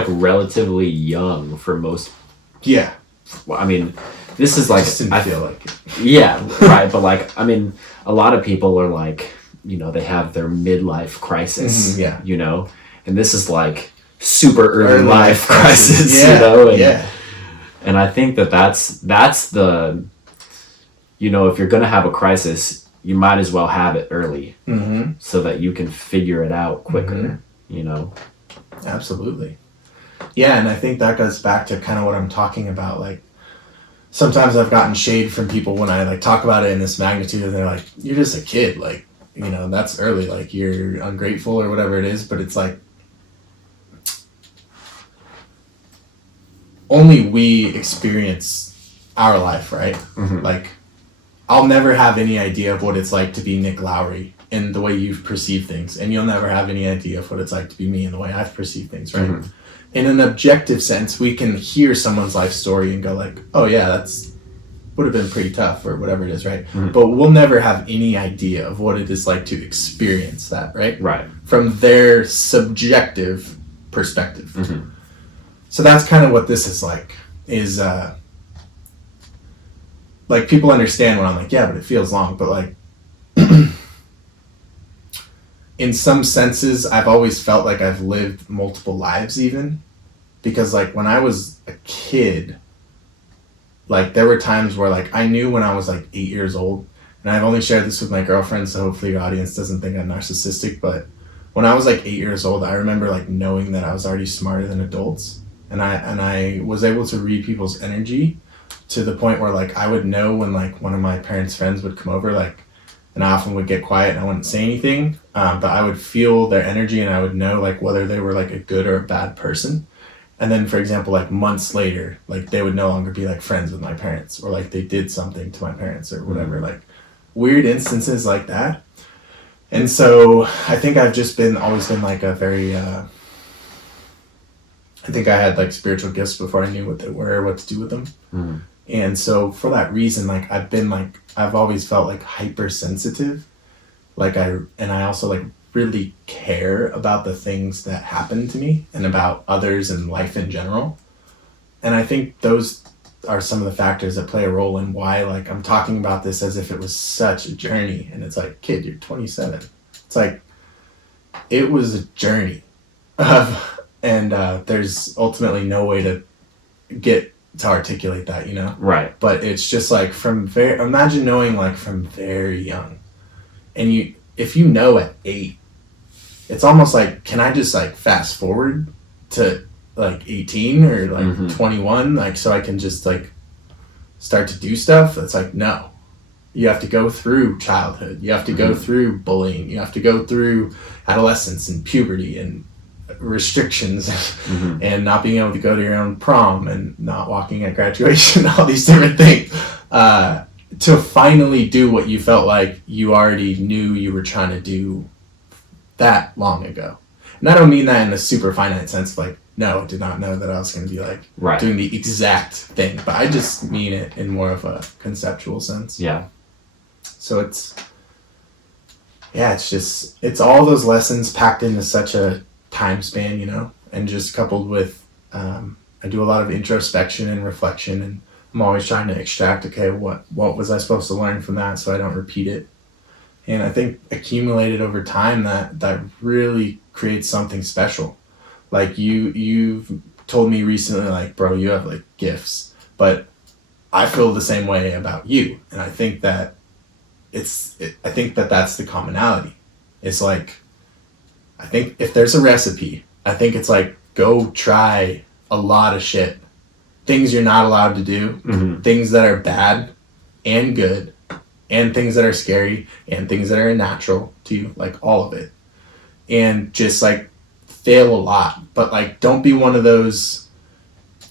relatively young for most. Yeah. Well, I mean, this is like, I just didn't feel like it. Yeah, right. But like, I mean, a lot of people are like, you know, they have their midlife crisis, you know, and this is like super early life crisis, yeah, you know, and I think that's the, you know, if you're going to have a crisis, you might as well have it early so that you can figure it out quicker, you know? Absolutely. Yeah. And I think that goes back to kind of what I'm talking about. Like, sometimes I've gotten shade from people when I like talk about it in this magnitude, and they're like, you're just a kid. Like, you know, that's early, like you're ungrateful or whatever it is. But it's like, only we experience our life, right? Like, I'll never have any idea of what it's like to be Nick Lowry in the way you've perceived things. And you'll never have any idea of what it's like to be me in the way I've perceived things, right? In an objective sense, we can hear someone's life story and go like, oh yeah, would have been pretty tough or whatever it is, right? Mm-hmm. But we'll never have any idea of what it is like to experience that, right? Right. From their subjective perspective. Mm-hmm. So that's kind of what this is like, is like people understand when I'm like, yeah, but it feels long. But like, in some senses, I've always felt like I've lived multiple lives even. Because like when I was a kid, like there were times where like I knew when I was like 8 years old, and I've only shared this with my girlfriend, so hopefully your audience doesn't think I'm narcissistic, but when I was like 8 years old, I remember like knowing that I was already smarter than adults. And I was able to read people's energy to the point where like I would know when like one of my parents' friends would come over, like, and I often would get quiet and I wouldn't say anything, but I would feel their energy and I would know like whether they were like a good or a bad person. And then, for example, like months later, like they would no longer be like friends with my parents, or like they did something to my parents or whatever, like weird instances like that. And so I think I've just always been like a very, I think I had like spiritual gifts before I knew what they were, or what to do with them. Mm-hmm. And so for that reason, like I've always felt like hypersensitive. And I also like really care about the things that happen to me and about others and life in general. And I think those are some of the factors that play a role in why like I'm talking about this as if it was such a journey. And it's like, kid, you're 27. It's like, it was a journey. And there's ultimately no way to get to articulate that, you know? Right. But it's just like imagine knowing like from very young. And if you know at 8, it's almost like, can I just like fast forward to like 18 or like 21, like so I can just like start to do stuff? It's like, no. You have to go through childhood. You have to go through bullying. You have to go through adolescence and puberty and restrictions and not being able to go to your own prom and not walking at graduation, all these different things, to finally do what you felt like you already knew you were trying to do that long ago. And I don't mean that in a super finite sense of like, no, I did not know that I was going to be like doing the exact thing, but I just mean it in more of a conceptual sense. Yeah. So it's all those lessons packed into such a time span, you know, and just coupled with, I do a lot of introspection and reflection, and I'm always trying to extract, okay, what was I supposed to learn from that so I don't repeat it? And I think accumulated over time that really creates something special. Like you've told me recently, like, bro, you have like gifts, but I feel the same way about you. And I think that that's the commonality. It's like, I think if there's a recipe, I think it's like, go try a lot of shit. Things you're not allowed to do, things that are bad and good, and things that are scary, and things that are unnatural to you, like all of it. And just like fail a lot, but like don't be one of those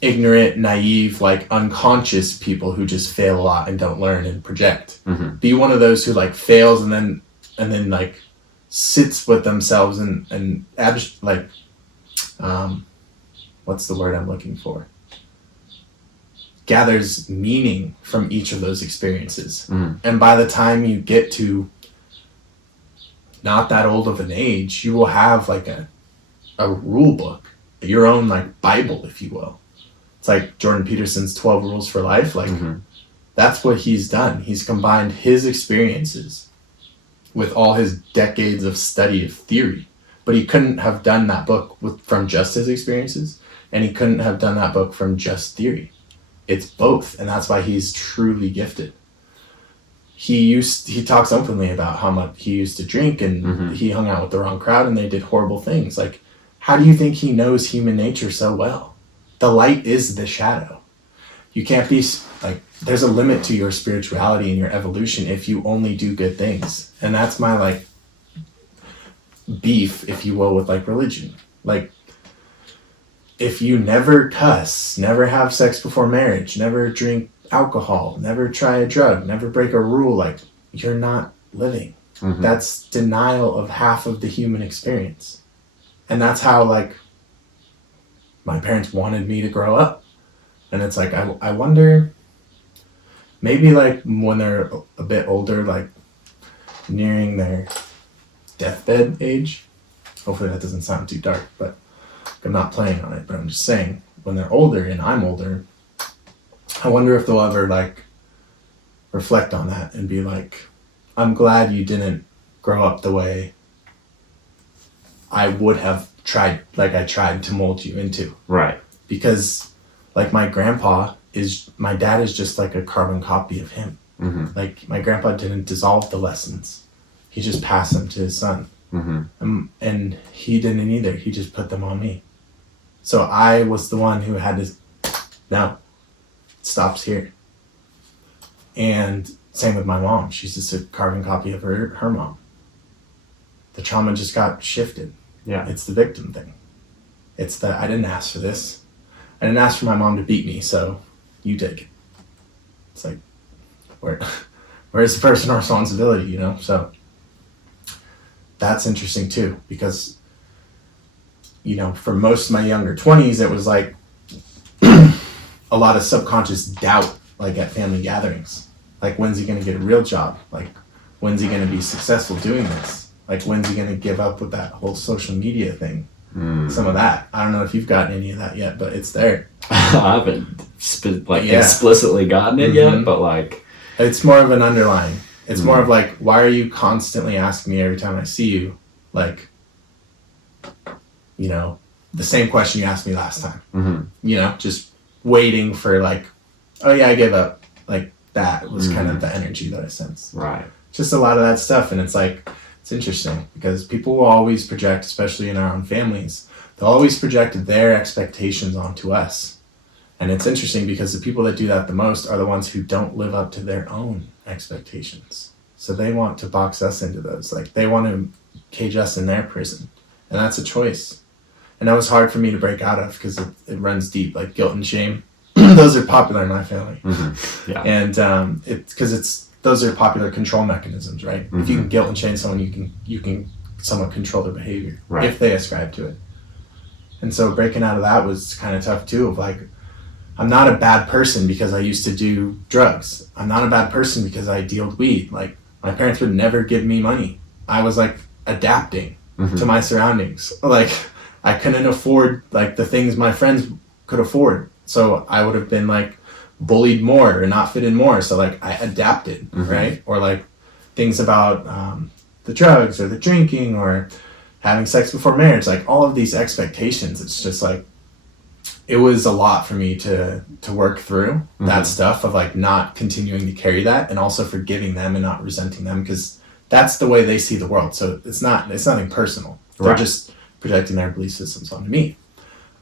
ignorant, naive, like unconscious people who just fail a lot and don't learn and project. Be one of those who like fails and then like sits with themselves and what's the word I'm looking for? Gathers meaning from each of those experiences. And by the time you get to not that old of an age, you will have like a rule book, your own like Bible, if you will. It's like Jordan Peterson's 12 Rules for Life. Like that's what he's done. He's combined his experiences with all his decades of study of theory. But he couldn't have done that book from just his experiences, and he couldn't have done that book from just theory. It's both, and that's why he's truly gifted. He talks openly about how much he used to drink, and he hung out with the wrong crowd, and they did horrible things. Like, how do you think he knows human nature so well? The light is the shadow. You can't be like, there's a limit to your spirituality and your evolution if you only do good things. And that's my like beef, if you will, with like religion. Like, if you never cuss, never have sex before marriage, never drink alcohol, never try a drug, never break a rule, like, you're not living. That's denial of half of the human experience. And that's how like my parents wanted me to grow up. And it's like, I wonder maybe like when they're a bit older, like nearing their deathbed age. Hopefully that doesn't sound too dark, but I'm not playing on it, but I'm just saying when they're older and I'm older, I wonder if they'll ever like reflect on that and be like, I'm glad you didn't grow up the way I would have tried, like I tried to mold you into. Right. Because like my dad is just like a carbon copy of him. Mm-hmm. Like my grandpa didn't dissolve the lessons. He just passed them to his son. Mm-hmm. And he didn't either. He just put them on me. So I was the one who had to, no, it stops here. And same with my mom. She's just a carbon copy of her mom. The trauma just got shifted. Yeah. It's the victim thing. It's the, I didn't ask for this. I didn't ask for my mom to beat me, so you take it. It's like, where's the personal responsibility, you know? So that's interesting too, because, you know, for most of my younger 20s, it was like a lot of subconscious doubt, like at family gatherings. Like, when's he going to get a real job? Like, when's he going to be successful doing this? Like, when's he going to give up with that whole social media thing? Some of that. I don't know if you've gotten any of that yet, but it's there. I haven't explicitly gotten it yet, but like... It's more of an underlying. It's more of like, why are you constantly asking me every time I see you? Like, you know, the same question you asked me last time. Mm-hmm. You know, just waiting for like, oh yeah, I gave up. Like, that was kind of the energy that I sensed. Right. Just a lot of that stuff. And it's like, it's interesting because people will always project, especially in our own families, they'll always project their expectations onto us. And it's interesting because the people that do that the most are the ones who don't live up to their own expectations. So they want to box us into those. Like, they want to cage us in their prison. And that's a choice. And that was hard for me to break out of because it runs deep, like guilt and shame. Those are popular in my family. Mm-hmm. Yeah. And it's because those are popular control mechanisms, right? Mm-hmm. If you can guilt and shame someone, you can somewhat control their behavior, right, if they ascribe to it. And so breaking out of that was kind of tough too, of like, I'm not a bad person because I used to do drugs. I'm not a bad person because I dealed weed. Like, my parents would never give me money. I was like adapting to my surroundings. Like, I couldn't afford like the things my friends could afford. So I would have been like bullied more or not fit in more. So like I adapted, right? Or like things about the drugs or the drinking or having sex before marriage, like all of these expectations. It's just like, it was a lot for me to work through that stuff of like not continuing to carry that and also forgiving them and not resenting them because that's the way they see the world. So it's nothing personal. They're just projecting their belief systems onto me.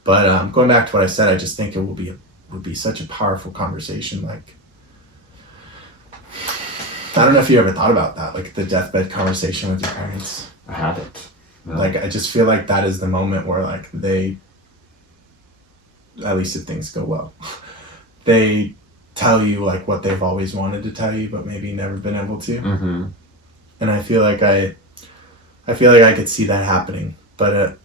But going back to what I said, I just think it would be such a powerful conversation. Like, I don't know if you ever thought about that, like the deathbed conversation with your parents. I haven't. No. Like, I just feel like that is the moment where like they, at least if things go well, they tell you like what they've always wanted to tell you, but maybe never been able to. Mm-hmm. And I feel like I could see that happening, but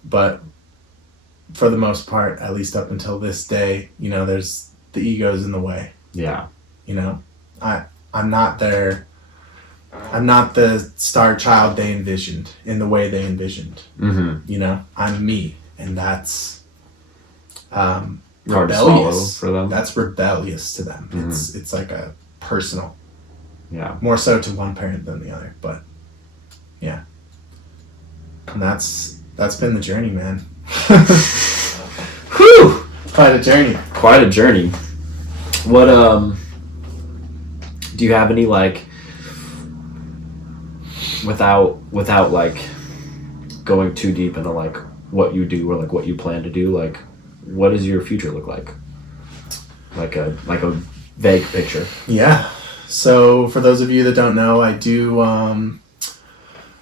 for the most part, at least up until this day, you know, there's the ego's in the way. Yeah. You know, I'm not the star child they envisioned in the way they envisioned. Mm-hmm. You know, I'm me, and that's rebellious for them. That's rebellious to them. Mm-hmm. It's like a personal. Yeah. More so to one parent than the other, but yeah. And that's been the journey, man. Whew! Quite a journey. Quite a journey. What do you have any like without like going too deep into like what you do or like what you plan to do, like what does your future look like? Like a vague picture. Yeah. So for those of you that don't know, I do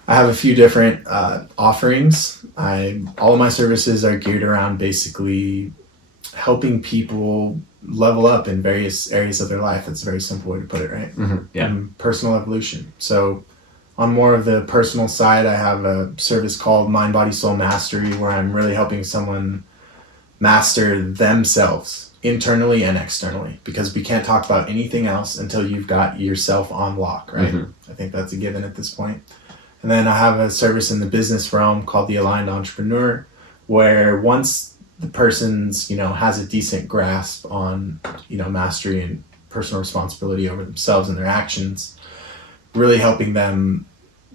I have a few different offerings. All of my services are geared around basically helping people level up in various areas of their life. That's a very simple way to put it, right? Mm-hmm. Yeah. And personal evolution. So on more of the personal side, I have a service called Mind, Body, Soul Mastery, where I'm really helping someone master themselves internally and externally, because we can't talk about anything else until you've got yourself on lock, right? I think that's a given at this point. And then I have a service in the business realm called the Aligned Entrepreneur, where once the person's, has a decent grasp on, mastery and personal responsibility over themselves and their actions, really helping them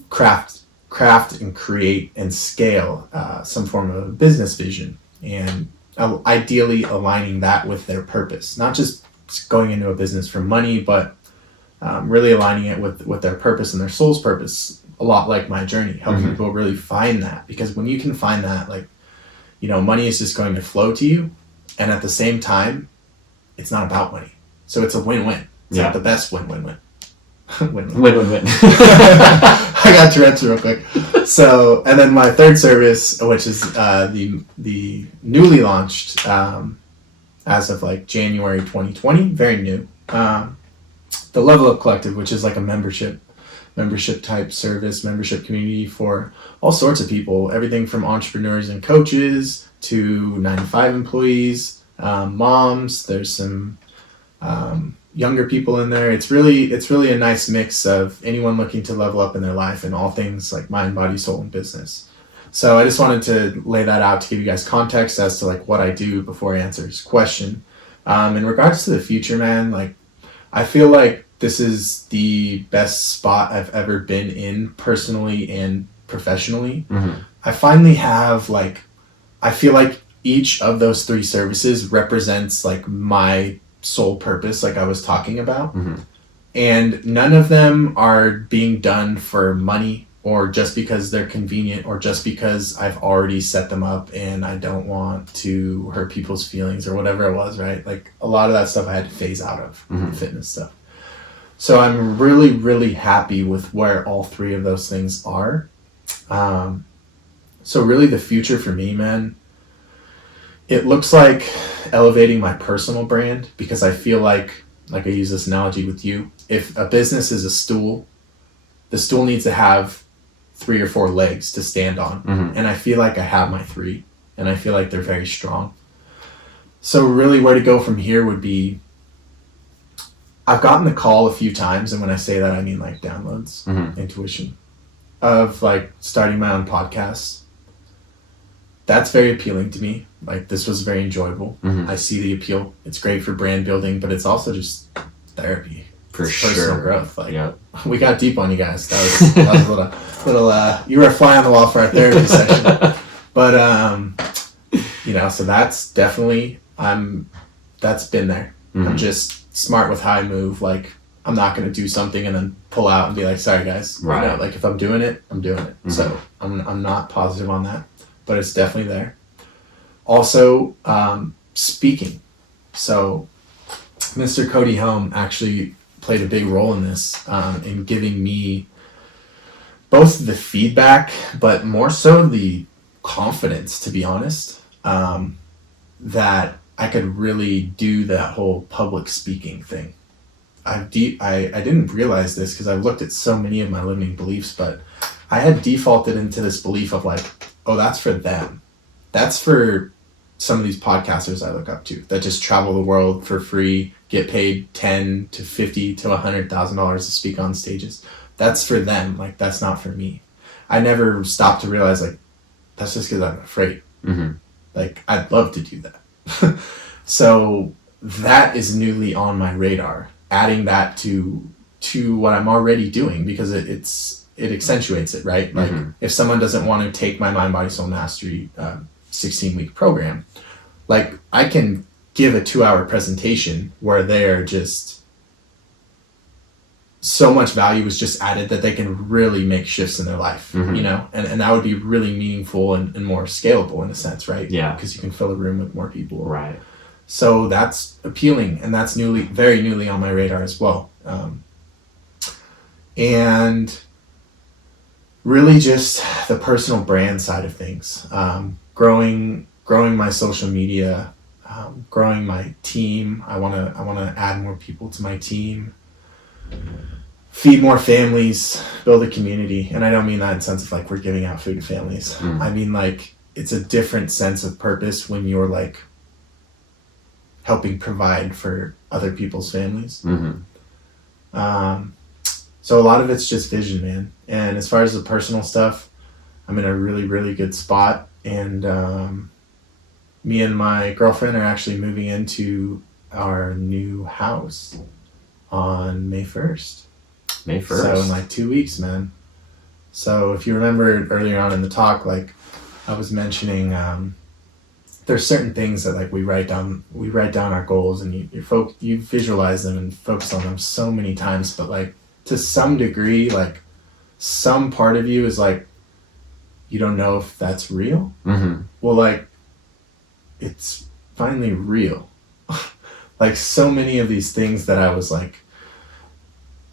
craft and create and scale some form of a business vision, and ideally aligning that with their purpose, not just going into a business for money, but really aligning it with their purpose and their soul's purpose, a lot like my journey, helping people really find that. Because when you can find that, money is just going to flow to you, and at the same time, it's not about money. So it's a win-win. It's not the best win-win-win. Win-win-win. I got Tourette's real quick. So, and then my third service, which is the newly launched as of January 2020, very new. The Level Up Collective, which is a membership type service, membership community for all sorts of people, everything from entrepreneurs and coaches to 9-to-5 employees, moms. There's some younger people in there. It's really a nice mix of anyone looking to level up in their life and all things like mind, body, soul, and business. So I just wanted to lay that out to give you guys context as to what I do before I answer this question. In regards to the future, man, I feel like this is the best spot I've ever been in personally and professionally. I finally have I feel like each of those three services represents my soul purpose, like I was talking about. And none of them are being done for money, or just because they're convenient, or just because I've already set them up and I don't want to hurt people's feelings or whatever it was, right? A lot of that stuff I had to phase out of, the fitness stuff. So I'm really, really happy with where all three of those things are. So really the future for me, man, it looks like elevating my personal brand, because I feel like I use this analogy with you. If a business is a stool, the stool needs to have 3 or 4 legs to stand on. And I feel like I have my 3, and I feel like they're very strong. So really where to go from here would be, I've gotten the call a few times, and when I say that, I mean downloads, intuition, of starting my own podcast. That's very appealing to me. This was very enjoyable. I see the appeal. It's great for brand building, but it's also just therapy. For sure. Personal growth. We got deep on you guys. That was a little you were a fly on the wall for our therapy session. But, so that's definitely, that's been there. I'm just smart with how I move. I'm not going to do something and then pull out and be sorry guys. Right. If I'm doing it, I'm doing it. So I'm not positive on that, but it's definitely there. Also, speaking. So Mr. Cody Helm actually played a big role in this, in giving me both the feedback, but more so the confidence, to be honest, that I could really do that whole public speaking thing. I didn't realize this because I've looked at so many of my limiting beliefs, but I had defaulted into this belief of oh, that's for them. That's for some of these podcasters I look up to that just travel the world for free, get paid $10,000 to $50,000 to $100,000 to speak on stages. That's for them. That's not for me. I never stopped to realize that's just because I'm afraid. I'd love to do that. So that is newly on my radar. Adding that to what I'm already doing, because it accentuates it, right? If someone doesn't want to take my Mind, Body, Soul Mastery 16-week program, I can give a 2-hour presentation where they're just so much value is just added that they can really make shifts in their life, and that would be really meaningful and more scalable in a sense, right? Yeah. Because you can fill a room with more people. Right. So that's appealing, and that's very newly on my radar as well. And really just the personal brand side of things, growing my social media, growing my team. I want to add more people to my team, feed more families, build a community. And I don't mean that in the sense of we're giving out food to families. I mean it's a different sense of purpose when you're helping provide for other people's families. Mm-hmm. So a lot of it's just vision, man. And as far as the personal stuff, I'm in a really, really good spot. And me and my girlfriend are actually moving into our new house on May 1st. May 1st. So in like 2 weeks, man. So if you remember earlier on in the talk, like I was mentioning, there's certain things that like we write down our goals, and you visualize them and focus on them so many times, but like to some degree, like some part of you is like, you don't know if that's real. Mm-hmm. Well, like it's finally real. Like so many of these things that I was like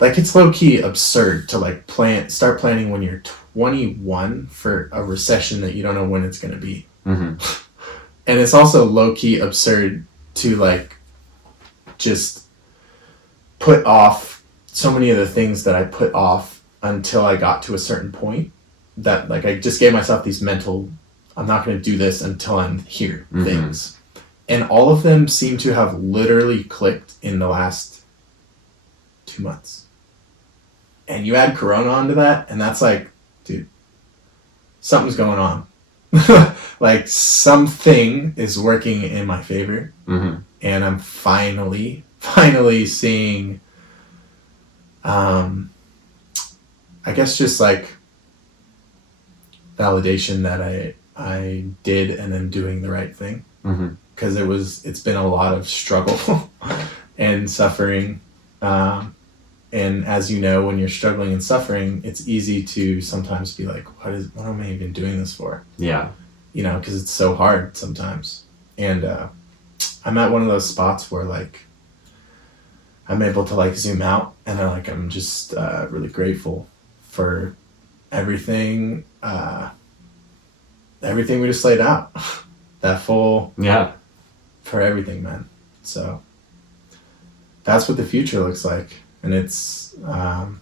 it's low-key absurd to like start planning when you're 21 for a recession that you don't know when it's going to be. Mm-hmm. And it's also low-key absurd to like just put off so many of the things that I put off until I got to a certain point, that like I just gave myself these mental, I'm not going to do this until I'm here things. And all of them seem to have literally clicked in the last 2 months. And you add Corona onto that, and that's like, dude, something's going on. Like something is working in my favor. Mm-hmm. And I'm finally seeing, I guess just like validation that I did and am doing the right thing. Mm-hmm. Because it's been a lot of struggle and suffering. And as you know, when you're struggling and suffering, it's easy to sometimes be like, what am I even doing this for? Yeah. You know, because it's so hard sometimes. And I'm at one of those spots where like I'm able to like zoom out, and I'm just really grateful for everything we just laid out. That full for everything, man. So that's what the future looks like. And it's been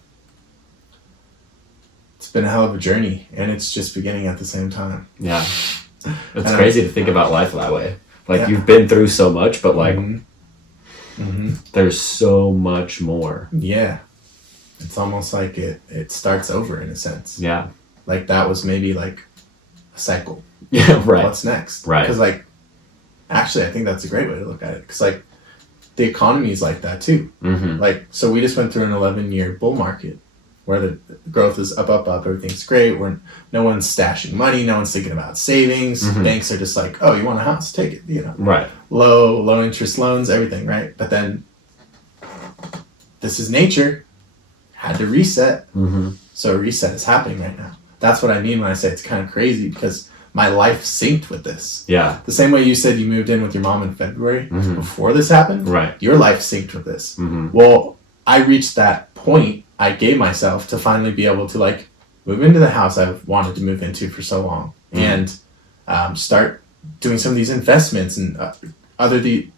a hell of a journey, and it's just beginning at the same time. Yeah. It's crazy to think about life that way. Like you've been through so much, but like there's so much more. Yeah. It's almost like it starts over in a sense. Yeah. Like that was maybe like a cycle. Yeah, right. What's next? Right. Because like, actually, I think that's a great way to look at it. Because like, the economy is like that too. Mm-hmm. Like, so we just went through an 11-year bull market where the growth is up, everything's great. No one's stashing money, no one's thinking about savings. Mm-hmm. Banks are just like, oh, you want a house? Take it, you know. Right. Low interest loans, everything, right? But then, this is nature. Had to reset. Mm-hmm. So a reset is happening right now. That's what I mean when I say it's kind of crazy, because my life synced with this. Yeah. The same way you said you moved in with your mom in February before this happened. Right. Your life synced with this. Mm-hmm. Well, I reached that point I gave myself to finally be able to like move into the house I've wanted to move into for so long, and start doing some of these investments and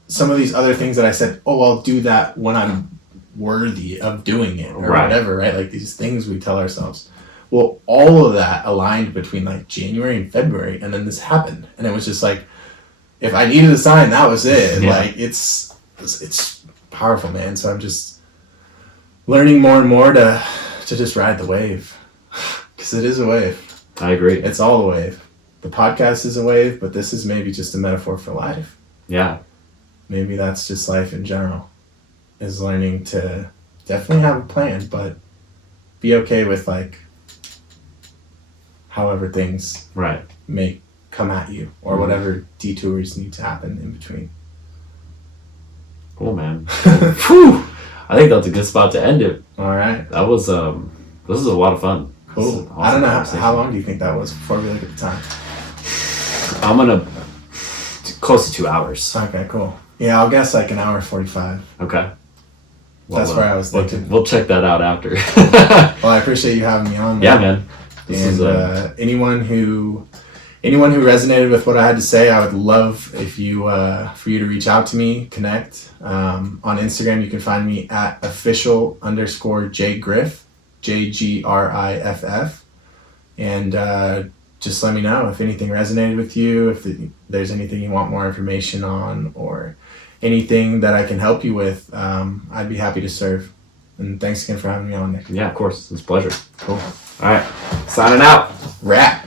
some of these other things that I said, oh, I'll do that when I'm worthy of doing it or whatever, right? Like these things we tell ourselves. Well, all of that aligned between like January and February, and then this happened, and it was just like, if I needed a sign, that was it. Yeah. Like it's powerful, man. So I'm just learning more and more to just ride the wave, because it is a wave. I agree. It's all a wave. The podcast is a wave, but this is maybe just a metaphor for life. Yeah. Maybe that's just life in general, is learning to definitely have a plan, but be okay with like however things may come at you, or whatever detours need to happen in between. Cool, man. Whew. I think that's a good spot to end it. All right. That was this is a lot of fun. Cool. Awesome. I don't know how long do you think that was before we look at the time? I'm gonna close to 2 hours. Okay, cool. Yeah, I'll guess like an hour 45. Okay. Well, that's where I was thinking. We'll check that out after. Well, I appreciate you having me on. Yeah, man. Anyone who resonated with what I had to say, I would love for you to reach out to me, connect. On Instagram, you can find me at official_JGriff, JGRIFF, and just let me know if anything resonated with you, if there's anything you want more information on, or anything that I can help you with, I'd be happy to serve. And thanks again for having me on, Nick. Yeah, of course. It's a pleasure. Cool. All right. Signing out. Wrap.